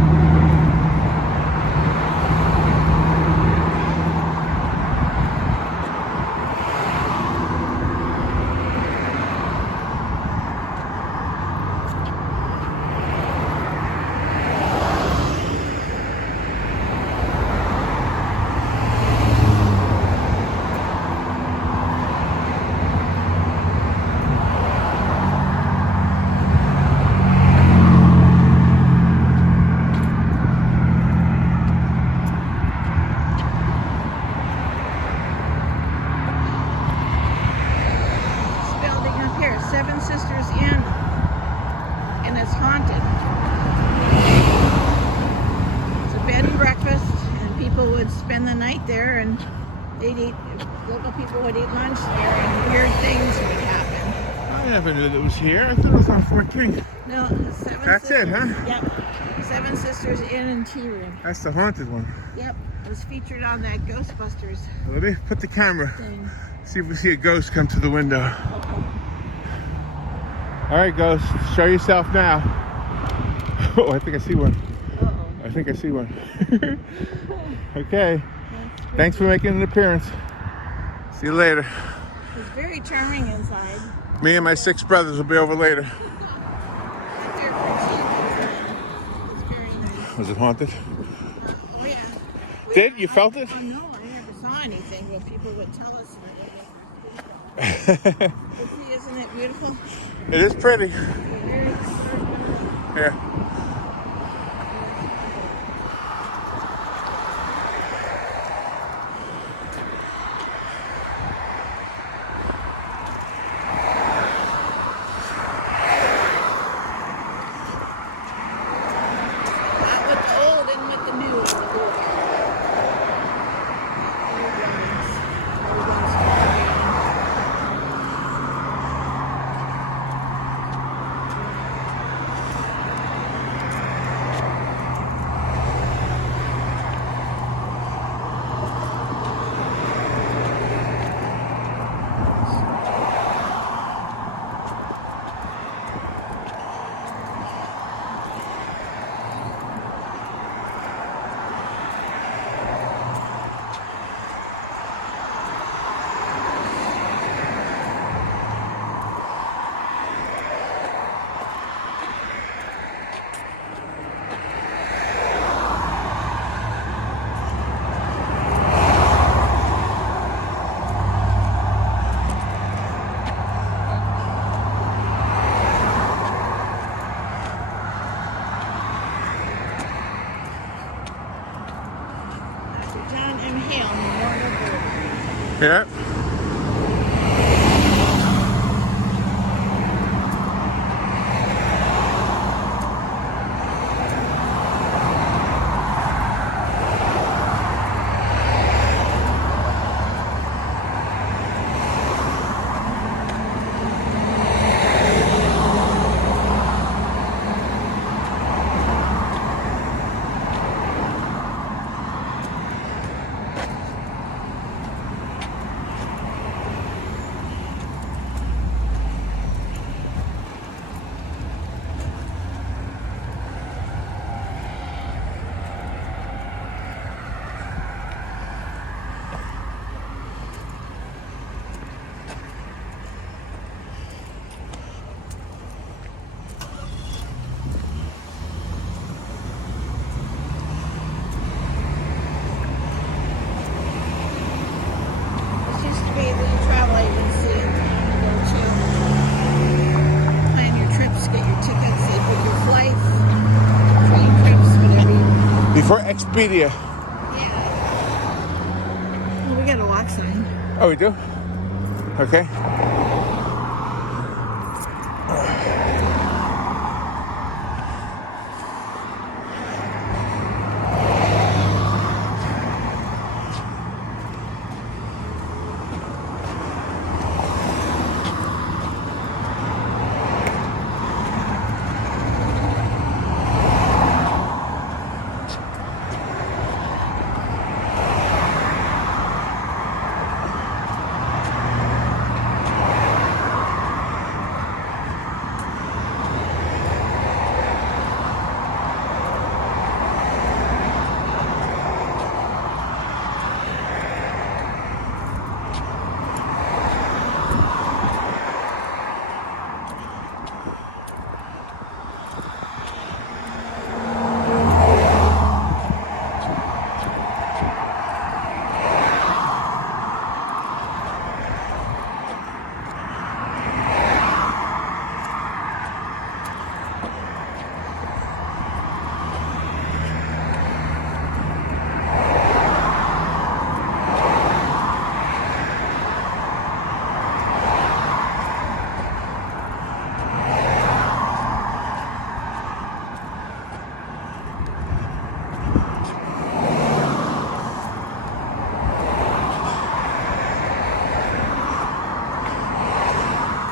They'd eat, local people would eat lunch there and weird things would happen. I never knew that was here. I thought it was on 14th. No, seven That's it, sisters. huh? Yep. Seven Sisters Inn and Tea Room. That's the haunted one. Yep. It was featured on that Ghostbusters Let me put the camera. thing. See if we see a ghost come to the window. All right, ghost, show yourself now. Oh, I think I see one. Uh-oh. I think I see one. Okay. Thanks for making an appearance. See you later. It's very charming inside. Me and my 6 brothers will be over later. Right there for cheap inside. It's very nice. Was it haunted? Oh, yeah. Did? You felt it? Oh, no, I never saw anything, but people would tell us that it was. See, isn't it beautiful? It is pretty. Very Here. Not with the old and with the new in the old buildings. Everyone's Yeah. This used to be a little travel agency in town to go to. Plan your trips, get your tickets, they book your flights, train trips, whatever you want. Before Expedia. Yeah. Well, we got a lock sign. Oh, we do? Okay.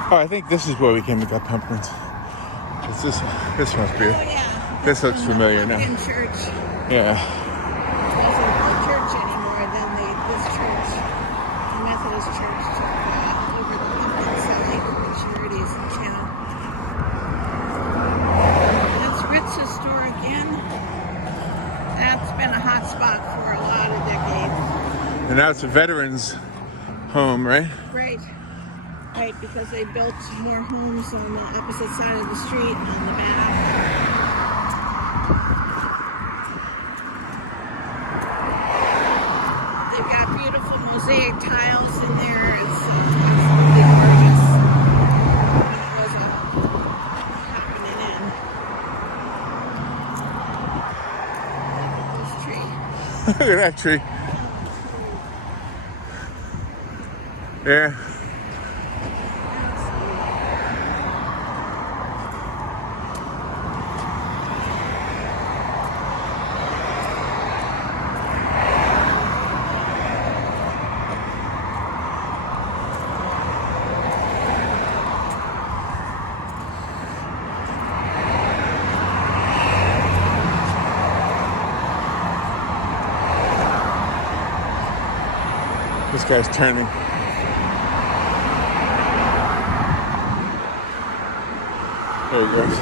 Oh, I think this is where we came and got pumpkins. It's this must be Oh, it. yeah. This looks familiar now. In church. Yeah. It wasn't a church anymore. Then this church, the Methodist church, took over the pumpkin selling for charities in town. That's Ritz's store again. That's been a hot spot for a lot of decades. And now it's a veterans home, right? Right. Right, because they built more homes on the opposite side of the street on the back. They've got beautiful mosaic tiles in there. It's absolutely gorgeous. It was happening in. Look at this tree. Look at that tree. Yeah. This guy's turning. There he goes.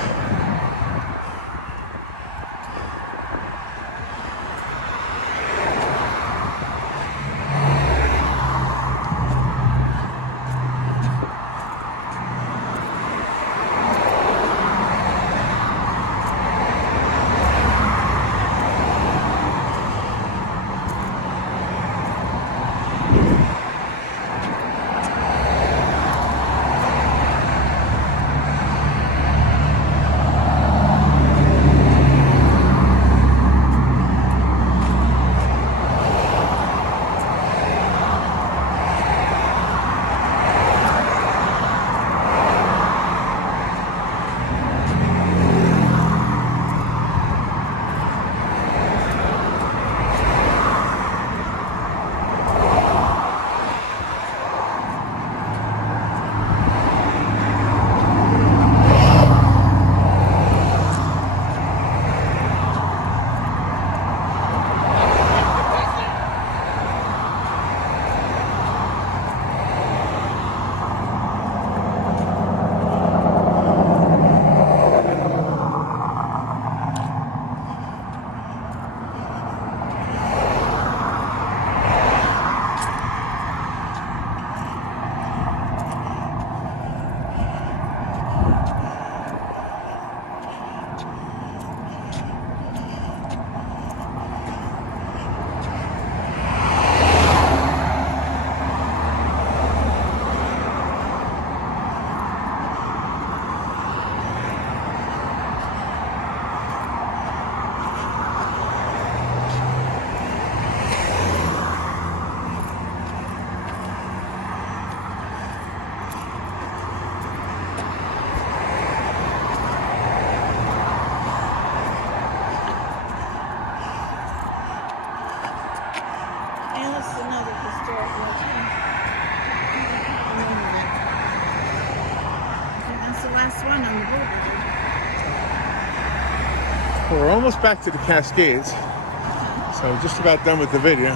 Well, we're almost back to the Cascades, so just about done with the video.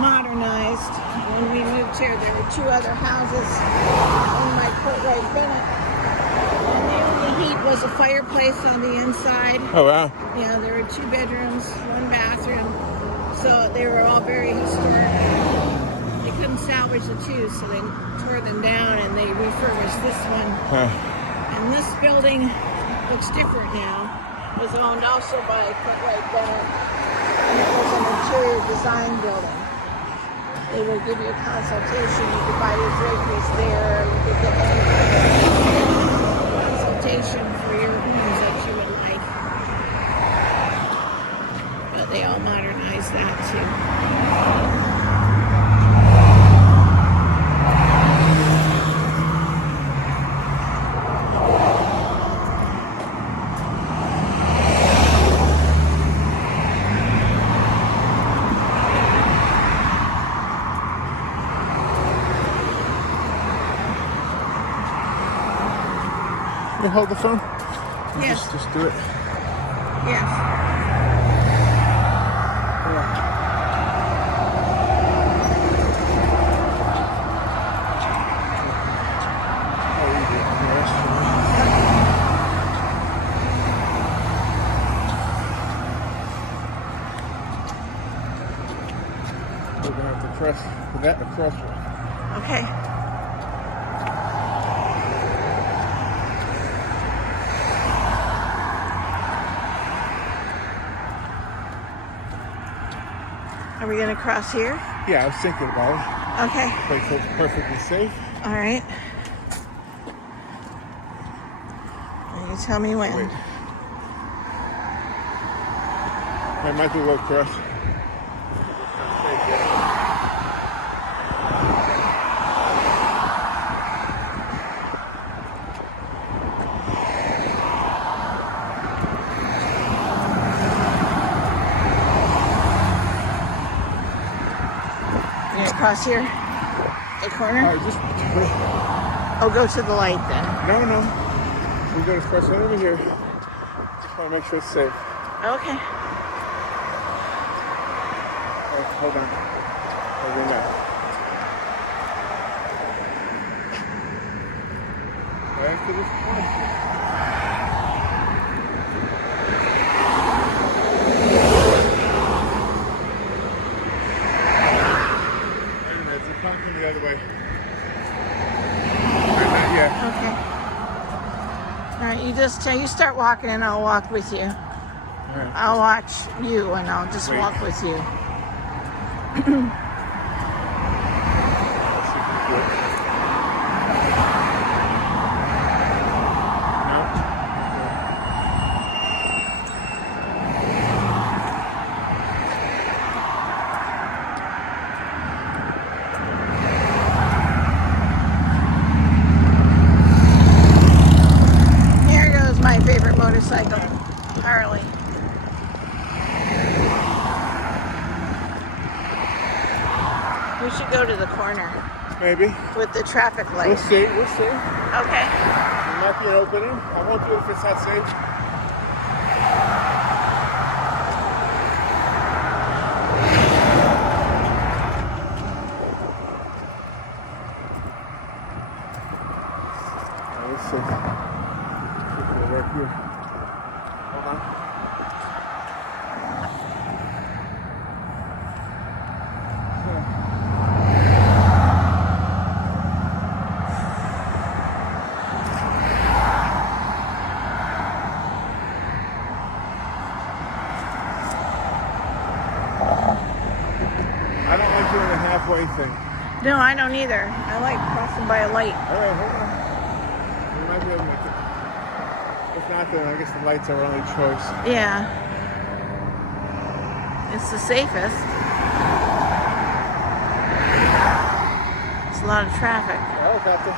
Modernized. When we moved here, there were two other houses. One might put right Bennett. And the only heat was a fireplace on the inside. Oh, wow. Yeah, there were 2 bedrooms, 1 bathroom. So they were all very historic. They couldn't salvage the 2, so they tore them down and they refurbished this one. Huh. And this building looks different now. It was owned also by Cartwright Bennett, and it was an interior design building. They would give you a consultation. You could buy your draperies there. You could get any consultation for your rooms that you would like. But they all modernized that too. You hold the phone? Yes. Just do it. Yes. We're gonna have to press that across. Okay. Are we gonna cross here? Yeah, I was thinking about it. Okay. Place looks perfectly safe. All right. And you tell me when. Wait. I might do a little cross. You gonna cross here? The corner? All right, just Oh, go to the light then. no. We got to cross right over here. Just want to make sure it's safe. Okay. All right, hold on. Over now. Right after this point. Wait a minute, it's coming the other way. Not yet. Okay. All right, you start walking and I'll walk with you. All right. I'll watch you and I'll just Wait. walk with you. Here goes my favorite motorcycle, Harley. We should go to the corner Maybe. with the traffic We'll light. see. We'll see. Okay. There might be an opening. I won't do it if it's not safe. Let's see. We'll work here. Hold on. I don't like doing a halfway thing. No, I don't either. I like crossing by a light. All right, hold on. We might be able to make it. If not, then I guess the lights are our only choice. Yeah. It's the safest. It's a lot of traffic. Oh, got this.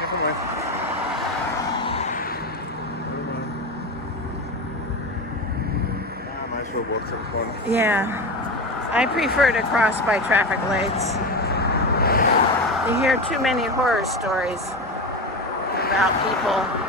Never mind. I might as well walk to the corner. Yeah. I prefer to cross by traffic lights. You hear too many horror stories about people.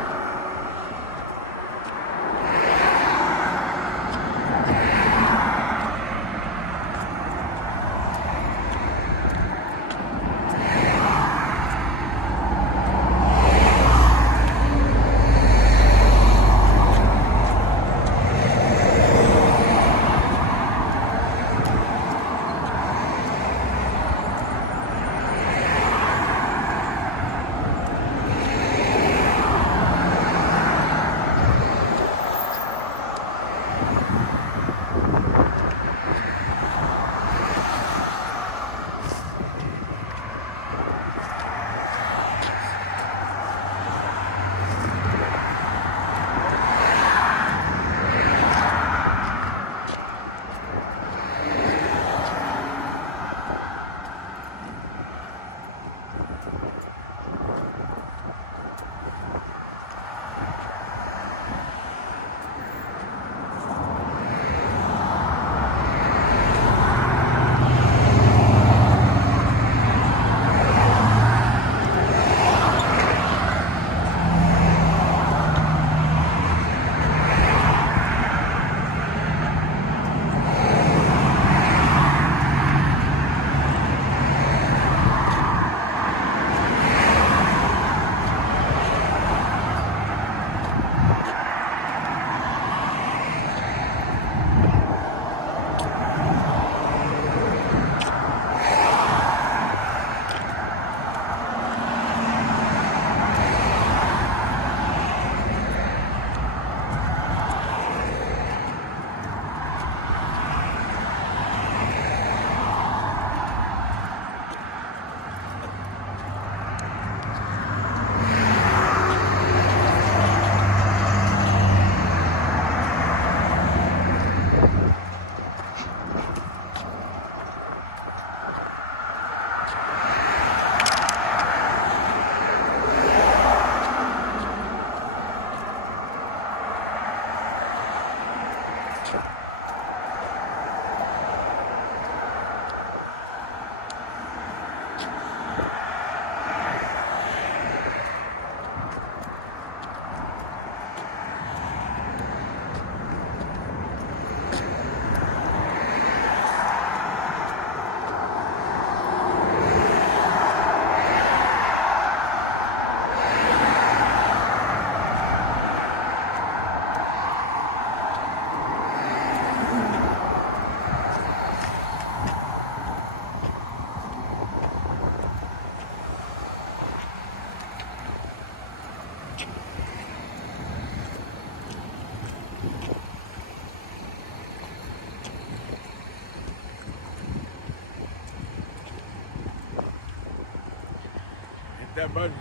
that, bud.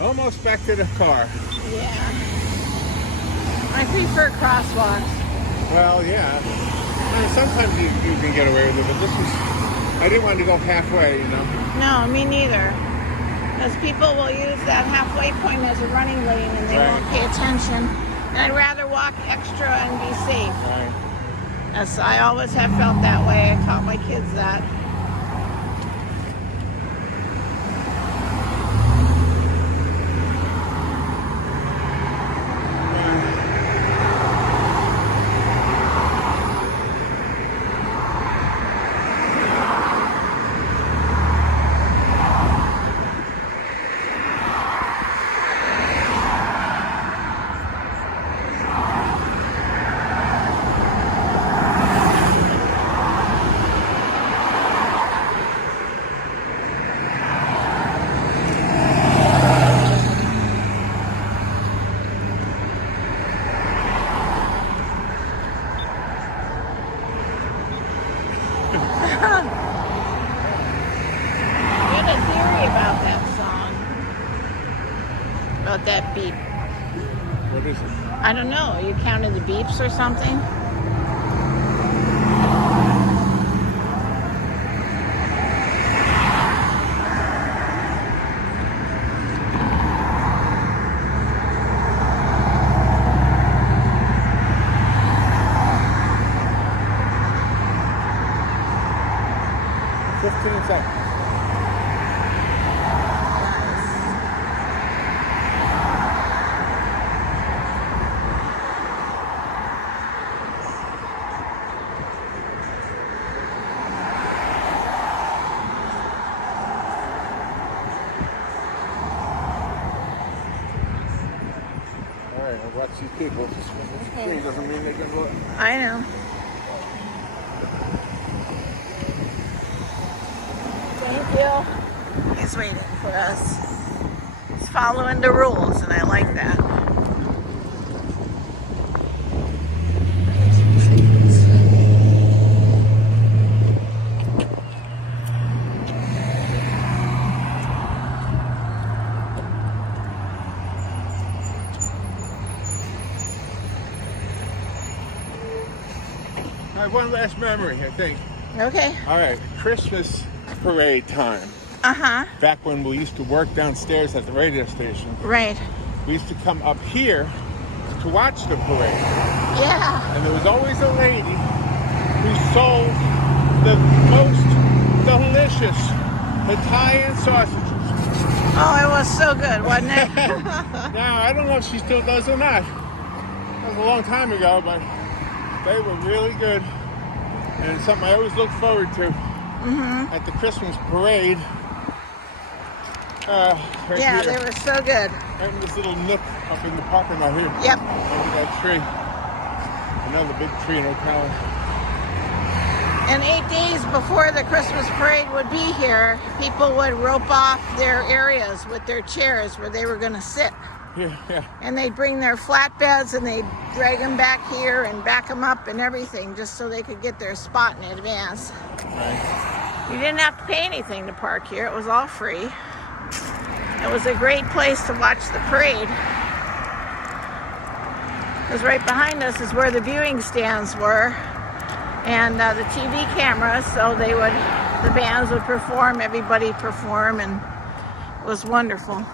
Almost back to the car. Yeah. I prefer crosswalks. Well, yeah. Sometimes you can get away with it, but this was... I didn't want to go halfway, you know. No, me neither. Because people will use that halfway point as a running lane and they Right. won't pay attention. And I'd rather walk extra and be safe. Right. As I always have felt that way. I taught my kids that. About that beep. What is it? I don't know. You counted the beeps or something? Seconds. Watch these people. It doesn't mean they're going to look. I know. Thank you. He's waiting for us. He's following the rules, and I like that. I have one last memory, I think. Okay. All right, Christmas parade time. Uh-huh. Back when we used to work downstairs at the radio station, Right. we used to come up here to watch the parade. Yeah. And there was always a lady who sold the most delicious Italian sausages. Oh, it was so good, wasn't it? Now, I don't know if she still does or not. That was a long time ago, but they were really good. And it's something I always look forward to at the Christmas parade. Right Yeah, here. they were so good. Right in this little nook up in the parking lot here. Yep. Under that tree. Another big tree in Ocala. And 8 days before the Christmas parade would be here, people would rope off their areas with their chairs where they were going to sit. Yeah. And they'd bring their flatbeds and they'd drag them back here and back them up and everything just so they could get their spot in advance. Right. You didn't have to pay anything to park here. It was all free. It was a great place to watch the parade. Because right behind us is where the viewing stands were and the TV cameras, so the bands would perform, everybody perform, and it was wonderful.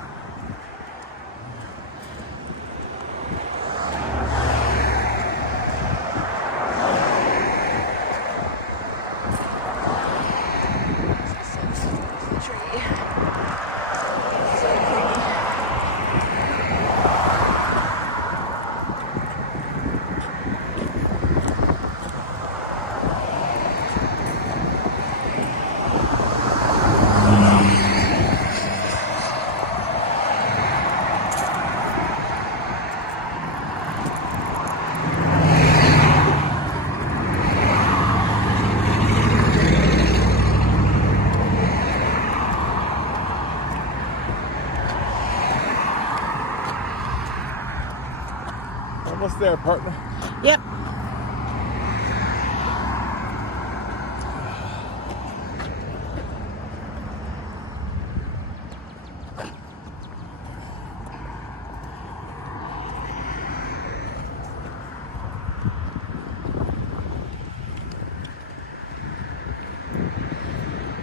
there, partner. Yep.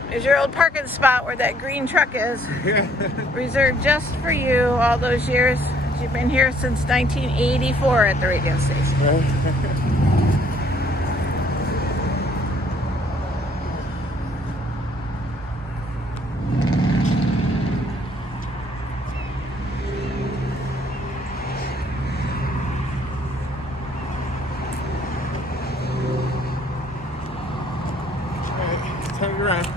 There's your old parking spot where that green truck is. Reserved just for you all those years. You've been here since 1984 at the radio station. Turn it around.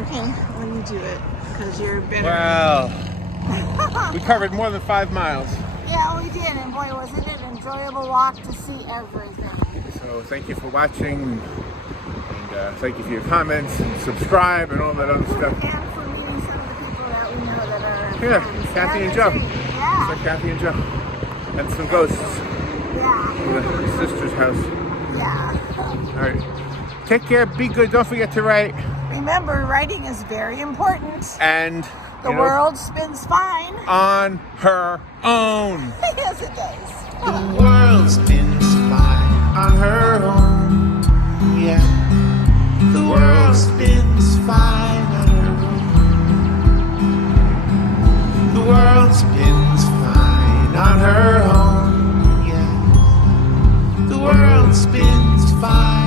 Okay, when you do it, because you're better. Wow. We covered more than 5 miles. Yeah, we did, and boy, wasn't it an enjoyable walk to see everything. So thank you for watching, and thank you for your comments, and subscribe, and all that other stuff. And for meeting some of the people that we know that are Yeah, friends. Kathy and Yeah, Joe. that's right. Yeah. So Kathy and Joe. And some ghosts Yeah. in the sister's house. Yeah. All right. Take care, be good, don't forget to write. Remember, writing is very important. And The world spins fine. on her own. Yes, it does. The world spins fine on her own. Yeah. The world spins fine on her own. The world spins fine on her own. Yeah. The world spins fine.